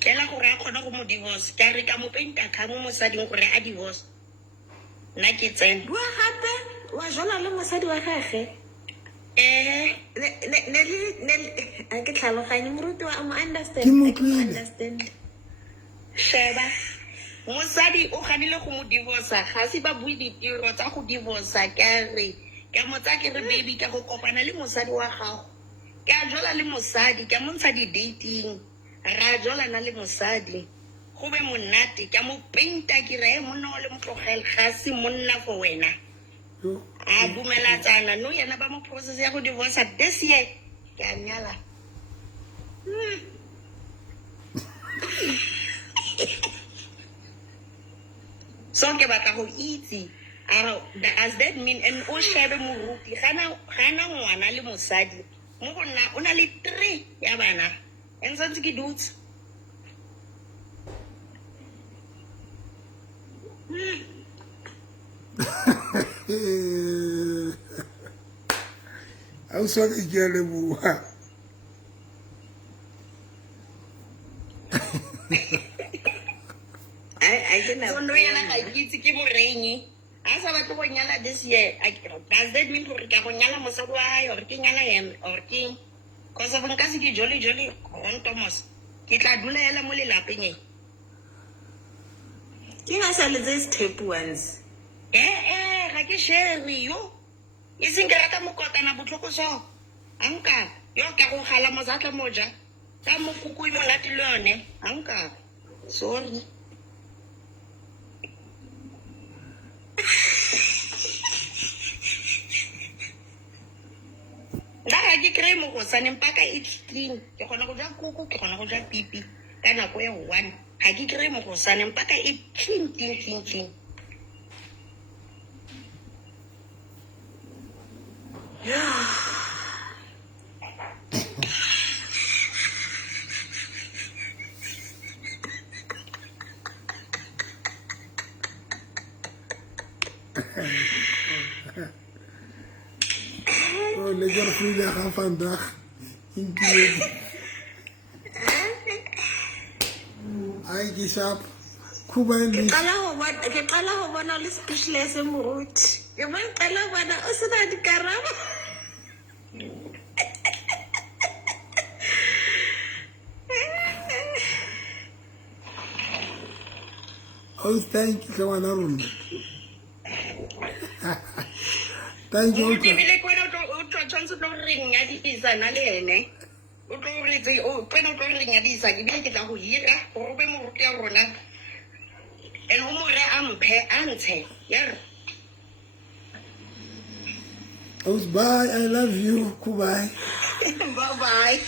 ke la go ra khona go mo divorce ka re ka mo penta ka mo mosadi go re a divorce nna ke tsena bua gape wa jola le mosadi wa gagwe I ke tlhaloganye moruti wa mo understand sheba mosadi o ganile go mo divorce ga se ba bui ditiro tsa go divorce ka re ka mo tsa ke re baby ka go kopana le mosadi wa gago ka jola le mosadi ka montsha di dating ra jola na le mosadi go be monate ka mo painta ke re monna o le motlogel ga se monna for wena a dumelatsana no yena ba mo process ya go divorce this year ke a nyala so ke batla go itse does that mean and o shebe moruti gana ngwana le mosadi mo go nna o na le 3 ya bana and santse ke dutse I was talking to you. I didn't know. No, you're not like it's keep raining. As I was going this year, does that mean for Ganyala Mosawai or King Alayam or King? Because of Uncassi Jolly, on Thomas. Kitla Dula Ella Muli lapping. King I sell these tape ones. Like a share you. Isn't Garata Mukotana Butokoso? Anka, your Kaho Halamazata Moja. Tamu Kuku Latilone, Anka. Sorry. Ndaka ke kremo go sana mpaka it's clean ke gona go ja kuku ke gona go ja pipi kana go e one ha ke kremo go sana mpaka it's clean Oh, le girlfriend ya ga vandag intime. Ai ke sharp Kubai Ke le qala ho bona le speechless moruti. Ke mo qala ho bona o se na dikarabo. Oh, thank you, Kawana Runda. Thank you. Ke bile kwena o tshwantse no ring ya di isa na le ene. O tlo re tse o kwena o tlo ring ya di isa ke bile ke tla go hira go be moruti ya rona. And ho mo re amphe antshe. Ya. Oh, bye. I love you. Kubai. Bye bye.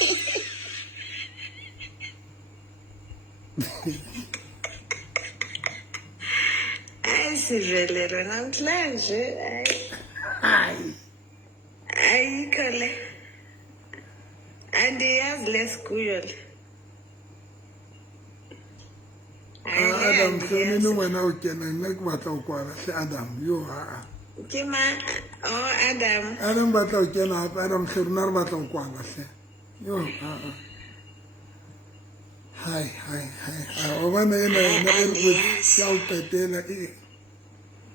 Ay, sivelero namhlanje. Ay, khole. Andiyazi lesikuyo le. Adam, khone no wena o kena nna ke batla o kwala se Adam yo ha. Ke ma Adam. Adam batla o kena hape Adam khona re batla o kwala se. Yo ha. Hi. O bana ena e re ya o petela e.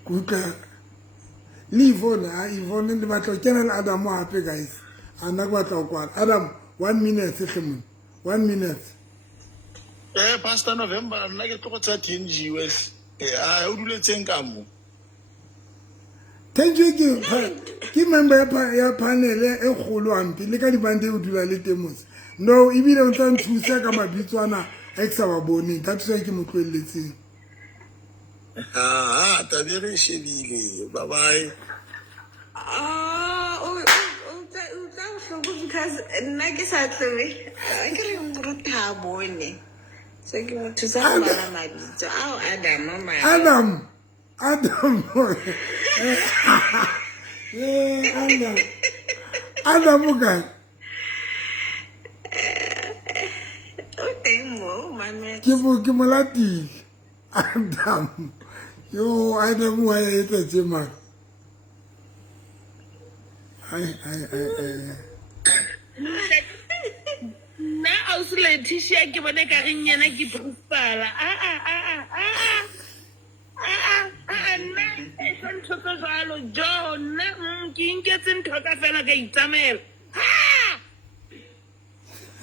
Kuka. Livona, Ivone le batla o kena le Adam hape guys. Ana ke batla o kwala. Adam 1 minute sehlemo. 1 minute. Pastor November nna ke tlo tsa Tenjiwe o duletseng ka mo Tenjiwe ke member ya panel e kgolo ampi le ka dibande o dula le temos no ibile o tla nthusa ka mabitswana a ke sa ba bone ta thusa ke motlweletseng tabere shebile bye bye because nna ke sa tsebe ke re moruta bone. So ke motho sa bana mabitso ao Adam. Adam ka o teng mo mama ke molati Adam yo Adam wa etsa tsema Na ausle Tisha ke bone ka reng yana ke principal. Nna e ntho tsa jalo John ke nketse ntho ka fela ka itsamela.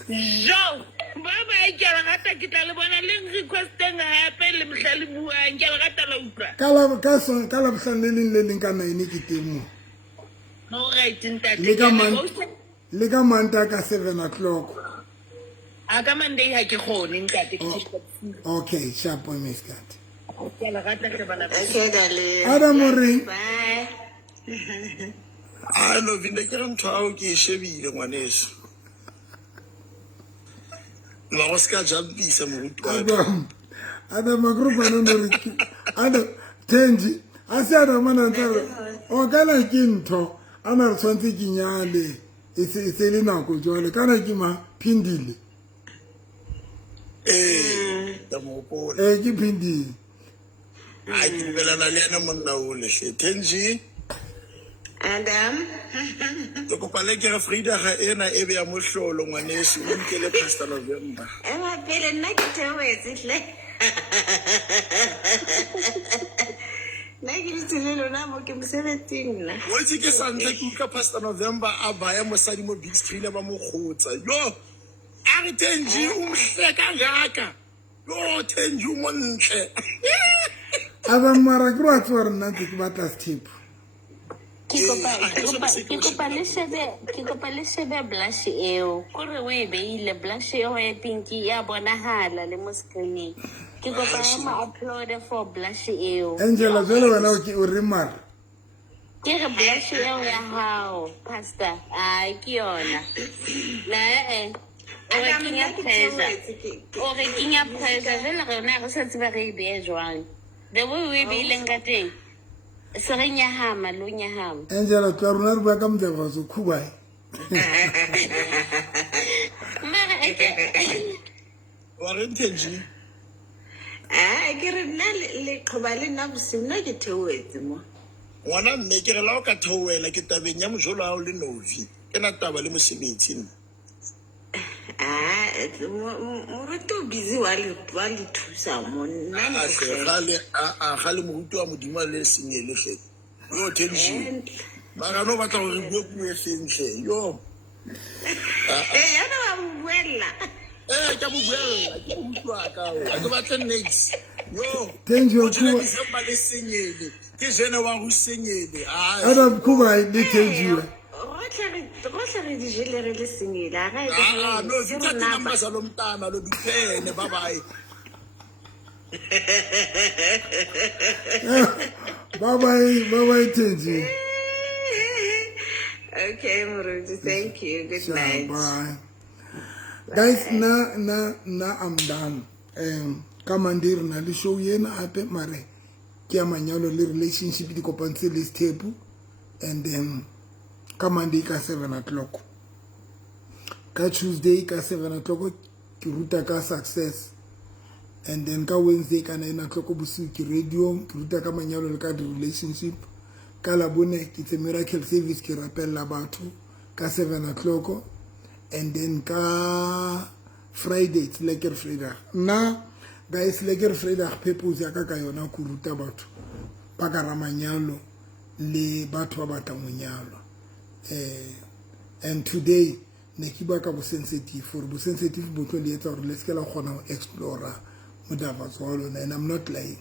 Jo ba ke la gata ke tla le bona le requesteng hape le mhlali buang ke la gata la utlwa. Kala bhlaneleng le leng ka 9 ke temo. No right ntate. Le ka manta ka 7 o'clock. Aga Monday ha ke khone ntate ke okay sharp boy miss cat ke la gata ke bana okay dale Adam ring bye no vinde ke ntho ao ke shebile ngwaneso ba go ska jampisa moruti Adam group ano no Adam Tenji ase Adam ana ntse o kana ke ntho ana re tshwantse ke nyale e le nako jwale kana ke ma phindile ke phindile a ke belana le ena monna o le Tenji Adam to ko pale ke re Frida ga ena e be ya mohlolo ngwaneso o nkele Pastor November ema pele nna ke thewetse hle na ke ditse lona mo ke mosebetsing nna o itse ke santse ke ka Pastor November a baya mosadi mo big screen ba mo khotsa yo a re Tenji o mhleka ngaka yo Tenji o montle aba mara ke ra tswa rena ke batla step ke kopa le shebe blush eo kore o e beile blush eo ya pinki ya bonahala le mo screening ke kopa ma upload for blush eo Angela jole wena o re mara ke re blush eo ya hao pastor ke yona na o re kinya pressure jela rona re sa tseba re e beye jwang the way we beileng ka teng se re nyahama lo nyahama Angela tla rona re ba ka mdeva so khubai mara wa re Tenji ke re nna le qoba le nna bosiu nna ke thewetse mo ngwana mme ke re la o ka theowela ke tabeng ya mojolo ao le Novi ke na taba le mosebetsi nna moruti o busy wa le thusa mo nna ne ke tlogela. Gale moruti wa modimo le senyele hle. Yo tension. Mara no batla gore bue bue sentle. Yo. Yana wa buela. Ka buela, ke utlwa ka o. A ke batla next. Yo. Tenjo ku ba le senyele. Ke jene wa go senyele. Adam kuba le tenjo. Rotlhe re dijele re le senyele. No, ke tla namba sa lo mtana lo diphene bye bye. Bye tenjo. Okay, Muruti, thank you. Good night. Bye. Guys, I'm done. Kamandir na le show yena hape mare ke ya manyalo le relationship di kopantse le stable and then Kamandi ka 7 o'clock. Ka Tuesday ka 7 o'clock ke ruta ka success. And then ka Wednesday ka 9 o'clock busu ke radio ke ruta ka manyalo le ka relationship. Ka labone ke tse miracle service ke rapella batho ka 7 o'clock. And then ka Friday it's Lekker Friday. Na guys Lekker Friday purpose ya ka yona ku ruta batho ba ka ramanyalo le batho ba batla monyalo. And today ne ke ba ka bo sensitive for bo sensitive botlo le etsa gore let's get a gona explore modavatsolo. And I'm not lying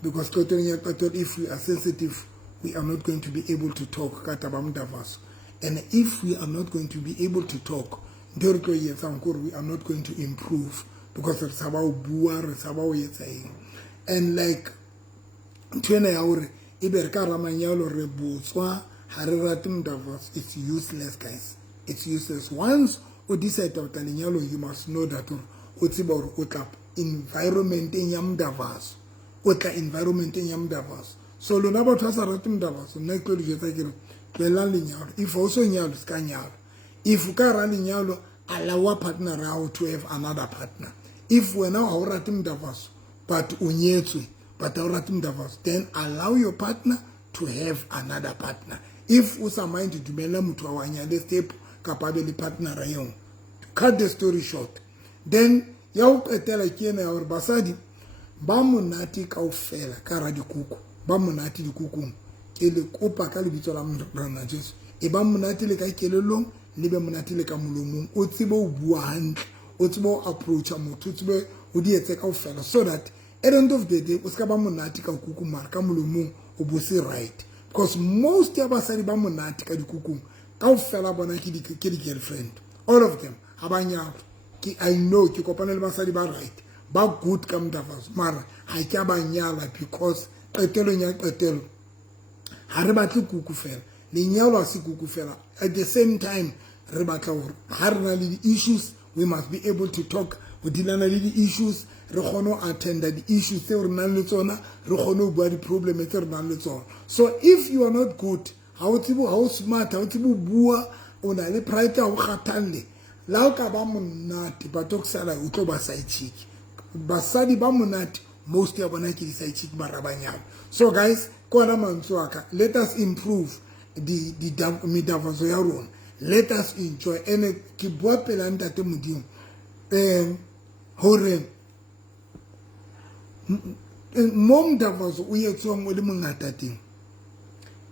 because if we are sensitive we are not going to be able to talk kata ba modavaso. And if we are not going to be able to talk we are not going to improve because it's about bua re sabao yetseng. And like tshwena ya hore e be re ka ramanyalo re botswa it's useless, guys. It's useless. Once you decide to lenyalo, you must know that environment in Yamdavas. Environment in Yamdavas. So lona ba thasa ratum davas. Na tlo di jetsa ke re lenyalo. If also nyalo ska nyalo. If ka ra lenyalo allow partner out to have another partner. If we now ha ratum davas but unyetswe but ha ratum davas, then allow your partner to have another partner. If usa mind to dumela muthu wa nyale step kapabele partner ra yong. Cut the story short. Then ya o qetela ke ena ya hore basadi ba monate kaofela ka ra dikuku. Ba monate dikukung. Ke le kopa ka lebitso la Morena Jesu. E ba monate le ka kelelong, le be monate le ka molomong. O tsebe o bua hantle, o tsebe o approach motho, o tsebe o di etse kaofela so that at the end of the day o ska ba monate ka kuku mara ka molomong o bo se right. Because most ya basadi ba monate ka dikukung kaofela bona ke di girlfriend. All of them abanyalo. I know ke kopana le basadi ba right. Ba good ka mdavazo mara ha ke abanyala because qetelo nya qetelo ha re batle kuku fela. Lenyalo se kuku fela. At the same time re batla hore ha re na le issues we must be able to talk. We dilana le di issues re kgono attend the issues tse re nang le tsona, re kgono bua di problem tse re nang le tsona. So if you are not good, how smart, how bua o na le pride o kgathalle la o ka ba monate ba toksala o tlo ba side chick. Basadi ba monate most ya bona ke di side chick marabanyana. So guys, kona mantswaka, let us improve the midavazo ya rona. Let us enjoy and ke bua pela ntate modimo hore mom davazo o yetswa mo le mongata teng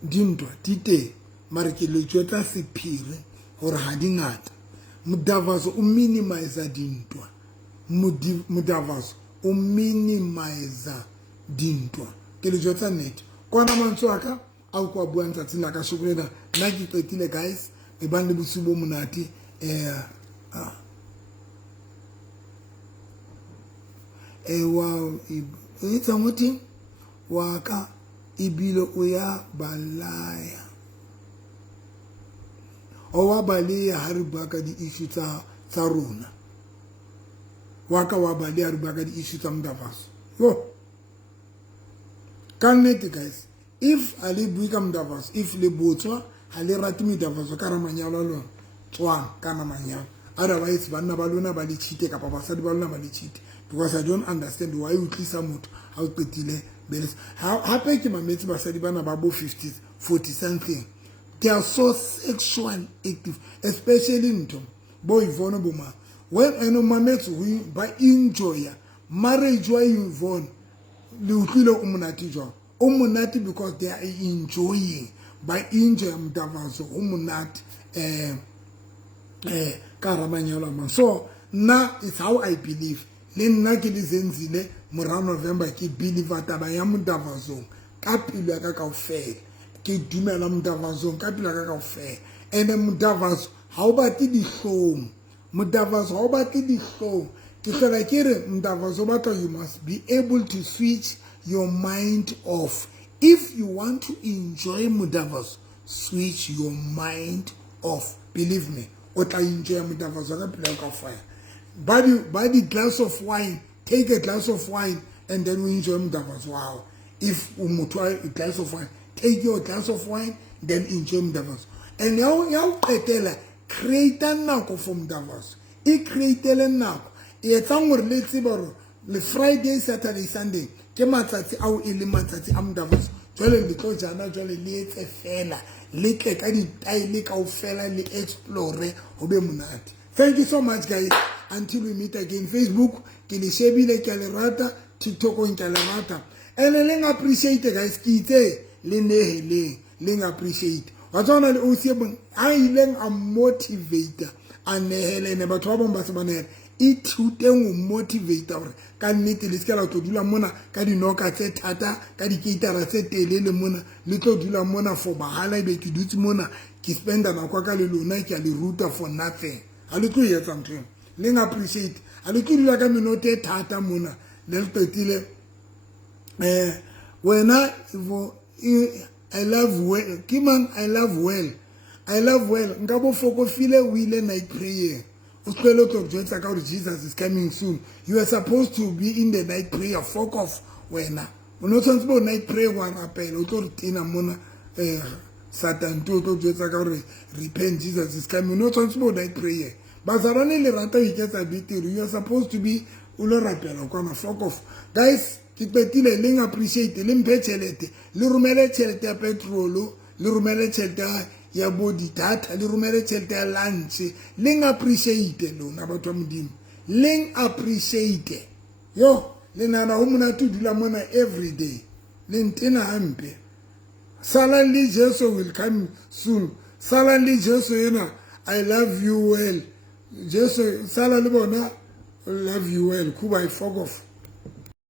dintwa tite mara ke le tshwetla sephire hore ha di ngata. Mudavazo o minimize dintwa. Mudavazo o minimize dintwa. Ke le tshwetla net kona mantswaka a o kwa bua ntse la ka shokolena nna ke qetile guys e bang le bosubo monate wow it's a meeting waka ibilo oya balaya o wa balaya ha re bua ka di issue tsa rona waka wa balaya re bua ka di issue tsa mdavazo yo kannete guys if ali bua ka mdavazo if le botswa ha le rate mdavazo ka ramanyalo lona tswa kana manyalo otherwise banna ba lona ba le cheat ka papa basadi ba lona ba le cheat. Because I don't understand why you kiss someone how petile beles how pay ke mametsi basadi bana ba bo 50s 40 something. They are so sexual active, especially into boy vulnerable when eno mametso ba enjoy marriage wa invon le utlile o monate jwa o monate because they are enjoying by enjoy mdavazo o monate ka ramanyalo ma so na it's how I believe le nna ke lizenzile mora November ke believe taba ya mdavazo ka pilo ya ka kaofela ke dumela mdavazo ka pilo ya ka kaofela and mdavazo ha o batle dihlong mdavazo ha o batle dihlong ke fela ke re mdavazo batla you must be able to switch your mind off. If you want to enjoy mudavazo, switch your mind off. Believe me, what I enjoy mudavazo, buy the glass of wine, take a glass of wine, and then we enjoy mudavazo. Wow. If try a glass of wine, take your glass of wine, then enjoy mudavazo. And now create a nako from mudavazo. Create a nako. It's le Friday, Saturday, Sunday. Ke matsatsi ao e le matsatsi a mdavazo jwale le tlo jana jwale le etse fela le tle ka ditaile kaofela le explore ho be monate. Thank you so much guys, until we meet again. Facebook ke le shebile ke le rata, TikTok ke le rata, and le appreciate guys ke itse le nehele le appreciate wa tsona le o siebong a ileng a motivator a nehele ne batho ba bong ba se banela ithuteng o motivate hore ka nnete le skela tlo dula mona ka dinoka tse thata ka dikeitara tse telele mona le tlo dula mona for bahala be ke dutse mona ke spenda nako ka le lona ke le ruta for nothing a le tlo yetsa ntho le appreciate a le tlo dula ka minote thata mona le totile wena I love well kimang I love well ngabo foko file wile night prayer. Jesus is coming soon. You are supposed to be in the night prayer. Fuck off. When we're not supposed to night prayer one appel. Tina mona Satan to repent. Jesus is coming. Not supposed to night prayer. But le rata you just a bit. You are supposed to be ulo rappel. Fuck off, guys. Kitbetile ling appreciate ling pechelete. Lurumele chelte petrolo. Lurumele chelte ya body data le rumele tšhelete ya lunch ling appreciate lona batho ba modimo ling appreciate yo le nana ho mona tu dula mona every day le ntena hampe suddenly Jesus will come soon. Suddenly Jesus yena I love you well Jesus suddenly bona love you well kuba I fuck off.